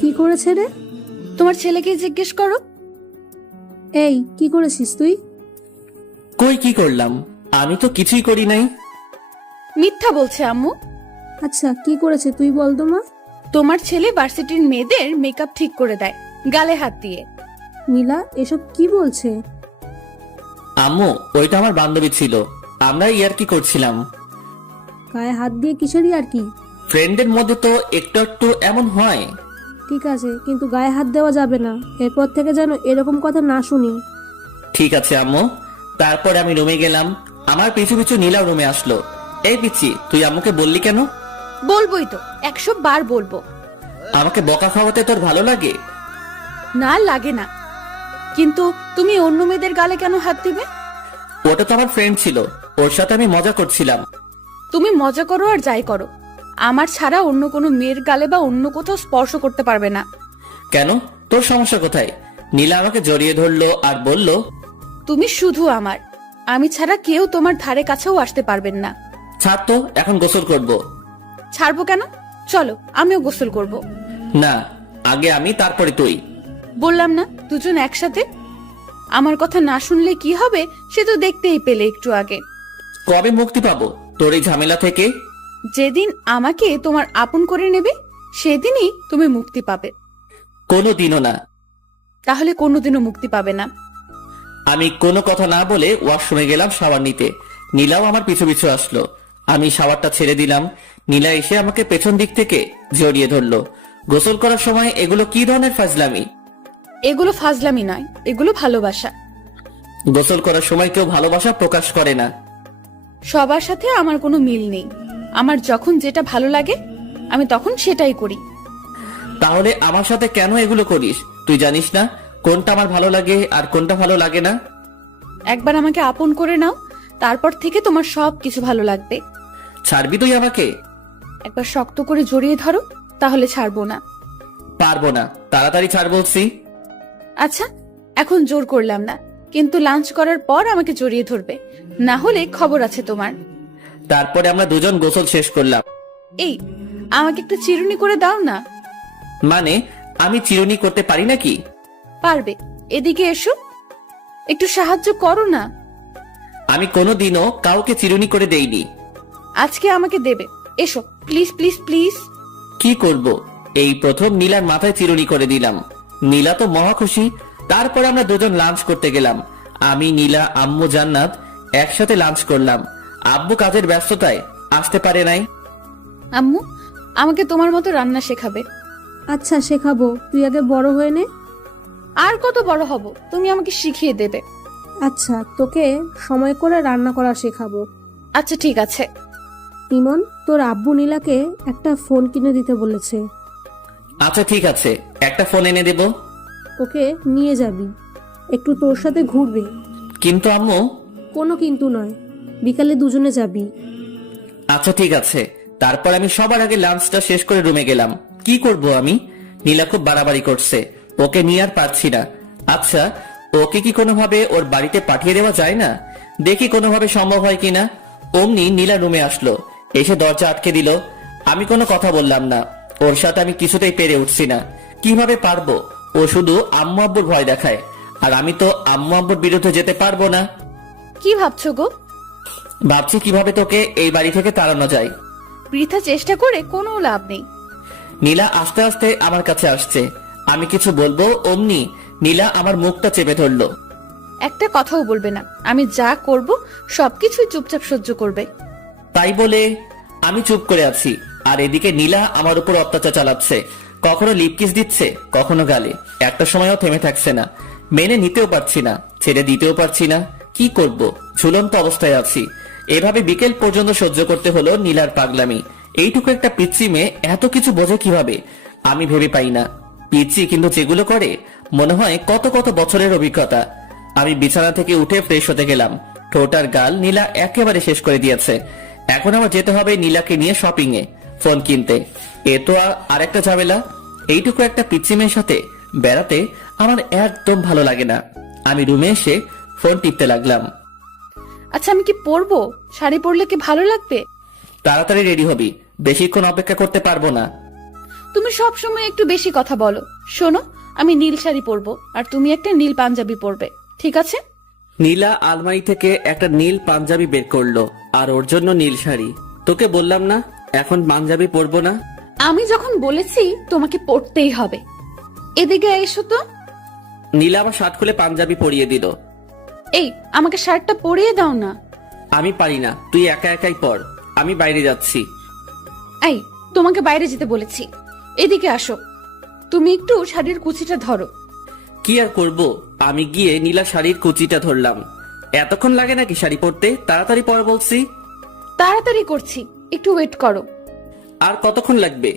কি করেছে রে? তোমার ছেলেকে জিজ্ঞেস করো। এই, কি করেছিস তুই? কই কি করলাম? আমি তো কিছুই করি নাই। মিথ্যা বলছে আম্মু। আচ্ছা, কি করেছে তুই বল তো মা। তোমার ছেলে ভার্সিটির মেয়েদের মেকআপ ঠিক করে দেয় গালে হাত দিয়ে। নীলা এসব কি বলছে? আম্মু, ওইটা আমার বান্ধবী ছিল, আমরা ইয়ার্কি করছিলাম। গায়ে হাত দিয়ে কিসেরই আর কি? ফ্রেন্ডের মধ্যে তো একটু একটু এমন হয়। ঠিক আছে, কিন্তু গায়ে হাত দেওয়া যাবে না। এরপর থেকে যেন এরকম কথা না শুনি। ঠিক আছে আম্মু। তারপর আমি রুমে গেলাম। আমার পিছু পিছু নীলাও রুমে আসলো। এই পিচ্ছি, তুই আম্মুকে বললি কেন? বলবোই তো, 100 বার বলবো। আমাকে বকা খাওয়াতে তোর ভালো লাগে? না, লাগে না। কিন্তু তুমি অন্য মেয়েদের গালে কেন হাত দিবে? ওটা তো আমার ফ্রেন্ড ছিল, ওর সাথে আমি মজা করছিলাম। তুমি মজা করো আর যাই করো, আমার ছাড়া অন্য কোনো মেয়ের গালে বা অন্য কোথাও স্পর্শ করতে পারবে না। কেন? তোর সমস্যা কোথায়? নীলা আমাকে জড়িয়ে ধরলো আর বলল, তুমি শুধু আমার, আমি ছাড়া কেউ তোমার ধারে কাছেও আসতে পারবেন না। ছাড় তো, এখন গোসল করব। ছাড়বো কেন? চলো, আমিও গোসল করব। না, আগে আমি, তারপরে তুই। বললাম না দুজন একসাথে। আমার কথা না শুনলে কি হবে সে তো দেখতেই পেলে একটু আগে। কবে মুক্তি পাবো তোর এই ঝামেলা থেকে? যেদিন আমাকে তোমার আপন করে নেবে সেদিনই তুমি মুক্তি পাবে। কোনোদিনও না। তাহলে কোনোদিনও মুক্তি পাবে না। আমি কোনো কথা না বলে ওয়াশরুমে গেলাম শাওয়ার নিতে। নীলাও আমার পিছু পিছু আসলো। আমি শাওয়ারটা ছেড়ে দিলাম। নীলা এসে আমাকে পেছন দিক থেকে জড়িয়ে ধরলো। গোসল করার সময় এগুলো কি ধরনের ফাজলামি? এগুলো ফাজলামি নয়, এগুলো ভালোবাসা। গোসল করার সময় কেউ ভালোবাসা প্রকাশ করে না। সবার সাথে আমার কোনো মিল নেই। আমার যখন যেটা ভালো লাগে আমি তখন সেটাই করি। তাহলে আমার সাথে কেন এগুলো করিস? তুই জানিস না কোনটা আমার ভালো লাগে আর কোনটা ভালো লাগে না? একবার আমাকে আপন করে নাও, তারপর থেকে তোমার সব কিছু ভালো লাগবে। ছাড়বি তুই আমাকে? একবার শক্ত করে জড়িয়ে ধরো, তাহলে ছাড়বো না। পারবো না, তাড়াতাড়ি ছাড় বলছি। আচ্ছা, এখন জোর করলাম না, কিন্তু লাঞ্চ করার পর আমাকে জড়িয়ে ধরবে, না হলে খবর আছে তোমার। তারপরে আমরা দুজন গোসল শেষ করলাম। এই, আমাকে একটু চিরুনি করে দাও না। মানে, আমি চিরুনি করতে পারি নাকি? পারবে, এদিকে এসো, একটু সাহায্য করো না। আমি কোনোদিনও কাউকে চিরুনি করে দেইনি। আজকে আমাকে দেবে, এসো প্লিজ প্লিজ প্লিজ। কি করব? এই প্রথম নীলার মাথায় চিরুনি করে দিলাম। নীলা তো মহা খুশি। তারপর আমরা দুজন লাঞ্চ করতে গেলাম। আমি, নীলা, আম্মু, জান্নাত একসাথে লাঞ্চ করলাম। আব্বু কাজের ব্যস্ততায় আসতে পারে নাই। আম্মু আমাকে তোমার মতো রান্না শেখাবে। আচ্ছা, শেখাবো। তুই আগে বড় হয়ে নে। আর কত বড় হব, তুমি আমাকে শিখিয়ে দেবে। আচ্ছা, তোকে সময় করে রান্না করা শেখাবো। আচ্ছা ঠিক আছে। ইমন, তোর আব্বু নীলাকে একটা ফোন কিনে দিতে বলেছে। আচ্ছা ঠিক আছে, একটা ফোন এনে দেব। ওকে নিয়ে যাবি, একটু তোর সাথে ঘুরবে। কিন্তু আম্মু। কোনো কিন্তু নয়, বিকালে দুজনে যাবি। আচ্ছা ঠিক আছে। তারপর আমি সবার আগে লাঞ্চটা শেষ করে রুমে গেলাম। কি করব আমি? নীলা খুব বাড়াবাড়ি করছে, ওকে নিয়ে আর পারছি না। আচ্ছা, ওকে কি কোনোভাবে ওর বাড়িতে পাঠিয়ে দেওয়া যায় না? দেখি কোনোভাবে সম্ভব হয় কিনা। অমনি নীলা রুমে আসলো, এসে দরজা আটকে দিল। আমি কোনো কথা বললাম না। ওর সাথে আমি কিছুতেই পেরে উঠছি না। কিভাবে পারবো? ও শুধু আম্মু আব্বুর ভয় দেখায়, আর আমি তো আম্মু আব্বুর বিরুদ্ধে যেতে পারবো না। কি ভাবছো গো? ভাবছি কিভাবে তোকে এই বাড়ি থেকে তাড়ানো যায়। বৃথা চেষ্টা করে কোনো লাভ নেই। নীলা আস্তে আস্তে আমার কাছে আসছে। আমি কিছু বলবো, অমনি নীলা আমার মুখটা চেপে ধরলো। একটা কথাও বলবে না, আমি যা করব সবকিছুই চুপচাপ সহ্য করবে। তাই বলে আমি চুপ করে আছি, আর এদিকে নীলা আমার উপর অত্যাচার চালাচ্ছে। কখনো লিপকিস দিচ্ছে, কখনো গালে। একটা সময়ও থেমে থাকছে না। মেনে নিতেও পারছি না, ছেড়ে দিতেও পারছি না। কি করব? ঝুলন্ত অবস্থায় আছি। এভাবে বিকেল পর্যন্ত সহ্য করতে হলো নীলার পাগলামি। এইটুকু একটা পিচ্চি মেয়ে এত কিছু বোঝে কিভাবে আমি ভেবে পাই না। পিচ্চি, কিন্তু যেগুলো করে মনে হয় কত কত বছরের অভিজ্ঞতা। আমি বিছানা থেকে উঠে ফ্রেশ হতে গেলাম। ঠোঁট আর গাল নীলা একেবারে শেষ করে দিয়েছে। এখন আমার যেতে হবে নীলাকে নিয়ে শপিং এ ফোন কিনতে। এ তো আর একটা ঝামেলা। এইটুকু একটা পিচ্চি মেয়ের সাথে বেড়াতে আমার একদম ভালো লাগে না। আমি রুমে এসে ফোন টিপতে লাগলাম। আচ্ছা আমি কি পরবো? শাড়ি পরলে কি ভালো লাগবে? তাড়াতাড়ি রেডি হবি, বেশিক্ষণ অপেক্ষা করতে পারবো না। তুমি সব সময় একটু বেশি কথা বলো। শোনো, আমি নীল শাড়ি পরবো আর তুমি একটা নীল পাঞ্জাবি পরবে, ঠিক আছে? নীলা আলমারি থেকে একটা নীল পাঞ্জাবি বের করলো আর ওর জন্য নীল শাড়ি। তোকে বললাম না এখন পাঞ্জাবি পরবো না? আমি যখন বলেছি তোমাকে পরতেই হবে। এদিকে এসো তো। নীলা আমার শার্ট খুলে পাঞ্জাবি পরিয়ে দিল। এই, আমাকে শার্টটা পরিয়ে দাও না। আমি পারি না, তুই একা একাই পর, আমি বাইরে যাচ্ছি। এই, তোমাকে বাইরে যেতে বলেছি। এদিকে আসো। তুমি একটু শাড়ির কুচিটা ধরো। কি আর করব, আমি গিয়ে নীলা শাড়ির কুচিটা ধরলাম। এতক্ষণ লাগে নাকি শাড়ি পরতে? তাড়াতাড়ি পর বলছি। তাড়াতাড়ি করছি, একটু ওয়েট করো। আর কতক্ষণ লাগবে?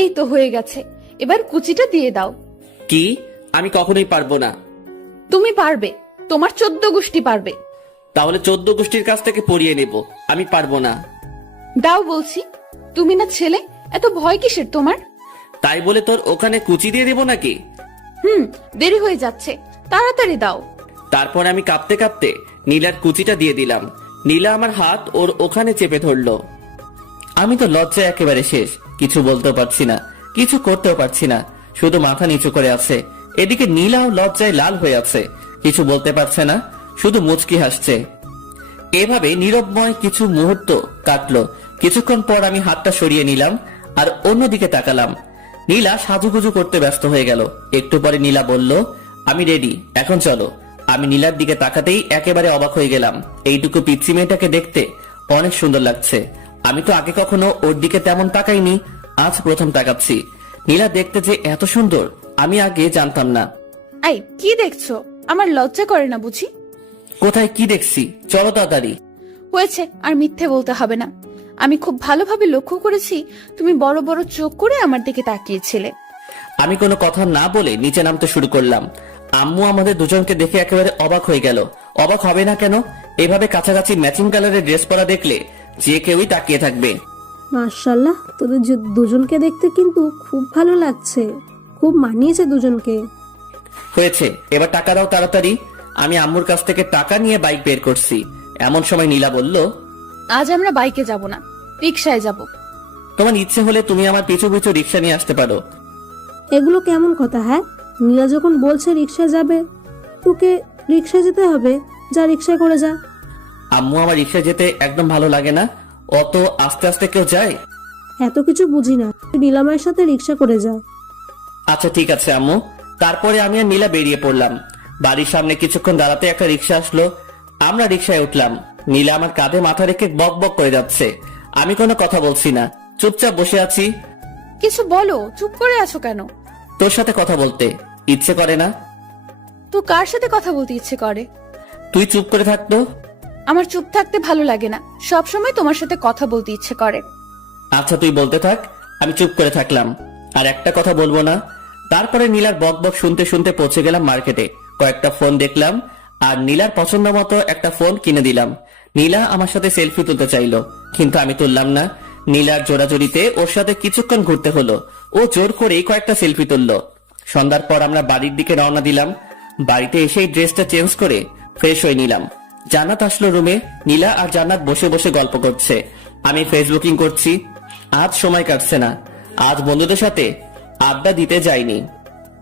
এই তো হয়ে গেছে, এবার কুচিটা দিয়ে দাও। কি? আমি কখনোই পারবো না। তুমি পারবে, তোমার 14 গোষ্ঠী পারবে। তাহলে 14 গোষ্ঠীর কাছ থেকে পরিয়ে নেব, আমি পারবো না। দাও বলছি। তুমি না ছেলে, এত ভয় কিসের তোমার? তাই বলে তোর ওখানে কুচি দিয়ে দেবো নাকি? দেরি হয়ে যাচ্ছে, তাড়াতাড়ি দাও। তারপর আমি কাঁপতে কাঁপতে নীলার কুচিটা দিয়ে দিলাম। নীলা আমার হাত ওর ওখানে চেপে ধরলো। আমি তো লজ্জায় একেবারে শেষ, কিছু বলতেও পারছি না, কিছু করতেও পারছি না, শুধু মাথা নিচু করে আছে। এদিকে নীলাও লজ্জায় লাল হয়ে আছে, কিছু বলতে পারছে না, শুধু মুচকি হাসছে। এভাবে নীরবময় কিছু মুহূর্ত কাটলো। কিছুক্ষণ পর আমি হাতটা সরিয়ে নিলাম আর অন্যদিকে তাকালাম। নীলা সাজুগুজু করতে ব্যস্ত হয়ে গেল। একটু পরে নীলা বলল, আমি রেডি, এখন চলো। আমি নীলার দিকে তাকাতেই একেবারে অবাক হয়ে গেলাম। এইটুকু পিচ্চি মেয়েটাকে দেখতে অনেক সুন্দর লাগছে। আমি তো আগে কখনো ওর দিকে তেমন তাকাইনি, আজ প্রথম তাকাচ্ছি। নীলা দেখতে যে এত সুন্দর আমি আগে জানতাম না। এই, কি দেখছো? আমার লজ্জা করে না বুঝি? কোথায় কি দেখছি? চলো তাড়াতাড়ি। হয়েছে, আর মিথ্যে বলতে হবে না। আমি খুব ভালোভাবে লক্ষ্য করেছি তুমি বড় বড় চোখ করে আমার দিকে তাকিয়েছিলে। আমি কোনো কথা না বলে নিচে নামতে শুরু করলাম। আম্মু আমাদের দুজনকে দেখে একেবারে অবাক হয়ে গেল। অবাক হবে না কেন? এভাবে কাছাকাছি ম্যাচিং কালারের ড্রেস পরা দেখলে যে কেউই তাকিয়ে থাকবে। মাশাআল্লাহ, তোদের দুজনকে দেখতে কিন্তু খুব ভালো লাগছে, খুব মানিয়েছে দুজনকে। হয়েছে, এবার টাকা দাও তাড়াতাড়ি। আমি আম্মুর কাছ থেকে টাকা নিয়ে বাইক বের করছি। এমন সময় নীলা বলল, আজ আমরা বাইকে যাব না, রিকশায় যাব। তোমার ইচ্ছে হলে তুমি আমার পিছু পিছু রিক্সা নিয়ে আসতে পারো। এগুলো কেমন কথা? হ্যাঁ, নীলা যখন বলছে রিকশা যাবে, তোকে রিকশা যেতে হবে, যা রিকশায় করে যা। আম্মু আমার রিক্সা যেতে একদম ভালো লাগে না, অত আস্তে আস্তে কেউ যায়? এত কিছু বুঝি না, তুই নীলামায়ের সাথে রিকশা করে যা। আচ্ছা ঠিক আছে আম্মু। তারপরে আমি আর নীলা বেরিয়ে পড়লাম। বাড়ির সামনে কিছুক্ষণ দাঁড়াতে একটা রিক্সা আসলো। আমরা রিক্সায় উঠলাম। নীলা আমার কাঁধে মাথা রেখে বক বক করে যাচ্ছে। আমি কোনো কথা বলছি না, চুপচাপ বসে আছি। কিছু বলো, চুপ করে আছো কেন? তোর সাথে কথা বলতে ইচ্ছে করে না? তো কার সাথে কথা বলতে ইচ্ছে করে? তুই চুপ করে থাকতো। আমার চুপ থাকতে ভালো লাগে না, সব সময় তোমার সাথে কথা বলতে ইচ্ছে করে। আচ্ছা তুই বলতে থাক, আমি চুপ করে থাকলাম। আর একটা কথা বলবো না। তারপরে নীলার বক বক শুনতে শুনতে পৌঁছে গেলাম মার্কেটে। কয়েকটা ফোন দেখলাম আর নীলার পছন্দ মতো একটা ফোন কিনে দিলাম। নীলা আমার সাথে সেলফি তুলতে চাইলো, কিন্তু আমি তুললাম না। নীলার জোড়াজোড়িতে ওর সাথে কিছুক্ষণ ঘুরতে হলো। ও জোর করেই কয়েকটা সেলফি তুললো। সন্ধ্যার পর আমরা বাড়ির দিকে রওনা দিলাম। বাড়িতে এসেই ড্রেসটা চেঞ্জ করে ফ্রেশ হয়ে নিলাম। জান্নাত আসলো রুমে। নীলা আর জান্নাত বসে বসে গল্প করছে, আমি ফেসবুকিং করছি। আজ সময় কাটছে না, আজ বন্ধুদের সাথে আড্ডা দিতে যাইনি,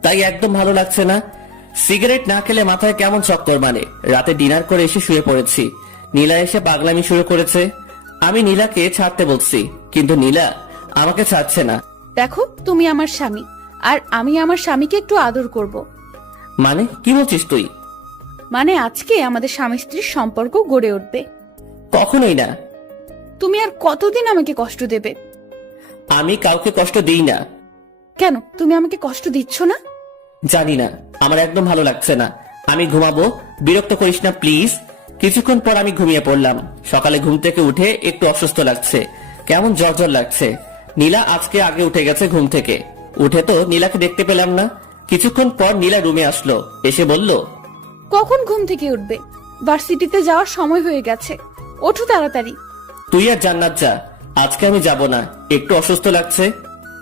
তাই একদম ভালো লাগছে না। সিগারেট না খেলে মাথায় কেমন চক্কর মানে। রাতে ডিনার করে এসে শুয়ে পড়েছি। নীলা এসে পাগলামি শুরু করেছে। আমি নীলাকে ছাড়তে বলছি, কিন্তু নীলা আমাকে ছাড়ছে না। দেখো, তুমি আমার স্বামী, আর আমি আমার স্বামীকে একটু আদর করব। মানে কি বলছিস তুই? মানে আজকে আমাদের স্বামী স্ত্রীর সম্পর্ক গড়ে উঠবে। কখনোই না। তুমি আর কতদিন আমাকে কষ্ট দেবে? আমি কাউকে কষ্ট দিই না। কেন তুমি আমাকে কষ্ট দিচ্ছ না? জানি না, আমার একদম ভালো লাগছে না। আমি ঘুমাবো, বিরক্ত করিস না প্লিজ। কিছুক্ষণ পর আমি ঘুমিয়ে পড়লাম। সকালে ঘুম থেকে উঠে একটু অসুস্থ লাগছে, কেমন জ্বর জ্বর লাগছে। নীলা আজকে আগে উঠে গেছে ঘুম থেকে। উঠে তো নীলাকে দেখতে পেলাম না। কিছুক্ষণ পর নীলা রুমে আসলো, এসে বলল, কখন ঘুম থেকে উঠবে? ভার্সিটিতে যাওয়ার সময় হয়ে গেছে, ওঠো তাড়াতাড়ি। তুই আর জান্নাত যা, আজকে আমি যাব না, একটু অসুস্থ লাগছে।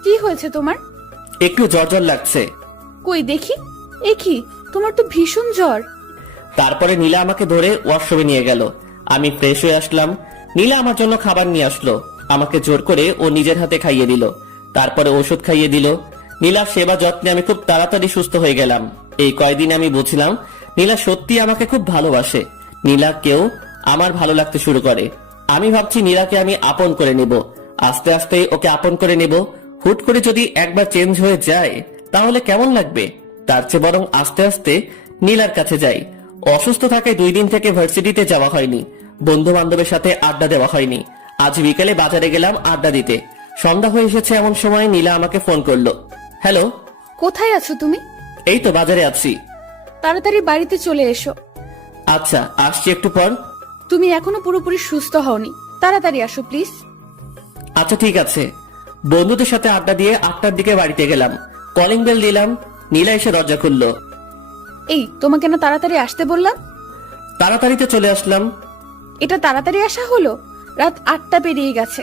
কি হয়েছে তোমার? একটু জ্বর জ্বর লাগছে। কই দেখি। এ কি, তোমার তো ভীষণ জ্বর। তারপরে নীলা আমাকে ধরে ওয়াশরুমে নিয়ে গেল। আমি ফ্রেশ হয়ে আসলাম। নীলা আমার জন্য খাবার নিয়ে আসলো, আমাকে জোর করে ও নিজের হাতে খাইয়ে দিল, তারপরে ওষুধ খাইয়ে দিল। নীলার সেবা যত্নে আমি খুব তাড়াতাড়ি সুস্থ হয়ে গেলাম। এই কয়দিন আমি বুঝলাম নীলা সত্যি আমাকে খুব ভালোবাসে। নীলাকেও আমার ভালো লাগতে শুরু করে। আমি ভাবছি নীলাকে আমি আপন করে নেব, আস্তে আস্তে ওকে আপন করে নেব। হুট করে যদি একবার চেঞ্জ হয়ে যায় তাহলে কেমন লাগবে? তার চেয়ে বরং আস্তে আস্তে নীলার কাছে যাই। অসুস্থ থাকায় 2 দিন থেকে ভার্সিটিতে যাওয়া হয়নি, বন্ধু বান্ধবের সাথে আড্ডা দেওয়া হয়নি। আজ বিকেলে বাজারে গেলাম আড্ডা দিতে। সন্ধ্যা হয়ে এসেছে, এমন সময় নীলা আমাকে ফোন করলো। হ্যালো, কোথায় আছো তুমি? এই তো বাজারে আছি। তাড়াতাড়ি বাড়িতে চলে এসো। আচ্ছা, আসছি একটু পর। তুমি এখনো পুরোপুরি সুস্থ হওনি, তাড়াতাড়ি আসো প্লিজ। আচ্ছা ঠিক আছে। বন্ধুদের সাথে আড্ডা দিয়ে 8টার দিকে বাড়িতে গেলাম। কলিং বেল দিলাম, নীলা এসে দরজা খুললো। এই, তোমাকে না তাড়াতাড়ি আসতে বললাম? তাড়াতাড়িতে চলে আসলাম। এটা তাড়াতাড়ি আসা হলো? রাত 8টা পেরিয়ে গেছে।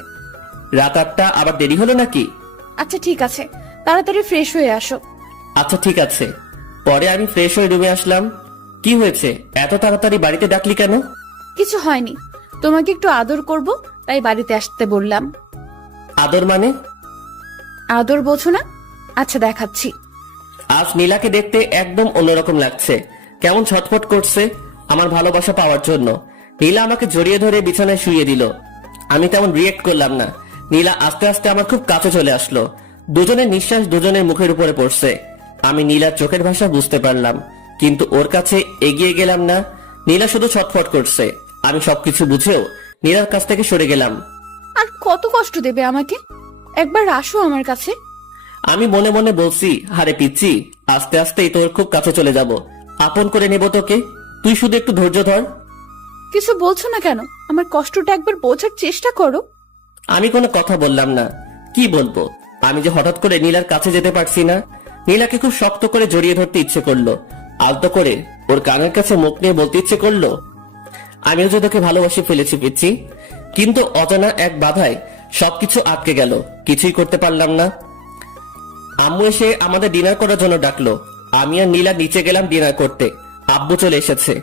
রাত 8টা আবার দেরি হলো নাকি? আচ্ছা ঠিক আছে, তাড়াতাড়ি ফ্রেশ হয়ে আসো। আচ্ছা ঠিক আছে। পরে আমি ফ্রেশ হয়ে রুমে আসলাম। কি হয়েছে, এত তাড়াতাড়ি বাড়িতে ডাকলি কেন? কিছু হয়নি, তোমাকে একটু আদর করব তাই বাড়িতে আসতে বললাম। আদর মানে? আদর বোঝো না? আচ্ছা দেখাচ্ছি। আজ নীলাকে দেখতে একদম অন্যরকম লাগছে, কেমন ছটফট করছে আমার ভালোবাসা পাওয়ার জন্য। নীলা আমাকে জড়িয়ে ধরে বিছানায় শুইয়ে দিল। আমি তেমন রিয়েক্ট করলাম না। নীলা আস্তে আস্তে আমার খুব কাছে চলে আসলো। দুজনের নিঃশ্বাস দুজনের মুখের উপরে পড়ছে। আমি নীলার চোখের ভাষা বুঝতে পারলাম, কিন্তু ওর কাছে এগিয়ে গেলাম না। নীলা শুধু ছটফট করছে। আমি সবকিছু বুঝেও নীলার কাছ থেকে সরে গেলাম। আর কত কষ্ট দেবে আমাকে? একবার আসো আমার কাছে। আমি মনে মনে বলছি, হারে পিচ্ছি, আস্তে আস্তেই তোর খুব কাছে চলে যাব, আপন করে নেব তোকে। তুই শুধু একটু ধৈর্য ধর। কিছু বলছো না কেন? আমার কষ্টটা একবার বোঝার চেষ্টা করো। আমি কোনো কথা বললাম না। কি বলবো? আমি যে হঠাৎ করে নীলার কাছে যেতে পারছি না। নীলাকে খুব শক্ত করে জড়িয়ে ধরতে ইচ্ছে করলো, আলতো করে ওর কানের কাছে মুখ নিয়ে বলতে ইচ্ছে করলো, আমিও যে তোকে ভালোবাসি ফেলেছি পিচ্ছি। কিন্তু অজানা এক বাধায় সবকিছু আটকে গেল, কিছুই করতে পারলাম না। আম্মু এসে আমাদের ডিনার করার জন্য ডাকলো। আমি আর নীলা নিচে গেলাম ডিনার করতে। আব্বু চলে এসেছে।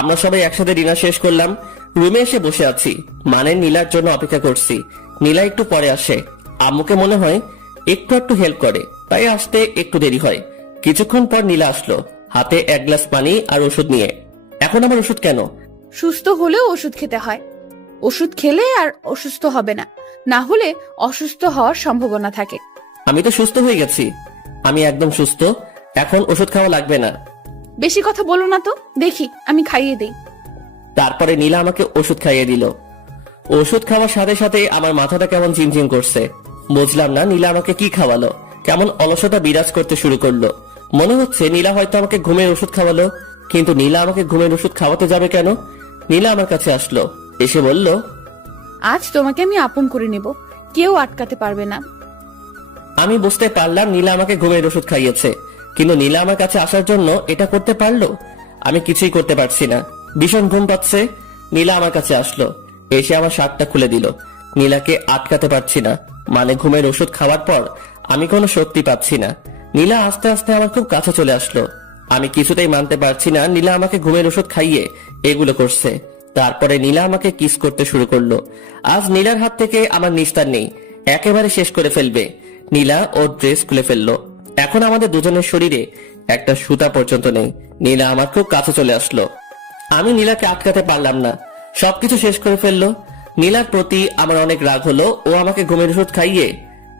আমরা সবাই একসাথে ডিনার শেষ করলাম। রুমে এসে বসে আছি, মানে নীলার জন্য অপেক্ষা করছি। নীলা একটু পরে আসে। আম্মুকে মনে হয় একটু হেল্প করে, তাই আসতে একটু দেরি হয়। কিছুক্ষণ পর নীলা আসলো, হাতে 1 গ্লাস পানি আর ওষুধ নিয়ে। এখন আবার ওষুধ কেন? সুস্থ হলেও ওষুধ খেতে হয়। ওষুধ খেলে আর অসুস্থ হবে না, না হলে অসুস্থ হওয়ার সম্ভাবনা থাকে। আমি তো সুস্থ হয়ে গেছি, আমি একদম সুস্থ, এখন ওষুধ খাওয়া লাগবে না। বেশি কথা বলো না তো, দেখি আমি খাইয়ে দেই। তারপরে নীলা আমাকে ওষুধ খাইয়ে দিল। ওষুধ খাওয়ার সাথে সাথে আমার মাথাটা কেমন ঝিমঝিম করছে। বুঝলাম না নীলা আমাকে কি খাওয়ালো, কেমন অলসতা বিরাজ করতে শুরু করলো। মনে হচ্ছে নীলা হয়তো আমাকে ঘুমের ওষুধ খাওয়ালো, কিন্তু নীলা আমাকে ঘুমের ওষুধ খাওয়াতে যাবে কেন? নীলা আমার কাছে আসলো, এসে বলল, আজ তোমাকে আমি আপন করে নেব, কেউ আটকাতে পারবে না। আমি বুঝতে পারলাম নীলা আমাকে ঘুমের ওষুধ খাইয়েছে, কিন্তু নীলা আমার কাছে আসার জন্য এটা করতে পারলো? আমি কিছুই করতে পারছি না, ভীষণ ঘুম পাচ্ছে। নীলা আমার কাছে আসলো, এসে আমার শার্টটা খুলে দিল। নীলাকে আটকাতে পারছি না, মানে ঘুমের ওষুধ খাওয়ার পর আমি কোনো শক্তি পাচ্ছি না। নীলা আস্তে আস্তে আমার খুব কাছে চলে আসলো। আমি কিছুতেই মানতে পারছি না নীলা আমাকে ঘুমের ওষুধ খাইয়ে এগুলো করছে। তারপরে নীলা আমাকে কিস করতে শুরু করলো। আজ নীলার হাত থেকে আমার নিস্তার নেই, একেবারে শেষ করে ফেলবে। নীলা ওর ড্রেস খুলে ফেললো। এখন আমাদের দুজনের শরীরে একটা সুতা পর্যন্ত নেই। নীলা আমার খুব কাছে চলে আসলো। আমি নীলাকে আটকাতে পারলাম না, সবকিছু শেষ করে ফেললো। নীলার প্রতি আমার অনেক রাগ হলো। ও আমাকে ঘুমের ওষুধ খাইয়ে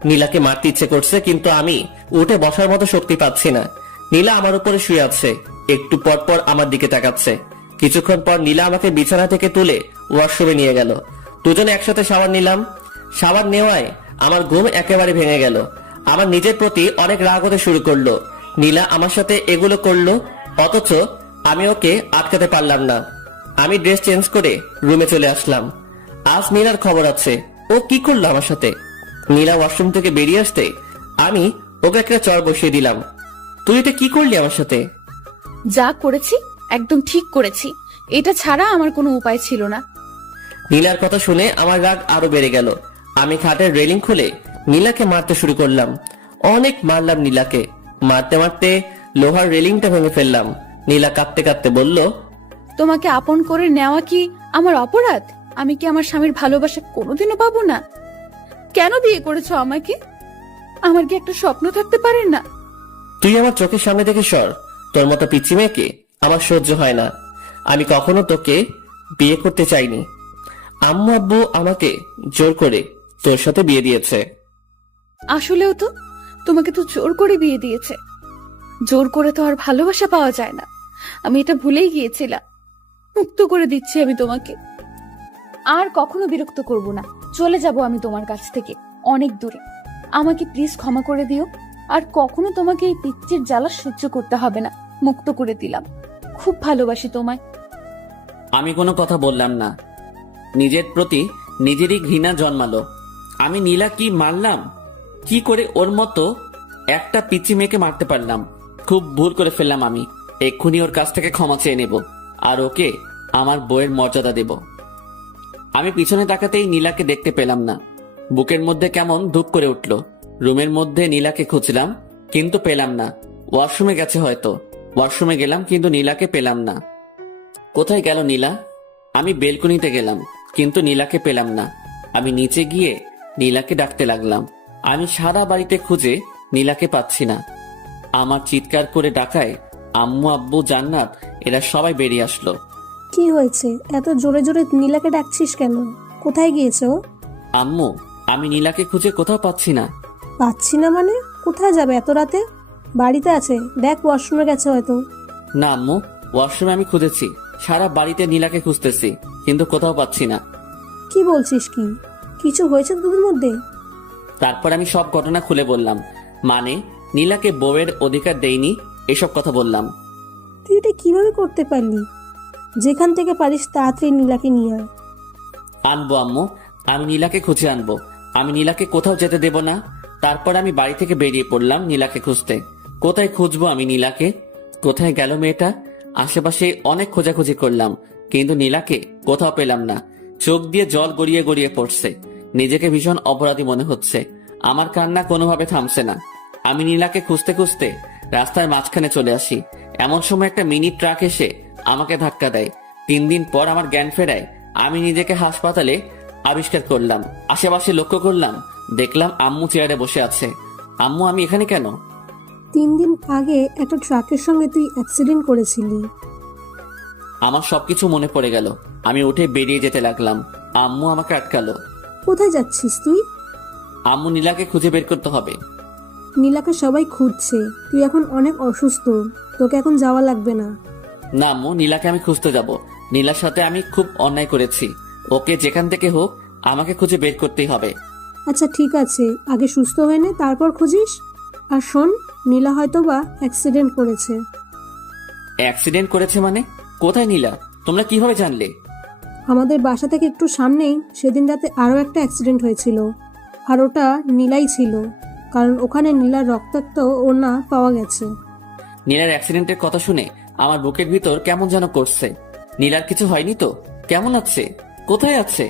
নীলাকে মারতে ইচ্ছে করছে, কিন্তু আমি উঠে বসার মতো শক্তি পাচ্ছি না। নীলা আমার উপরে শুয়ে আছে, একটু পর পর আমার দিকে তাকাচ্ছে। কিছুক্ষণ পর নীলা আমাকে বিছানা থেকে তুলে ওয়াশরুমে নিয়ে গেল। দুজনে একসাথে শাওয়ার নিলাম। শাওয়ার নেওয়ায় আমার ঘুম একেবারে ভেঙে গেল। আমার নিজের প্রতি অনেক রাগ হতে শুরু করলো। নীলা আমার সাথে এগুলো করলো, অথচ আমি ওকে আটকাতে পারলাম না। আমি ড্রেস চেঞ্জ করে রুমে চলে আসলাম। আজ নীলার খবর আছে, ও কি করলো আমার সাথে। নীলা ওয়াশরুম থেকে বেরিয়ে আসতে আমি ওকে একটা চড় বসিয়ে দিলাম। তুই এটা কি করলি আমার সাথে? যা করেছি একদম ঠিক করেছি। এটা ছাড়া আমার কোনো উপায় ছিল না। নীলার কথা শুনে আমার রাগ আরো বেড়ে গেল। আমি খাটের রেলিং খুলে নীলাকে মারতে শুরু করলাম। অনেক মারলাম নীলাকে। মারতে মারতে লোহার রেলিংটা ভেঙে ফেললাম। নীলা কাঁদতে কাঁদতে বলল, তোমাকে আপন করে নেওয়া কি আমার অপরাধ? আমি কি আমার স্বামীর ভালোবাসা কোনোদিনও পাবো না? কেন বিয়ে করেছো আমাকে? আমার কি একটা স্বপ্ন থাকতে পারে না? তুই আমার চোখের সামনে থেকে সর। তোর মতো পিচ্ছি মেয়েকে আমার সহ্য হয় না। আমি কখনো তোকে বিয়ে করতে চাইনি। আম্মু আব্বু আমাকে জোর করে তোর সাথে বিয়ে দিয়েছে। আসলেও তো তোমাকে তো জোর করে বিয়ে দিয়েছে। জোর করে তো আর ভালোবাসা পাওয়া যায় না। আমি এটা ভুলেই গিয়েছিলাম। মুক্ত করে দিচ্ছি আমি তোমাকে। আর কখনো বিরক্ত করব না। চলে যাব আমি তোমার কাছ থেকে অনেক দূরে। আমাকে প্লিজ ক্ষমা করে দিও। আর কখনো তোমাকে এই পিচ্চির জ্বালা সহ্য করতে হবে না। মুক্ত করে দিলাম। খুব ভালোবাসি তোমায়। আমি কোনো কথা বললাম না। নিজের প্রতি নিজেরই ঘৃণা জন্মালো। আমি নীলা কি মারলাম? কি করে ওর মতো একটা পিচ্চি মেয়েকে মারতে পারলাম? খুব ভুল করে ফেললাম আমি। এক্ষুনি ওর কাছ থেকে ক্ষমা চেয়ে নেব আর ওকে আমার বইয়ের মর্যাদা দেব। আমি পিছনে তাকাতেই নীলাকে দেখতে পেলাম না। বুকের মধ্যে কেমন ধুপ করে উঠল। রুমের মধ্যে নীলাকে খুঁজলাম কিন্তু পেলাম না। ওয়াশরুমে গেছে হয়তো। ওয়াশরুমে গেলাম কিন্তু নীলাকে পেলাম না। কোথায় গেল নীলা? আমি বেলকনিতে গেলাম কিন্তু নীলাকে পেলাম না। আমি নিচে গিয়ে নীলাকে ডাকতে লাগলাম। আমি সারা বাড়িতে খুঁজে নীলাকে পাচ্ছি না। আমার চিৎকার করে ডাকায় আম্মু আব্বু জান্নাত এরা সবাই বেরিয়ে আসলো। কি হয়েছে? এত জোরে জোরে নীলাকে ডাকছিস কেন? কোথায় গিয়েছে ও? আম্মু, আমি নীলাকে খুঁজে কোথাও পাচ্ছি না। পাচ্ছি না মানে? কোথায় যাবে এত রাতে? বাড়িতে আছে, দেখ ওয়াশরুমে গেছে হয়তো। না আম্মু, ওয়াশরুমে আমি খুঁজেছি। সারা বাড়িতে নীলাকে খুঁজতেছি কিন্তু কোথাও পাচ্ছি না। কি বলছিস? কি কিছু হয়েছে তোদের মধ্যে? তারপর আমি সব ঘটনা খুলে বললাম। মানে নীলাকে বউয়ের অধিকার দেইনি এসব কথা বললাম। তুই এটা কিভাবে করতে পারলি? যেখান থেকে পারিস তাড়াতাড়ি নীলাকে নিয়ে আয়। আনবো আম্মু, আমি নীলাকে খুঁজে আনবো। আমি নীলাকে কোথাও যেতে দেব না। তারপর আমি বাড়ি থেকে বেরিয়ে পড়লাম নীলাকে খুঁজতে। কোথায় খুঁজবো আমি নীলাকে? কোথায় গেল মেয়েটা? আশেপাশে অনেক খোঁজাখুঁজি করলাম কিন্তু নীলাকে কোথাও পেলাম না। চোখ দিয়ে জল গড়িয়ে গড়িয়ে পড়ছে। নিজেকে ভীষণ অপরাধী মনে হচ্ছে। আমার কান্না কোনোভাবে থামছে না। আমি নীলাকে খুঁজতে খুঁজতে রাস্তার মাঝখানে চলে আসি। এমন সময় একটা মিনি ট্রাক এসে আমাকে ধাক্কা দেয়। 3 দিন পর আমার জ্ঞান ফেরায়। আমি নিজেকে হাসপাতালে আবিষ্কার করলাম। আশেপাশে লক্ষ্য করলাম, দেখলাম আম্মু চেয়ারে বসে আছে। আম্মু, আমি এখানে কেন? 3 দিন আগে একটা ট্রাকের সঙ্গে তুই অ্যাক্সিডেন্ট করেছিলি। আমার সবকিছু মনে পড়ে গেল। আমি উঠে বেরিয়ে যেতে লাগলাম। আম্মু আমাকে আটকালো। কোথায় যাচ্ছিস তুই? আম্মু, নীলাকে খুঁজে বের করতে হবে। নীলাকে সবাই খুঁজছে, তুই এখন অনেক অসুস্থ, তোকে এখন যাওয়া লাগবে না। না আম্মু, নীলাকে আমি খুঁজতে যাব। নীলার সাথে আমি খুব অন্যায় করেছি। ওকে যেখান থেকে হোক আমাকে খুঁজে বের করতেই হবে। আচ্ছা ঠিক আছে, আগে সুস্থ হয়ে নে, তারপর খুঁজিস। আর শোন, নীলা হয়তো বা অ্যাক্সিডেন্ট করেছে। অ্যাক্সিডেন্ট করেছে মানে? কোথায় নীলা? তোমরা কিভাবে জানলে? আমাদের বাসা থেকে একটু সামনেই সেদিন রাতে আরও একটা অ্যাক্সিডেন্ট হয়েছিল, আর ওটা নীলাই ছিল, কারণ ওখানে নীলার রক্তাক্ত ওড়না পাওয়া গেছে। নীলার অ্যাক্সিডেন্টের কথা শুনে আমার বুকের ভিতর কেমন যেন করছে। নীলার কিছু হয়নি তো? কেমন আছে? কোথায় আছে?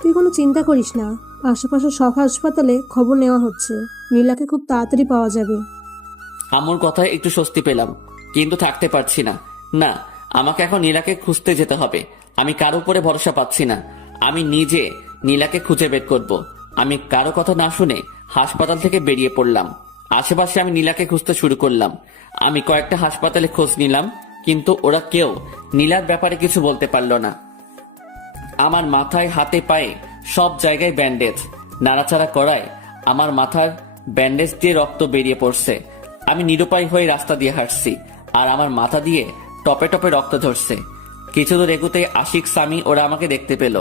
তুই কোনো চিন্তা করিস না, আশেপাশে সব হাসপাতালে খবর নেওয়া হচ্ছে, নীলাকে খুব তাড়াতাড়ি পাওয়া যাবে। আম্মুর কথায় একটু স্বস্তি পেলাম কিন্তু থাকতে পারছি না। না, আমাকে এখন নীলাকে খুঁজতে যেতে হবে। আমি কারো উপরে ভরসা পাচ্ছি না। আমি নিজে নীলাকে খুঁজে বের করব। আমি কারো কথা না শুনে হাসপাতাল থেকে বেরিয়ে পড়লাম। আশেপাশে আমি নীলাকে খুঁজতে শুরু করলাম। আমি কয়েকটা হাসপাতালে খোঁজ নিলাম কিন্তু ওরা কেউ নীলার ব্যাপারে কিছু বলতে পারলো না। আমার মাথায় হাতে পায়ে সব জায়গায় ব্যান্ডেজ। নাড়াচাড়া করায় আমার মাথার ব্যান্ডেজ দিয়ে রক্ত বেরিয়ে পড়ছে। আমি নিরুপায় হয়ে রাস্তা দিয়ে হাঁটছি আর আমার মাথা দিয়ে টপে টপে রক্ত ঝরছে। কিছু দূর এগুতে আশিক, সামি ওরা আমাকে দেখতে পেল।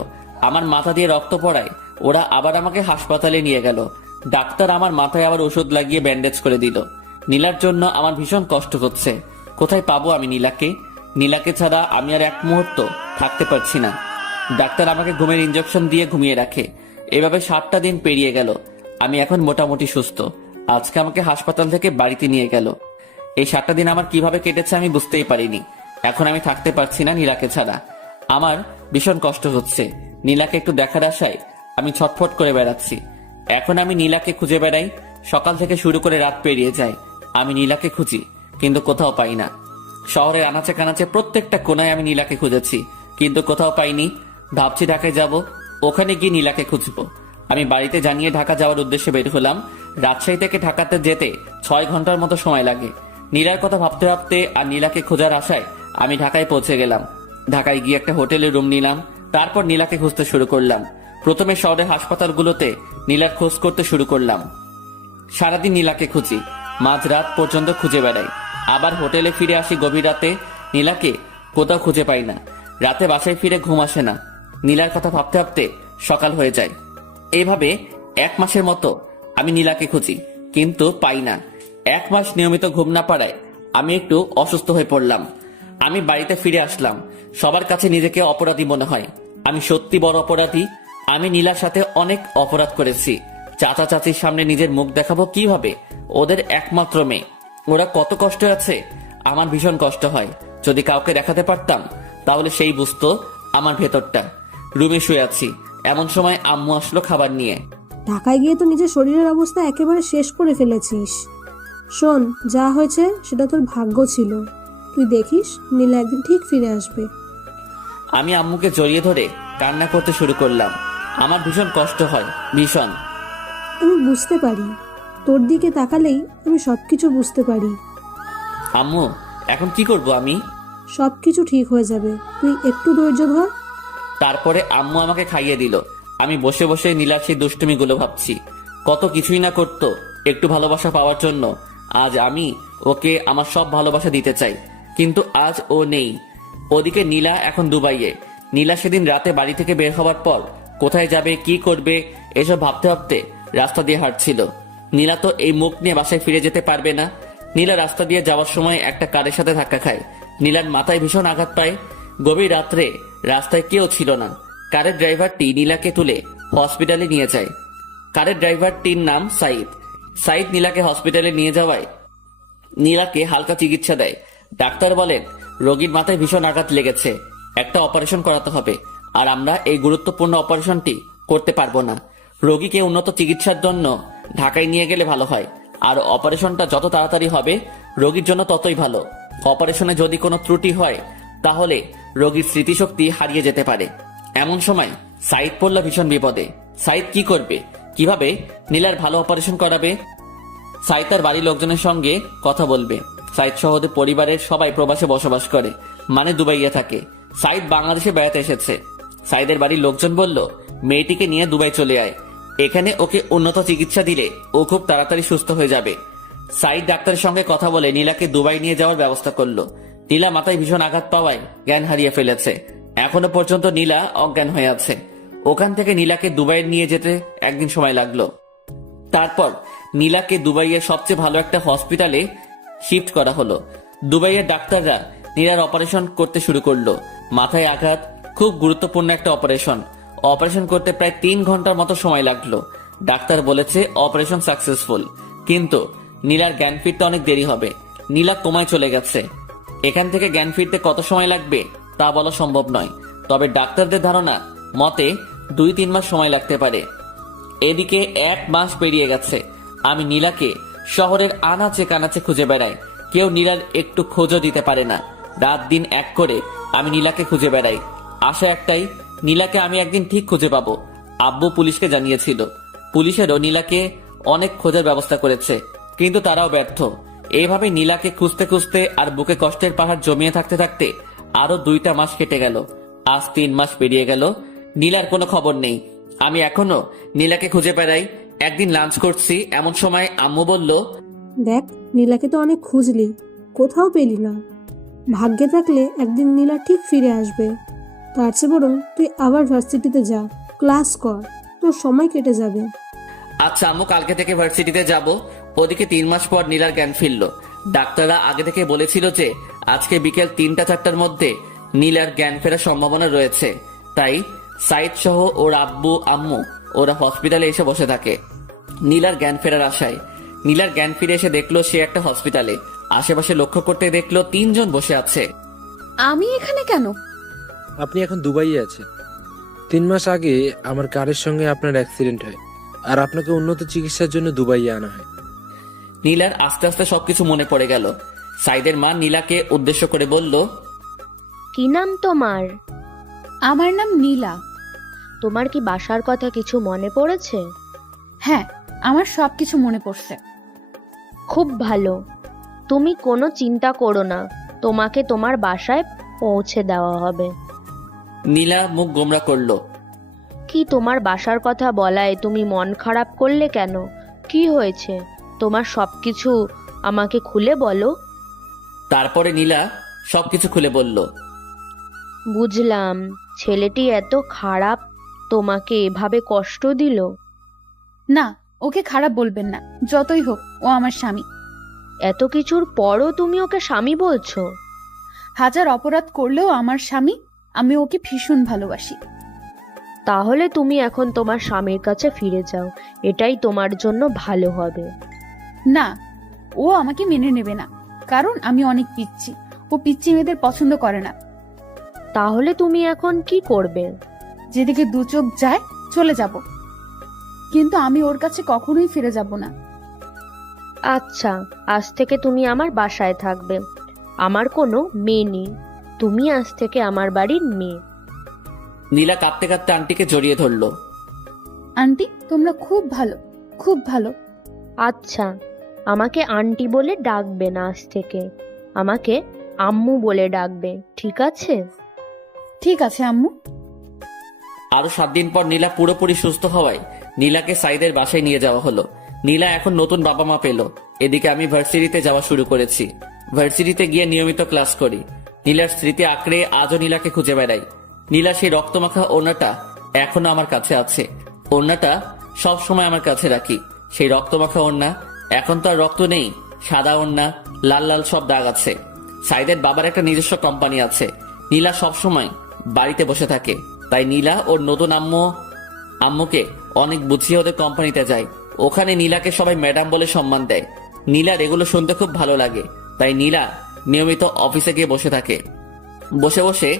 আমার মাথা দিয়ে রক্ত পড়ায় ওরা আবার আমাকে হাসপাতালে নিয়ে গেল। ডাক্তার আমার মাথায় আবার ওষুধ লাগিয়ে ব্যান্ডেজ করে দিল। নীলার জন্য আমার ভীষণ কষ্ট হচ্ছে। কোথায় পাবো আমি নীলাকে? নীলাকে ছাড়া আমি আর এক মুহূর্ত থাকতে পারছি না। ডাক্তার আমাকে ঘুমের ইঞ্জেকশন দিয়ে ঘুমিয়ে রাখে। এভাবে 7টা দিন পেরিয়ে গেল। আমি এখন মোটামুটি সুস্থ। আজকে আমাকে হাসপাতাল থেকে বাড়িতে নিয়ে গেল। এই 7টা দিন আমার কিভাবে কেটেছে আমি বুঝতেই পারিনি। এখন আমি থাকতে পারছি না নীলাকে ছাড়া। আমার ভীষণ কষ্ট হচ্ছে। নীলাকে একটু দেখার আশায় আমি ছটফট করে বেড়াচ্ছি। এখন আমি নীলাকে খুঁজে বেড়াই। সকাল থেকে শুরু করে রাত পেরিয়ে যায়, আমি নীলাকে খুঁজি, কিন্তু কোথাও পাই না। শহরের আনাচে কানাচে প্রত্যেকটা কোনায় আমি নীলাকে খুঁজেছি, কিন্তু কোথাও পাইনি। ভাবছি ঢাকায় যাব, ওখানে গিয়ে নীলাকে খুঁজবো। আমি বাড়িতে জানিয়ে ঢাকা যাওয়ার উদ্দেশ্যে বের হলাম। রাজশাহী থেকে ঢাকাতে যেতে 6 ঘন্টার মতো সময় লাগে। নীলার কথা ভাবতে ভাবতে আর নীলাকে খোঁজার আশায় আমি ঢাকায় পৌঁছে গেলাম। ঢাকায় গিয়ে একটা হোটেলে রুম নিলাম। তারপর নীলাকে খুঁজতে শুরু করলাম। প্রথমে শহরের হাসপাতালগুলোতে নীলার খোঁজ করতে শুরু করলাম। সারাদিন নীলাকে খুঁজি, মাঝরাত পর্যন্ত খুঁজে বেড়াই। আবার হোটেলে ফিরে আসি গভীর রাতে। নীলাকে কোথাও খুঁজে পাই না। রাতে বাসায় ফিরে ঘুম আসে না। নীলার কথা ভাবতে ভাবতে সকাল হয়ে যায়। এইভাবে 1 মাসের মতো আমি নীলাকে খুঁজি, কিন্তু পাই না। 1 মাস নিয়মিত ঘুম না পাড়ায় আমি একটু অসুস্থ হয়ে পড়লাম। আমি বাড়িতে ফিরে আসলাম। সবার কাছে নিজেকে অপরাধী মনে হয়। আমি সত্যি বড় অপরাধী। আমি নীলার সাথে অনেক অপরাধ করেছি। চাচা চাচির সামনে নিজের মুখ দেখাবো কিভাবে? ওদের একমাত্র মেয়ে, ওরা কত কষ্ট আছে। আমার ভীষণ কষ্ট হয়। যদি কাউকে দেখাতে পারতাম তাহলে সেই বুঝতো আমার ভেতরটা। রুমে শুয়ে আছি, এমন সময় আম্মু আসলো খাবার নিয়ে। ঢাকায় গিয়ে তো নিজের শরীরের অবস্থা একেবারে শেষ করে ফেলেছিস। শোন, যা হয়েছে সেটা তোর ভাগ্য ছিল। তুই দেখিস নীলা একদিন ঠিক ফিরে আসবে। আমি আম্মুকে জড়িয়ে ধরে কান্না করতে শুরু করলাম। আমার ভীষণ কষ্ট হয়, ভীষণ। আমি বুঝতে পারি, তোর দিকে তাকালেই আমি সবকিছু বুঝতে পারি। আম্মু, এখন কি করব আমি? সবকিছু ঠিক হয়ে যাবে, তুই একটু ধৈর্য ধর। তারপরে আম্মু আমাকে খাইয়ে দিল। আমি বসে বসে নীলার সেই দুষ্টুমিগুলো ভাবছি। কত কিছুই না করতো একটু ভালোবাসা পাওয়ার জন্য। আজ আমি ওকে আমার সব ভালোবাসা দিতে চাই, কিন্তু আজ ও নেই। ওদিকে নীলা এখন দুবাইয়ে। নীলা সেদিন রাতে বাড়ি থেকে বের হওয়ার পর কোথায় যাবে, কি করবে, এসব ভাবতে ভাবতে রাস্তা দিয়ে হাঁটছিল। নীলা তো এই মুখ নিয়ে বাসায় ফিরে যেতে পারবে না। নীলা রাস্তা দিয়ে যাওয়ার সময় একটা কারের সাথে ধাক্কা খায়। নীলার মাথায় ভীষণ আঘাত পায়। গভীর রাত্রে রাস্তায় কেউ ছিল না। কারের ড্রাইভারটি নীলাকে তুলে হসপিটালে নিয়ে যায়। কারের ড্রাইভারটির নাম সাইদ। সাইদ নীলাকে হসপিটালে নিয়ে যাওয়ায় নীলাকে হালকা চিকিৎসা দেয়। ডাক্তার বলেন রোগীর মাথায় ভীষণ আঘাত লেগেছে, একটা অপারেশন করাতে হবে। আর আমরা এই গুরুত্বপূর্ণ অপারেশনটি করতে পারবো না। রোগীকে উন্নত চিকিৎসার জন্য ঢাকায় নিয়ে গেলে ভালো হয়। আর অপারেশনটা যত তাড়াতাড়ি হবে রোগীর জন্য ততই ভালো। অপারেশনে যদি কোনো ত্রুটি হয় তাহলে রোগীর স্মৃতিশক্তি হারিয়ে যেতে পারে। এমন সময় সাইদ পড়ল ভীষণ বিপদে। সাইদ কি করবে, কিভাবে নীলার ভালো অপারেশন করাবে? সাইদ তার বাড়ির লোকজনের সঙ্গে কথা বলবে। সাইদ সহ ওদের পরিবারের সবাই প্রবাসে বসবাস করে, মানে দুবাইয়ে থাকে। সাইদ বাংলাদেশে বেড়াতে এসেছে। সাইদের বাড়ির লোকজন বলল মেয়েটিকে নিয়ে দুবাই চলে আয়, এখানে ওকে উন্নত চিকিৎসা দিলে ও খুব তাড়াতাড়ি সুস্থ হয়ে যাবে। সাইদ ডাক্তারের সঙ্গে কথা বলে নীলাকে দুবাই নিয়ে যাওয়ার ব্যবস্থা করলো। নীলা মাথায় ভীষণ আঘাত পাওয়ায় জ্ঞান হারিয়ে ফেলেছে। এখনো পর্যন্ত নীলা অজ্ঞান হয়ে আছে। ওখান থেকে নীলাকে দুবাই নিয়ে যেতে একদিন সময় লাগলো। তারপর নীলাকে দুবাইয়ের সবচেয়ে ভালো একটা হসপিটালে শিফট করা হলো। দুবাইয়ের ডাক্তাররা নীলার অপারেশন করতে শুরু করলো। মাথায় আঘাত, খুব গুরুত্বপূর্ণ একটা অপারেশন। অপারেশন করতে প্রায় 3 ঘন্টার মতো সময় লাগলো। ডাক্তার বলেছে অপারেশন সাকসেসফুল, কিন্তু নীলার জ্ঞান ফিরতে অনেক দেরি হবে। নীলা কোমায় চলে গেছে। এখান থেকে জ্ঞান ফিরতে কত সময় লাগবে তা বলা সম্ভব নয়, তবে ডাক্তারদের ধারণা মতে 2-3 মাস সময় লাগতে পারে। এদিকে 1 মাস পেরিয়ে গেছে। আমি নীলাকে শহরের আনাচে কানাচে খুঁজে বেড়াই। কেউ নীলার একটু খোঁজও দিতে পারে না। রাত দিন এক করে আমি নীলাকে খুঁজে বেড়াই। আশা একটাই, নীলাকে আমি একদিন ঠিক খুঁজে পাবো। আব্বু পুলিশকে জানিয়েছিল। পুলিশেরও নীলাকে অনেক খোঁজার ব্যবস্থা করেছে, কিন্তু তারাও ব্যর্থ। এইভাবে নীলাকে খুঁজতে খুঁজতে আর বুকে কষ্টের পাহাড় জমিয়ে থাকতে থাকতে আরো 2টা মাস কেটে গেল। আজ 3 মাস পেরিয়ে গেল, নীলার কোনো খবর নেই। আমি এখনো নীলাকে খুঁজে বেড়াই। একদিন লাঞ্চ করছি, এমন সময় আম্মু বলল, দেখ, নীলাকে তো অনেক খুঁজলি, কোথাও পেলি না। ভাগ্যে থাকলে একদিন নীলা ঠিক ফিরে আসবে। তার চেয়ে বরং তুই আবার ভার্সিটিতে যা, ক্লাস কর, তোর সময় কেটে যাবে। আচ্ছা আম্মু, কালকে থেকে ভার্সিটিতে যাব। ওদিকে 3 মাস পর নীলার জ্ঞান ফিরল। ডাক্তাররা আগে থেকে বলেছিল যে আজকে বিকেল 3টা-4টার মধ্যে নীলার জ্ঞান ফেরার সম্ভাবনা রয়েছে। তাই সাইদ সহ ওর আব্বু আম্মু ওরা হসপিটালে এসে বসে থাকে নীলার জ্ঞান ফেরার আশায়। নীলার জ্ঞান ফিরে এসে দেখলো সে একটা হসপিটালে। আশেপাশে লক্ষ্য করতে দেখলো 3 জন বসে আছে। আমি এখানে কেন? আপনি এখন দুবাইয়ে আছেন। 3 মাস আগে আমার কারের সঙ্গে আপনার অ্যাক্সিডেন্ট হয়, আর আপনাকে উন্নত চিকিৎসার জন্য দুবাইয়ে আনা হয়। নীলার আস্তে আস্তে সবকিছু মনে পড়ে গেল। সাইদের মা নীলাকে উদ্দেশ্য করে বলল, কি নাম তোমার? আমার নাম নীলা। তোমার কি বাসার কথা কিছু মনে পড়েছে? হ্যাঁ, আমার সবকিছু মনে পড়ছে। খুব ভালো, তুমি কোনো চিন্তা করো না, তোমাকে তোমার বাসায় পৌঁছে দেওয়া হবে। নীলা মুখ গোমরা করলো। কি তোমার বাসার কথা বলায় তুমি মন খারাপ করলে কেন? কি হয়েছে? তোমার সবকিছু আমাকে খুলে বলো। তারপরে নীলা সবকিছু খুলে বলল। বুঝলাম, ছেলেটি এত খারাপ, তোমাকে এভাবে কষ্ট দিল? না, ওকে খারাপ বলবেন না, যতই হোক ও আমার স্বামী। এত কিছুর পরও তুমি ওকে স্বামী বলছো? হাজার অপরাধ করলেও আমার স্বামী, আমি ওকে ভীষণ ভালোবাসি। তাহলে তুমি এখন তোমার স্বামীর কাছে ফিরে যাও, এটাই তোমার জন্য ভালো হবে। না, ও আমাকে মেনে নেবে না, কারণ আমি অনেক পিচ্ছি। ও পিচ্ছি মেয়েদের পছন্দ করে না। তাহলে তুমি এখন কি করবে? যেদিকে দু চোখ যায় চলে যাব, কিন্তু আমি ওর কাছে কখনোই ফিরে যাব না। আচ্ছা, আজ থেকে তুমি আমার বাসায় থাকবে। আমার কোনো মেয়ে নেই, তুমি আজ থেকে আমার বাড়ির মেয়ে। নীলা কাঁদতে কাঁদতে আন্টিকে জড়িয়ে ধরলো। আন্টি, তোমরা খুব ভালো, খুব ভালো। আচ্ছা, আমাকে আন্টি বলে ডাকবে না, আজ থেকে আমাকে আম্মু বলে ডাকবে, ঠিক আছে? ঠিক আছে আম্মু। আরো 7 দিন পর নীলা পুরোপুরি সুস্থ হওয়ায় নীলাকে সাইদের বাসায় নিয়ে যাওয়া হলো। নীলা এখন নতুন বাবা মা পেল। এদিকে আমি ভার্সিটিতে যাওয়া শুরু করেছি। ভার্সিটিতে গিয়ে নিয়মিত ক্লাস করি। নীলার স্মৃতি আঁকড়ে আজও নীলাকে খুঁজে বেড়াই। নীলা সেই রক্তমাখা ওড়নাটা এখনো আমার কাছে আছে। ওড়নাটা সব সময় আমার কাছে রাখি। সেই রক্তমাখা ওড়না, এখন তো আর রক্ত নেই, সাদা ওড়না, লাল লাল সব দাগ আছে। সাইদের বাবার একটা নিজস্ব কোম্পানি আছে। নীলা সব সময় বাড়িতে বসে থাকে, তাই নীলা ওর নতুন আম্মুকে অনেক বুঝিয়ে ওদের কোম্পানিতে যায়। ওখানে নীলাকে সবাই ম্যাডাম বলে সম্মান দেয়। নীলার এগুলো শুনতে খুব ভালো লাগে, তাই নীলা নিয়মিত অফিসে গিয়ে বসে থাকে। বসে বসে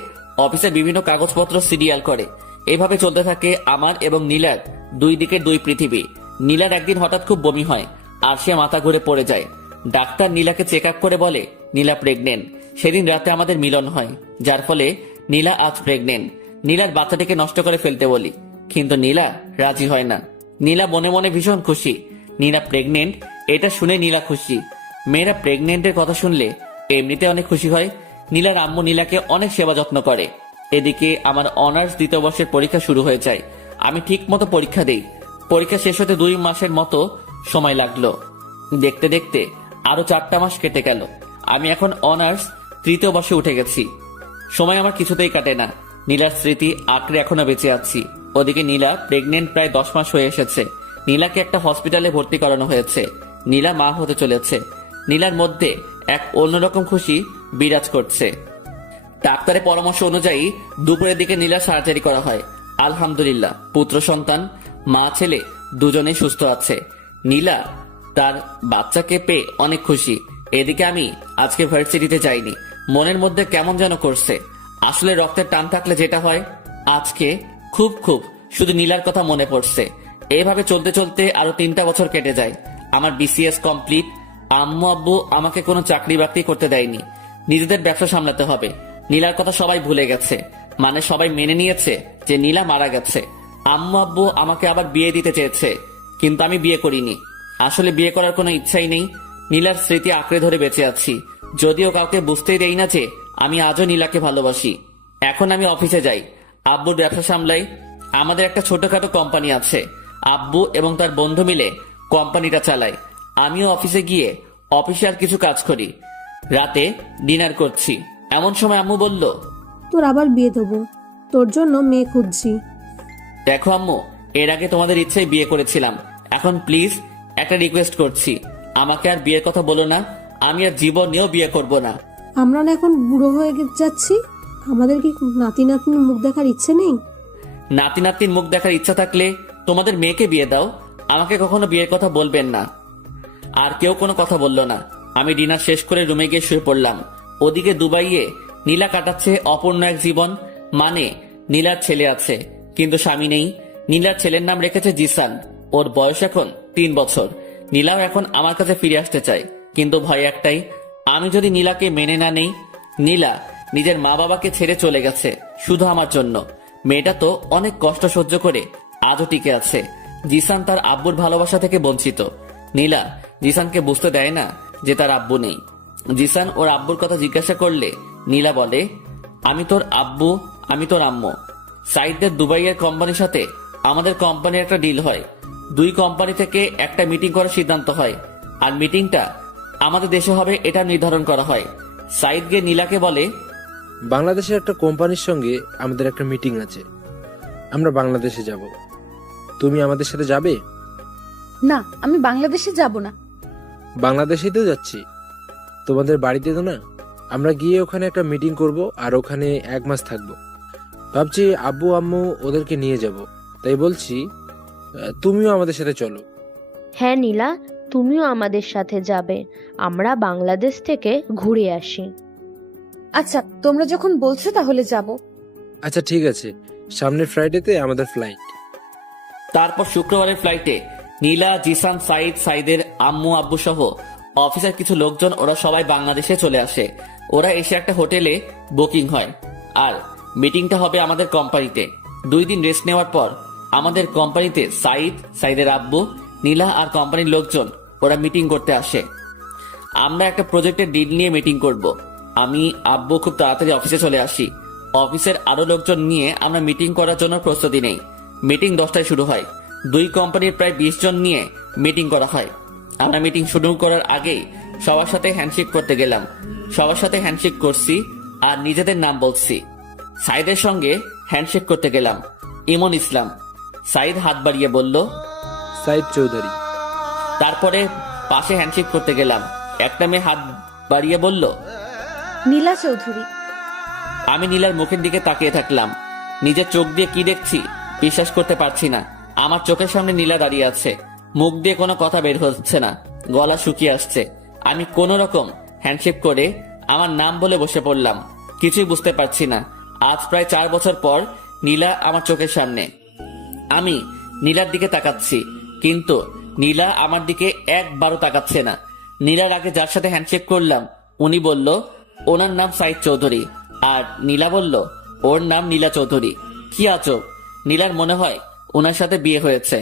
অফিসে বিভিন্ন কাগজপত্র সিরিয়াল করে। এভাবে চলতে থাকে আমার এবং নীলার দুই দিকের দুই পৃথিবী। নীলার একদিন হঠাৎ খুব বমি হয় আর সে মাথা ঘুরে পড়ে যায়। ডাক্তার নীলাকে চেক আপ করে বলে নীলা প্রেগনেন্ট। সেদিন রাতে আমাদের মিলন হয়, যার ফলে নীলা আজ প্রেগনেন্ট। নীলার বাচ্চাটিকে নষ্ট করে ফেলতে বলি, কিন্তু নীলা রাজি হয় না। নীলা মনে মনে ভীষণ খুশি। নীলা প্রেগনেন্ট এটা শুনে নীলা খুশি। মেয়েরা প্রেগনেন্টের কথা শুনলে এমনিতে অনেক খুশি হয়। নীলার আম্মু নীলাকে অনেক সেবা যত্ন করে। এদিকে আমার অনার্স 2য় বর্ষের পরীক্ষা শুরু হয়ে যায়। আমি ঠিক মতো পরীক্ষা দেই। পরীক্ষা শেষ হতে 2 মাসের মতো সময় লাগলো। দেখতে দেখতে আরো 4টা মাস কেটে গেল। আমি এখন অনার্স 3য় বর্ষে উঠে গেছি। সময় আমার কিছুতেই কাটে না। নীলার স্মৃতি আঁকড়ে এখনো বেঁচে আছি। ওদিকে নীলা প্রেগনেন্ট প্রায় 10 মাস হয়ে এসেছে। নীলাকে একটা হসপিটালে ভর্তি করানো হয়েছে। নীলা মা হতে চলেছে। নীলার মধ্যে এক অন্যরকম খুশি বিরাজ করছে। ডাক্তারের পরামর্শ অনুযায়ী দুপুরের দিকে নীলার সার্জারি করা হয়। আলহামদুলিল্লাহ, পুত্র সন্তান, মা ছেলে দুজনেই সুস্থ আছে। নীলা তার বাচ্চাকে পেয়ে অনেক খুশি। এদিকে আমি আজকে ভার্সিটিতে যাইনি। মনের মধ্যে কেমন যেন করছে। আসলে রক্তের টান থাকলে যেটা হয়, আজকে খুব শুধু নীলার কথা মনে পড়ছে। এইভাবে চলতে চলতে আরো 3টা বছর কেটে যায়। আমার বিসিএস কমপ্লিট। আম্মু আব্বু আমাকে কোনো চাকরি বাকরি করতে দেয়নি। নিজেদের ব্যবসা সামলাতে হবে। নীলার কথা সবাই ভুলে গেছে, মানে সবাই মেনে নিয়েছে যে নীলা মারা গেছে। আম্মু আব্বু আমাকে আবার বিয়ে দিতে চেয়েছে, কিন্তু আমি বিয়ে করিনি। আসলে বিয়ে করার কোনো ইচ্ছাই নেই। নীলার স্মৃতি আঁকড়ে ধরে বেঁচে আছি, যদিও কাউকে বুঝতেই দেই না যে আমি আজও নীলাকে ভালোবাসি। এখন আমি অফিসে যাই, আব্বুর ব্যবসা সামলাই। আমাদের একটা ছোটখাটো কোম্পানি আছে। আব্বু এবং তার বন্ধু মিলে কোম্পানিটা চালায়। আমিও অফিসে গিয়ে অফিসিয়াল কিছু কাজ করি। রাতে ডিনার করছি, এমন সময় আম্মু বলল, তোর আবার বিয়ে দেবো, তোর জন্য মেয়ে খুঁজছি। দেখো আম্মু, এর আগে তোমাদের ইচ্ছায় বিয়ে করেছিলাম। এখন প্লিজ একটা রিকোয়েস্ট করছি, আমাকে আর বিয়ের কথা বলো না। আমি আর জীবনেও বিয়ে করব না। আমরা না এখন বুড়ো হয়ে যাচ্ছি, আমাদের কি নাতি নাতনির মুখ দেখার ইচ্ছে নেই? নাতি নাতনির মুখ দেখার ইচ্ছা থাকলে তোমাদের মেয়েকে বিয়ে দাও। আমাকে কখনো বিয়ের কথা বলবেন না। আর কেউ কোনো কথা বলল না। আমি ডিনার শেষ করে রুমে গিয়ে শুয়ে পড়লাম। ওদিকে দুবাইয়ে নীলা কাটাচ্ছে অপূর্ণ এক জীবন। মানে নীলার ছেলে আছে কিন্তু স্বামী নেই। নীলার ছেলের নাম রেখেছে জিসান। ওর বয়স এখন 3 বছর। নীলাও এখন আমার কাছে ফিরে আসতে চায়, কিন্তু ভয় একটাই, আমি যদি নীলাকে মেনে না নেই। নীলা নিজের মা বাবাকে ছেড়ে চলে গেছে শুধু আমার জন্য। মেয়েটা তো অনেক কষ্ট সহ্য করে আজও টিকে আছে। জিসান তার আব্বুর ভালোবাসা থেকে বঞ্চিত। নীলা জিসানকে বুঝতে দেয় না যে তার আব্বু নেই। জিসান ওর আব্বুর কথা জিজ্ঞাসা করলে নীলা বলে, আমি তোর আব্বু, আমি তোর আম্মু। সাইদদের দুবাইয়ের কোম্পানির সাথে আমাদের কোম্পানির একটা ডিল হয়। 2 কোম্পানি থেকে একটা মিটিং করার সিদ্ধান্ত হয়, আর মিটিংটা আমাদের দেশে হবে এটা নির্ধারণ করা হয়। সাইদ গিয়ে নীলাকে বলে, বাংলাদেশের একটা কোম্পানির সঙ্গে আমাদের একটা মিটিং আছে, আমরা বাংলাদেশে যাব। তুমি আমাদের সাথে যাবে? না, আমি বাংলাদেশে যাব না। বাংলাদেশেই তো যাচ্ছি, তোমাদের বাড়িতে তো না। আমরা গিয়ে ওখানে একটা মিটিং করব আর ওখানে 1 মাস থাকবো। ভাবছি আব্বু আম্মু ওদেরকে নিয়ে যাব, তাই বলছি তুমিও আমাদের সাথে চলো। হ্যাঁ নীলা, তুমিও আমাদের সাথে যাবে। আমরা বাংলাদেশ থেকে ঘুরে আসি। আচ্ছা, তোমরা যখন বলছো তাহলে যাব। আচ্ছা ঠিক আছে, সামনের ফ্রাইডেতে আমাদের ফ্লাইট। তারপর শুক্রবারের ফ্লাইটে নীলা, জিসান, সাইদের আম্মু আব্বু সহ অফিসের কিছু লোকজন, ওরা সবাই বাংলাদেশে চলে আসে। ওরা এসে একটা হোটেলে বুকিং হয়, আর মিটিংটা হবে আমাদের কোম্পানিতে। 2 দিন রেস্ট নেওয়ার পর আমাদের কোম্পানিতে সাইদের আব্বু, নীলা আর কোম্পানির লোকজন ওরা মিটিং করতে আসে। আমরা একটা প্রজেক্টের ডিল নিয়ে মিটিং করব। আমি আব্বু খুব তাড়াতাড়ি অফিসে চলে আসি। অফিসের আরো লোকজন নিয়ে আমরা মিটিং করার জন্য প্রস্তুতি নেই। মিটিং 10টায় শুরু হয়। 2 কোম্পানির প্রায় 20 জন নিয়ে মিটিং করা হয়। আমরা মিটিং শুরু করার আগেই সবার সাথে হ্যান্ডশেক করতে গেলাম। সবার সাথে হ্যান্ডশেক করছি আর নিজেদের নাম বলছি। সাইদের সঙ্গে হ্যান্ডশেক করতে গেলাম, ইমন ইসলাম। সাইদ হাত বাড়িয়ে বলল, সাইদ চৌধুরী। তারপরে পাশে হ্যান্ডশেক করতে গেলাম, একটা মেয়ে হাত বাড়িয়ে বলল, নীলা চৌধুরী। আমি নীলার মুখের দিকে তাকিয়ে থাকলাম। নিজের চোখ দিয়ে কি দেখছি বিশ্বাস করতে পারছি না। আমার চোখের সামনে নীলা দাঁড়িয়ে আছে, মুখ দিয়ে কোনো কথা বের হচ্ছে না, গলা শুকিয়ে আসছে। আমি কোন রকম হ্যান্ডশেক করে আমার নাম বলে বসে পড়লাম। কিছুই বুঝতে পারছি না। আজ প্রায় 4 বছর পর নীলা আমার চোখের সামনে। আমি নীলার দিকে তাকাচ্ছি, কিন্তু নীলা আমার দিকে একবারও তাকাচ্ছে না। নীলার আগে যার সাথে হ্যান্ডশেক করলাম উনি বলল ওনার নাম সাইদ চৌধুরী, আর নীলা বলল ওর নাম নীলা চৌধুরী। কি আজব, নীলার মনে হয় ওনার সাথে বিয়ে হয়েছে।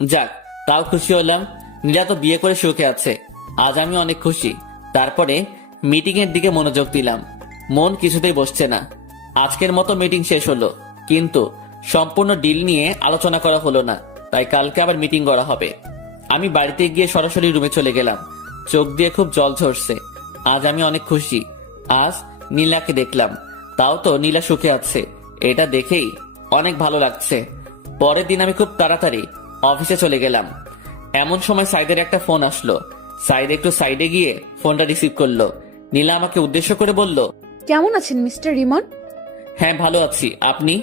যাক, তাও খুশি হলাম। নীলা তো বিয়ে করে সুখে আছে, আজ আমি অনেক খুশি। তারপরে মিটিং এর দিকে মনোযোগ দিলাম। মন কিছুতেই বসছে না। আজকের মতো মিটিং শেষ হলো, কিন্তু সম্পূর্ণ ডিল নিয়ে আলোচনা করা হলো না। তাই কালকে আবার মিটিং করা হবে। আমি বাড়িতে গিয়ে সরাসরি রুমে চলে গেলাম। চোখ দিয়ে খুব জল ঝরছে। আজ আমি অনেক খুশি। আজ নীলাকে দেখলাম, তাও তো নীলা সুখে আছে, এটা দেখেই অনেক ভালো লাগছে। পরের দিন আমি খুব তাড়াতাড়ি অফিসে চলে গেলাম। এমন সময় সাইদের একটা ফোন আসলো। সাইদ একটু সাইডে গিয়ে ফোনটা রিসিভ করলো। নীলা আমাকে উদ্দেশ্য করে বলল, কেমন আছেন মিস্টার রিমন? হ্যাঁ ভালো আছি, আপনি?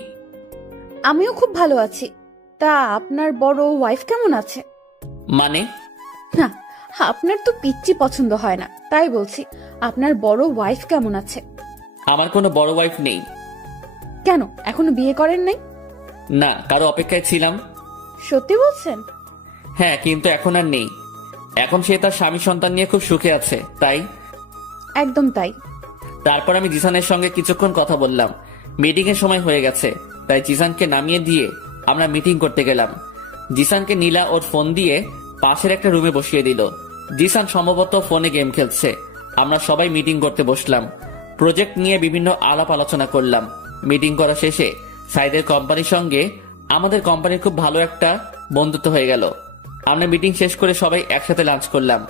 আমিও খুব ভালো আছি। তা আপনার বড় ওয়াইফ কেমন আছে? মানে? না, আপনার তো পিচ্চি পছন্দ হয় না, তাই বলছি আপনার বড় ওয়াইফ কেমন আছে? আমার কোনো বড় ওয়াইফ নেই। কেন, এখনো বিয়ে করেন নাই? না, কারো অপেক্ষায় ছিলাম। সত্যি বলছেন? হ্যাঁ, কিন্তু এখন আর নেই। এখন সে তার স্বামী সন্তান নিয়ে খুব সুখে আছে, তাই। একদম তাই। তারপর আমি জিসানের সঙ্গে কিছুক্ষণ কথা বললাম। মিটিং এর সময় হয়ে গেছে, তাই জিসানকে নামিয়ে দিয়ে আমরা মিটিং করতে গেলাম। জিসানকে নীলা ওর ফোন দিয়ে পাশের একটা রুমে বসিয়ে দিল। জিসান সম্ভবত ফোনে গেম খেলছে। আমরা সবাই মিটিং করতে বসলাম। প্রজেক্ট নিয়ে বিভিন্ন আলাপ আলোচনা করলাম। মিটিং করা শেষে সাইদের কোম্পানির সঙ্গে আমাদের কোম্পানির খুব ভালো একটা বন্ধুত্ব হয়ে গেল। আমরা মিটিং শেষ করে সবাই একসাথে লাঞ্চ করলাম।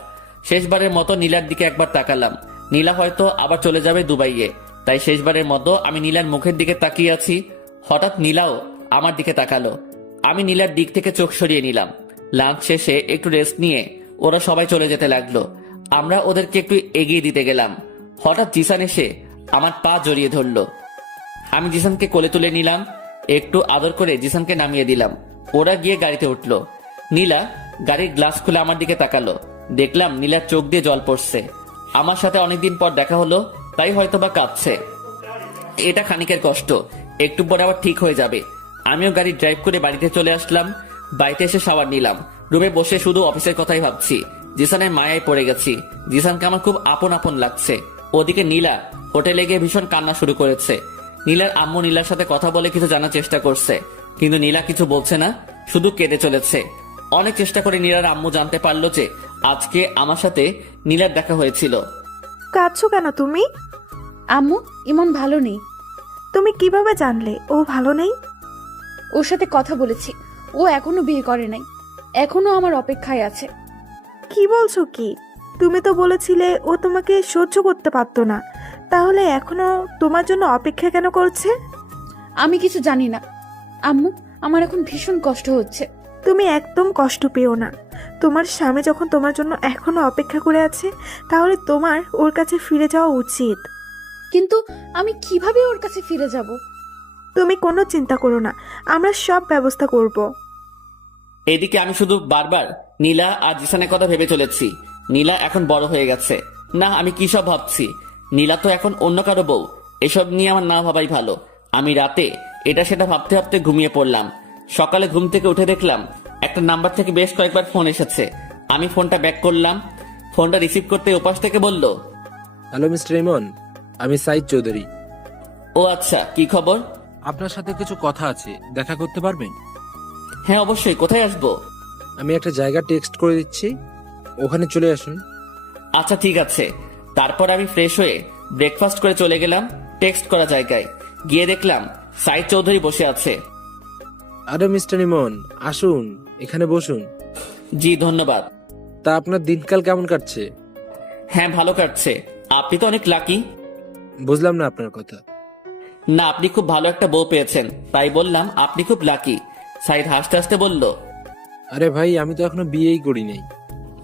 শেষবারের মতো নীলার দিকে একবার তাকালাম। নীলা হয়তো আবার চলে যাবে দুবাইয়ে, তাই শেষবারের মতো আমি নীলার মুখের দিকে তাকিয়ে আছি। হঠাৎ নীলাও আমার দিকে তাকালো। আমি নীলার দিক থেকে চোখ সরিয়ে নিলাম। লাঞ্চ শেষে একটু রেস্ট নিয়ে ওরা সবাই চলে যেতে লাগলো। আমরা ওদেরকে একটু এগিয়ে দিতে গেলাম। হঠাৎ জিসান এসে আমার পা জড়িয়ে ধরলো। আমি জিসানকে কোলে তুলে নিলাম। একটু আদর করে জিসানকে নামিয়ে দিলাম। ওরা গিয়ে গাড়িতে উঠলো। নীলা গাড়ির গ্লাস খুলে আমার দিকে তাকালো। দেখলাম নীলার চোখ দিয়ে জল পড়ছে। আমার সাথে অনেকদিন পর দেখা হলো, তাই হয়তো বা কাঁদছে। এটা খানিকের কষ্ট, একটু পরে আবার ঠিক হয়ে যাবে। আমিও গাড়ি ড্রাইভ করে বাড়িতে চলে আসলাম। বাড়িতে এসে শাওয়ার নিলাম। রুমে বসে শুধু অফিসের কথাই ভাবছি। জিসানের মায়ায় পড়ে গেছি। জিসানকে আমার খুব আপন আপন লাগছে। ওদিকে নীলা হোটেলে গিয়ে ভীষণ কান্না শুরু করেছে। নীলার আম্মু নীলার সাথে কথা বলে কিছু জানার চেষ্টা করছে, কিন্তু নীলা কিছু বলছে না, শুধু কেঁদে চলেছে। অনেক চেষ্টা করে নীলার আম্মু জানতে পারলো যে আজকে আমার সাথে নীলার দেখা হয়েছিল। কাঁদছো কেন তুমি? আম্মু, ইমন ভালো নেই। তুমি কিভাবে জানলে ও ভালো নেই? ওর সাথে কথা বলেছি, ও এখনো বিয়ে করে নাই, এখনো আমার অপেক্ষায় আছে। কি বলছো কি? তুমি তো বলেছিলে ও তোমাকে সহ্য করতে পারতো না, তাহলে এখনো তোমার জন্য অপেক্ষা কেন করছে? আমি কিছু জানি না আম্মু, আমার এখন ভীষণ কষ্ট হচ্ছে। তুমি একদম কষ্ট পেও না। তোমার স্বামী যখন তোমার জন্য এখনো অপেক্ষা করে আছে, তাহলে তোমার ওর কাছে ফিরে যাওয়া উচিত। কিন্তু আমি কিভাবে ওর কাছে ফিরে যাব? তুমি কোনো চিন্তা করো না, আমরা সব ব্যবস্থা করব। এদিকে আমি শুধু বারবার নীলা আর জিসানের কথা ভেবে চলেছি। নীলা এখন বড় হয়ে গেছে। না, আমি কি সব ভাবছি। নীলা তো এখন অন্য কারো বউ। এসব নিয়ে আমার না ভাবাই ভালো। আমি রাতে এটা সেটা ভাবতে ভাবতে ঘুমিয়ে পড়লাম। সকালে ঘুম থেকে উঠে দেখলাম একটা নাম্বার থেকে বেশ কয়েকবার ফোন এসেছে। আমি ফোনটা ব্যাক করলাম। ফোনটা রিসিভ করতে ওপাশ থেকে বলল, হ্যালো মিস্টার ইমন, আমি সাইদ চৌধুরী। ও আচ্ছা, কি খবর? আপনার সাথে কিছু কথা আছে, দেখা করতে পারবেন? হ্যাঁ অবশ্যই, কোথায় আসবো? আমি একটা জায়গা টেক্সট করে দিচ্ছি, ওখানে চলে আসুন। আচ্ছা ঠিক আছে। তারপর আমি ফ্রেশ হয়ে ব্রেকফাস্ট করে চলে গেলাম টেক্সট করা জায়গায়। গিয়ে দেখলাম সাইদ চৌধুরী বসে আছে। আরে মিস্টার ইমন, আসুন, এখানে বসুন। জি ধন্যবাদ। তা আপনার দিনকাল কেমন কাটছে? হ্যাঁ ভালো কাটছে। আপনি তো অনেক লাকি। বুঝলাম না আপনার কথা। না, আপনি খুব ভালো একটা বউ পেয়েছেন, তাই বললাম আপনি খুব লাকি। সাইদ হাসতে হাসতে বলল, আরে ভাই, আমি তো এখনো বিয়েই করি নাই।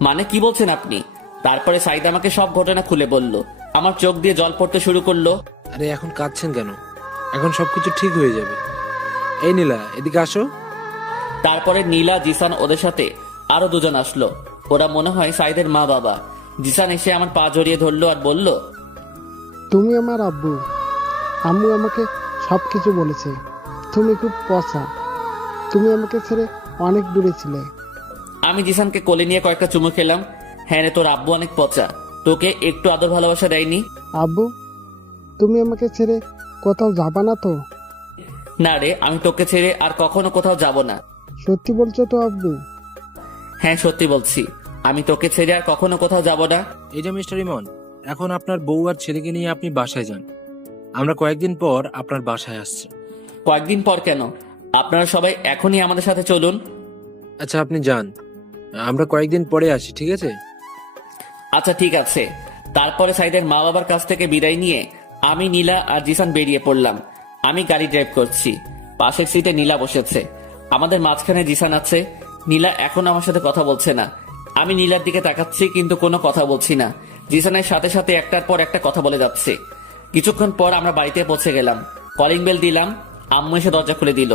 মানে কি বলছেন আপনি? তারপরে সাইদ আমাকে সব ঘটনা খুলে বলল। আমার চোখ দিয়ে জল পড়তে শুরু করলো। আরে এখন কাঁদছেন কেন? এখন সবকিছু ঠিক হয়ে যাবে। এই নীলা, এদিকে আসো। তারপরে নীলা, জিসান, ওদের সাথে আরো দুজন আসলো। ওরা মনে হয় সাইদের মা বাবা। জিসান এসে আমার পা জড়িয়ে ধরলো আর বলল, তুমি আমার আব্বু। আম্মু আমাকে সব কিছু বলেছে। তুমি খুব পচা। তুমি আমাকে ছেড়ে অনেক দূরে ছিলে। আমি জিসানকে কোলে নিয়ে কয়েকটা চুমু খেলাম। হ্যাঁ রে, তোর আব্বু অনেক পচা। তোকে একটু আদর ভালোবাসা দেয়নি? আব্বু, তুমি আমাকে ছেড়ে কোথাও যাবা না তো? না রে, আমি তোকে ছেড়ে আর কখনো কোথাও যাব না। সত্যি বলছো তো আব্বু? হ্যাঁ সত্যি বলছি, আমি তোকে ছেড়ে আর কখনো কোথাও যাব না। এই যে মিস্টার ইমন, এখন আপনার বউ আর ছেলেকে নিয়ে আপনি বাসায় যান। আমরা কয়েকদিন পর আপনার বাসায় আসছি। কয়েকদিন পর কেন? আপনারা সবাই এখনই আমাদের সাথে চলুন। আচ্ছা আপনি যান, আমরা কয়েকদিন পরে আসি, ঠিক আছে? আচ্ছা ঠিক আছে। তারপরে সাইদের মা বাবার কাছ থেকে বিদায় নিয়ে আমি, নীলা আর জিসান বেরিয়ে পড়লাম। আমি গাড়ি ড্রাইভ করছি। পাশের সিটে নীলা বসেছে। আমাদের মাঝখানে জিসান আছে। নীলা এখন আমার সাথে কথা বলছে না। আমি নীলার দিকে তাকাচ্ছি, কিন্তু কোনো কথা বলছি না। জিসানের সাথে সাথে একটার পর একটা কথা বলে যাচ্ছে। কিছুক্ষণ পর আমরা বাড়িতে পৌঁছে গেলাম। কলিং বেল দিলাম। আম্মু এসে দরজা খুলে দিল।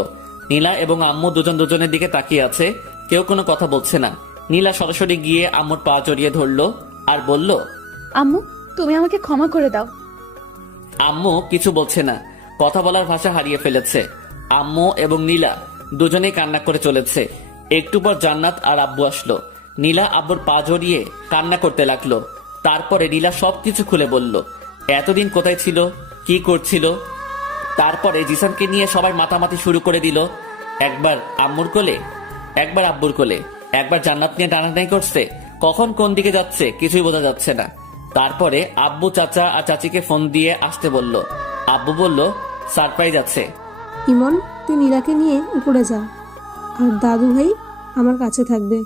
নীলা এবং আম্মু দুজন দুজনের দিকে তাকিয়ে আছে, কেউ কোনো কথা বলছে না। নীলা সরাসরি গিয়ে আম্মুর পা জড়িয়ে ধরলো আর বলল, আম্মু, তুমি আমাকে ক্ষমা করে দাও। আম্মু কিছু বলছে না, কথা বলার ভাষা হারিয়ে ফেলেছে। আম্মু এবং নীলা দুজনেই কান্না করে চলেছে। একটু পর জান্নাত আর আব্বু আসলো। নীলা আব্বুর পা জড়িয়ে কান্না করতে লাগলো। তারপরে নীলা সবকিছু খুলে বলল, এতদিন কোথায় ছিল, কি করছিল। তারপরে জিসানকে নিয়ে সবাই মাতামাতি শুরু করে দিল। একবার আম্মুর কোলে, একবার আব্বুর কোলে, একবার জান্নাত নিয়ে টানাটানি করছে। কখন কোন দিকে যাচ্ছে কিছুই বোঝা যাচ্ছে না। তারপরে আব্বু চাচা আর চাচিকে ফোন দিয়ে আসতে বলল। আব্বু বলল সারপ্রাইজ আছে। ইমন, তুই নীলাকে নিয়ে উপরে যা, আর দাদু ভাই আমার কাছে থাকবে।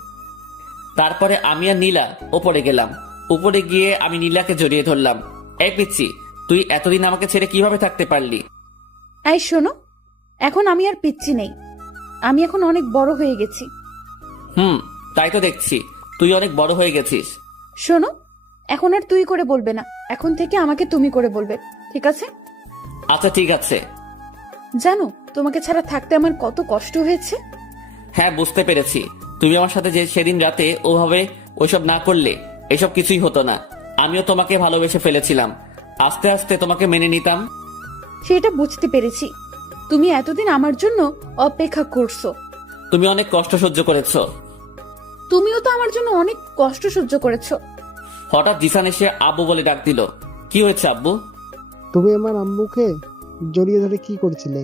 তারপরে আমি আর নীলা ওপরে গেলাম। উপরে গিয়ে আমি নীলাকে জড়িয়ে ধরলাম। এই পিচ্ছি, তুই এতদিন আমাকে ছেড়ে কিভাবে থাকতে পারলি? এই শোনো, এখন আমি আর পিচ্ছি নেই, আমি এখন অনেক বড় হয়ে গেছি। তাই তো দেখছি, তুই অনেক বড় হয়ে গেছিস। শোনো, এখন আর তুই করে বলবে না, এখন থেকে আমাকে তুমি করে বলবে, ঠিক আছে? আচ্ছা ঠিক আছে। জানো তোমাকে ছাড়া থাকতে আমার কত কষ্ট হয়েছে? হ্যাঁ বুঝতে পেরেছি। তুমি আমার সাথে যে সেদিন রাতে ওভাবে ওইসব না করলে এসব কিছুই হতো না। আমিও তোমাকে ভালোবেসে ফেলেছিলাম। আস্তে আস্তে তোমাকে মেনে নিতাম। সেটা বুঝতে পেরেছি। তুমি এতদিন আমার জন্য অপেক্ষা করছো। তুমি অনেক কষ্ট সহ্য করেছো। তুমিও তো আমার জন্য অনেক কষ্ট সহ্য করেছো। হঠাৎ জিসান এসে আব্বু বলে ডাক দিল। কি হয়েছে আব্বু? তুমি আমার আম্মুকে জড়িয়ে ধরে কি করছিলে?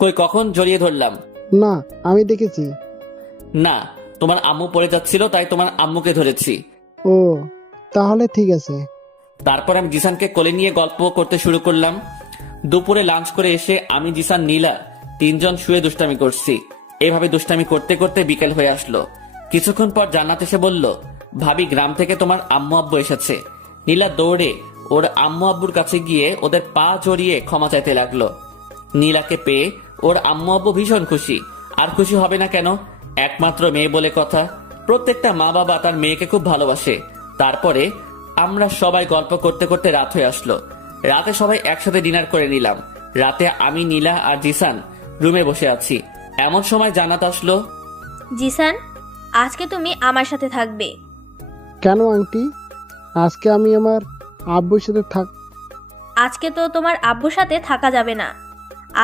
কই, কখন জড়িয়ে ধরলাম? না, আমি দেখেছি। না, তোমার আম্মু পড়ে যাচ্ছিল তাই তোমার আম্মুকে ধরেছি। ও, তাহলে ঠিক আছে। তারপর আমি জিসানকে কোলে নিয়ে গল্প করতে শুরু করলাম। দুপুরে লাঞ্চ করে এসে আমি, জিসান, নীলা তিনজন শুয়ে দুষ্টামি করছি। এভাবে দুষ্টামি করতে করতে বিকেল হয়ে আসলো। কিছুক্ষণ পর জান্নাত এসে বলল, ভাবি, গ্রাম থেকে তোমার আম্মু আব্বু এসেছে। নীলা দৌড়ে ওর আম্মু আব্বুর কাছে গিয়ে ওদের পা জড়িয়ে ক্ষমা চাইতে লাগলো। নীলাকে পেয়ে ওর আম্মু আব্বু ভীষণ খুশি। আর খুশি হবে না কেন, একমাত্র মেয়ে বলে কথা। প্রত্যেকটা মা বাবা তার মেয়েকে খুব ভালোবাসে। তারপরে আমরা সবাই গল্প করতে করতে রাত হয়ে আসলো। রাতে সবাই একসাথে ডিনার করে নিলাম। রাতে আমি, নীলা আর জিসান রুমে বসে আছি। এমন সময় জান্নাত আসলো। জিসান, আজকে তুমি আমার সাথে থাকবে। কেন আন্টি? আজকে আমি আমার আব্বুর সাথে আজকে তো তোমার আব্বুর সাথে থাকা যাবে না।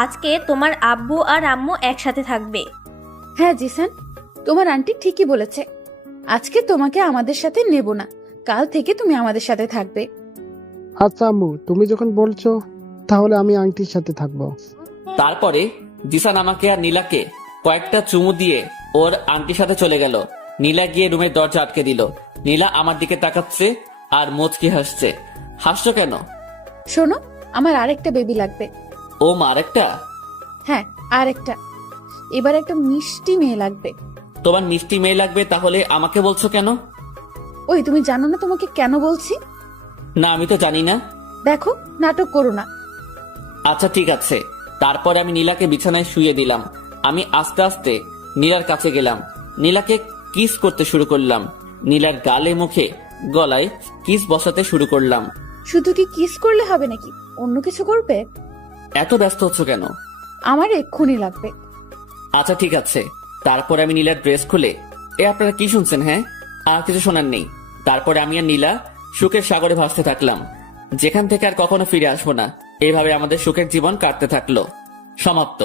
আজকে তোমার আব্বু আর আম্মু একসাথে থাকবে। হ্যাঁ জিসান, তোমার আন্টি ঠিকই বলেছে। আজকে তোমাকে আমাদের সাথে নেব না, কাল থেকে তুমি আমাদের সাথে থাকবে। আচ্ছা আম্মু, তুমি যখন বলছো তাহলে আমি আন্টির সাথে থাকবো। তারপরে জিসান আমাকে আর নীলাকে কয়েকটা চুমু দিয়ে ওর আন্টির সাথে চলে গেল। নীলা গিয়ে রুমের দরজা আটকে দিল। নীলা আমার দিকে তাকাচ্ছে আর মুচকি হাসছে। হাসছো কেন? শোনো, আমার আরেকটা বেবি লাগবে। ও মা, আরেকটা? হ্যাঁ, আরেকটা। এবার একটা মিষ্টি মেয়ে লাগবে। তোমার মিষ্টি মেয়ে লাগবে? তাহলে আমাকে বলছো কেন? ওই, তুমি জানো না তোমাকে কেন বলছি? না, আমি তো জানি না। দেখো, নাটক করো না। আচ্ছা ঠিক আছে। তারপর আমি নীলাকে বিছানায় শুয়ে দিলাম। আমি আস্তে আস্তে নীলার কাছে গেলাম। নীলাকে কিস করতে শুরু করলাম। নীলার গালে, মুখে, গলায় কিস বসাতে শুরু করলাম। শুধু কি কিস করলে হবে নাকি অন্য কিছু করবে? এত ব্যস্ত হচ্ছ কেন? আমার এক্ষুনি লাগবে। আচ্ছা ঠিক আছে। তারপর আমি নীলার ড্রেস খুলে, আপনারা কি শুনছেন? হ্যাঁ, আর কিছু শোনার নেই। তারপরে আমি আর নীলা সুখের সাগরে ভাসতে থাকলাম, যেখান থেকে আর কখনো ফিরে আসবো না। এইভাবে আমাদের সুখের জীবন কাটতে থাকলো। সমাপ্ত।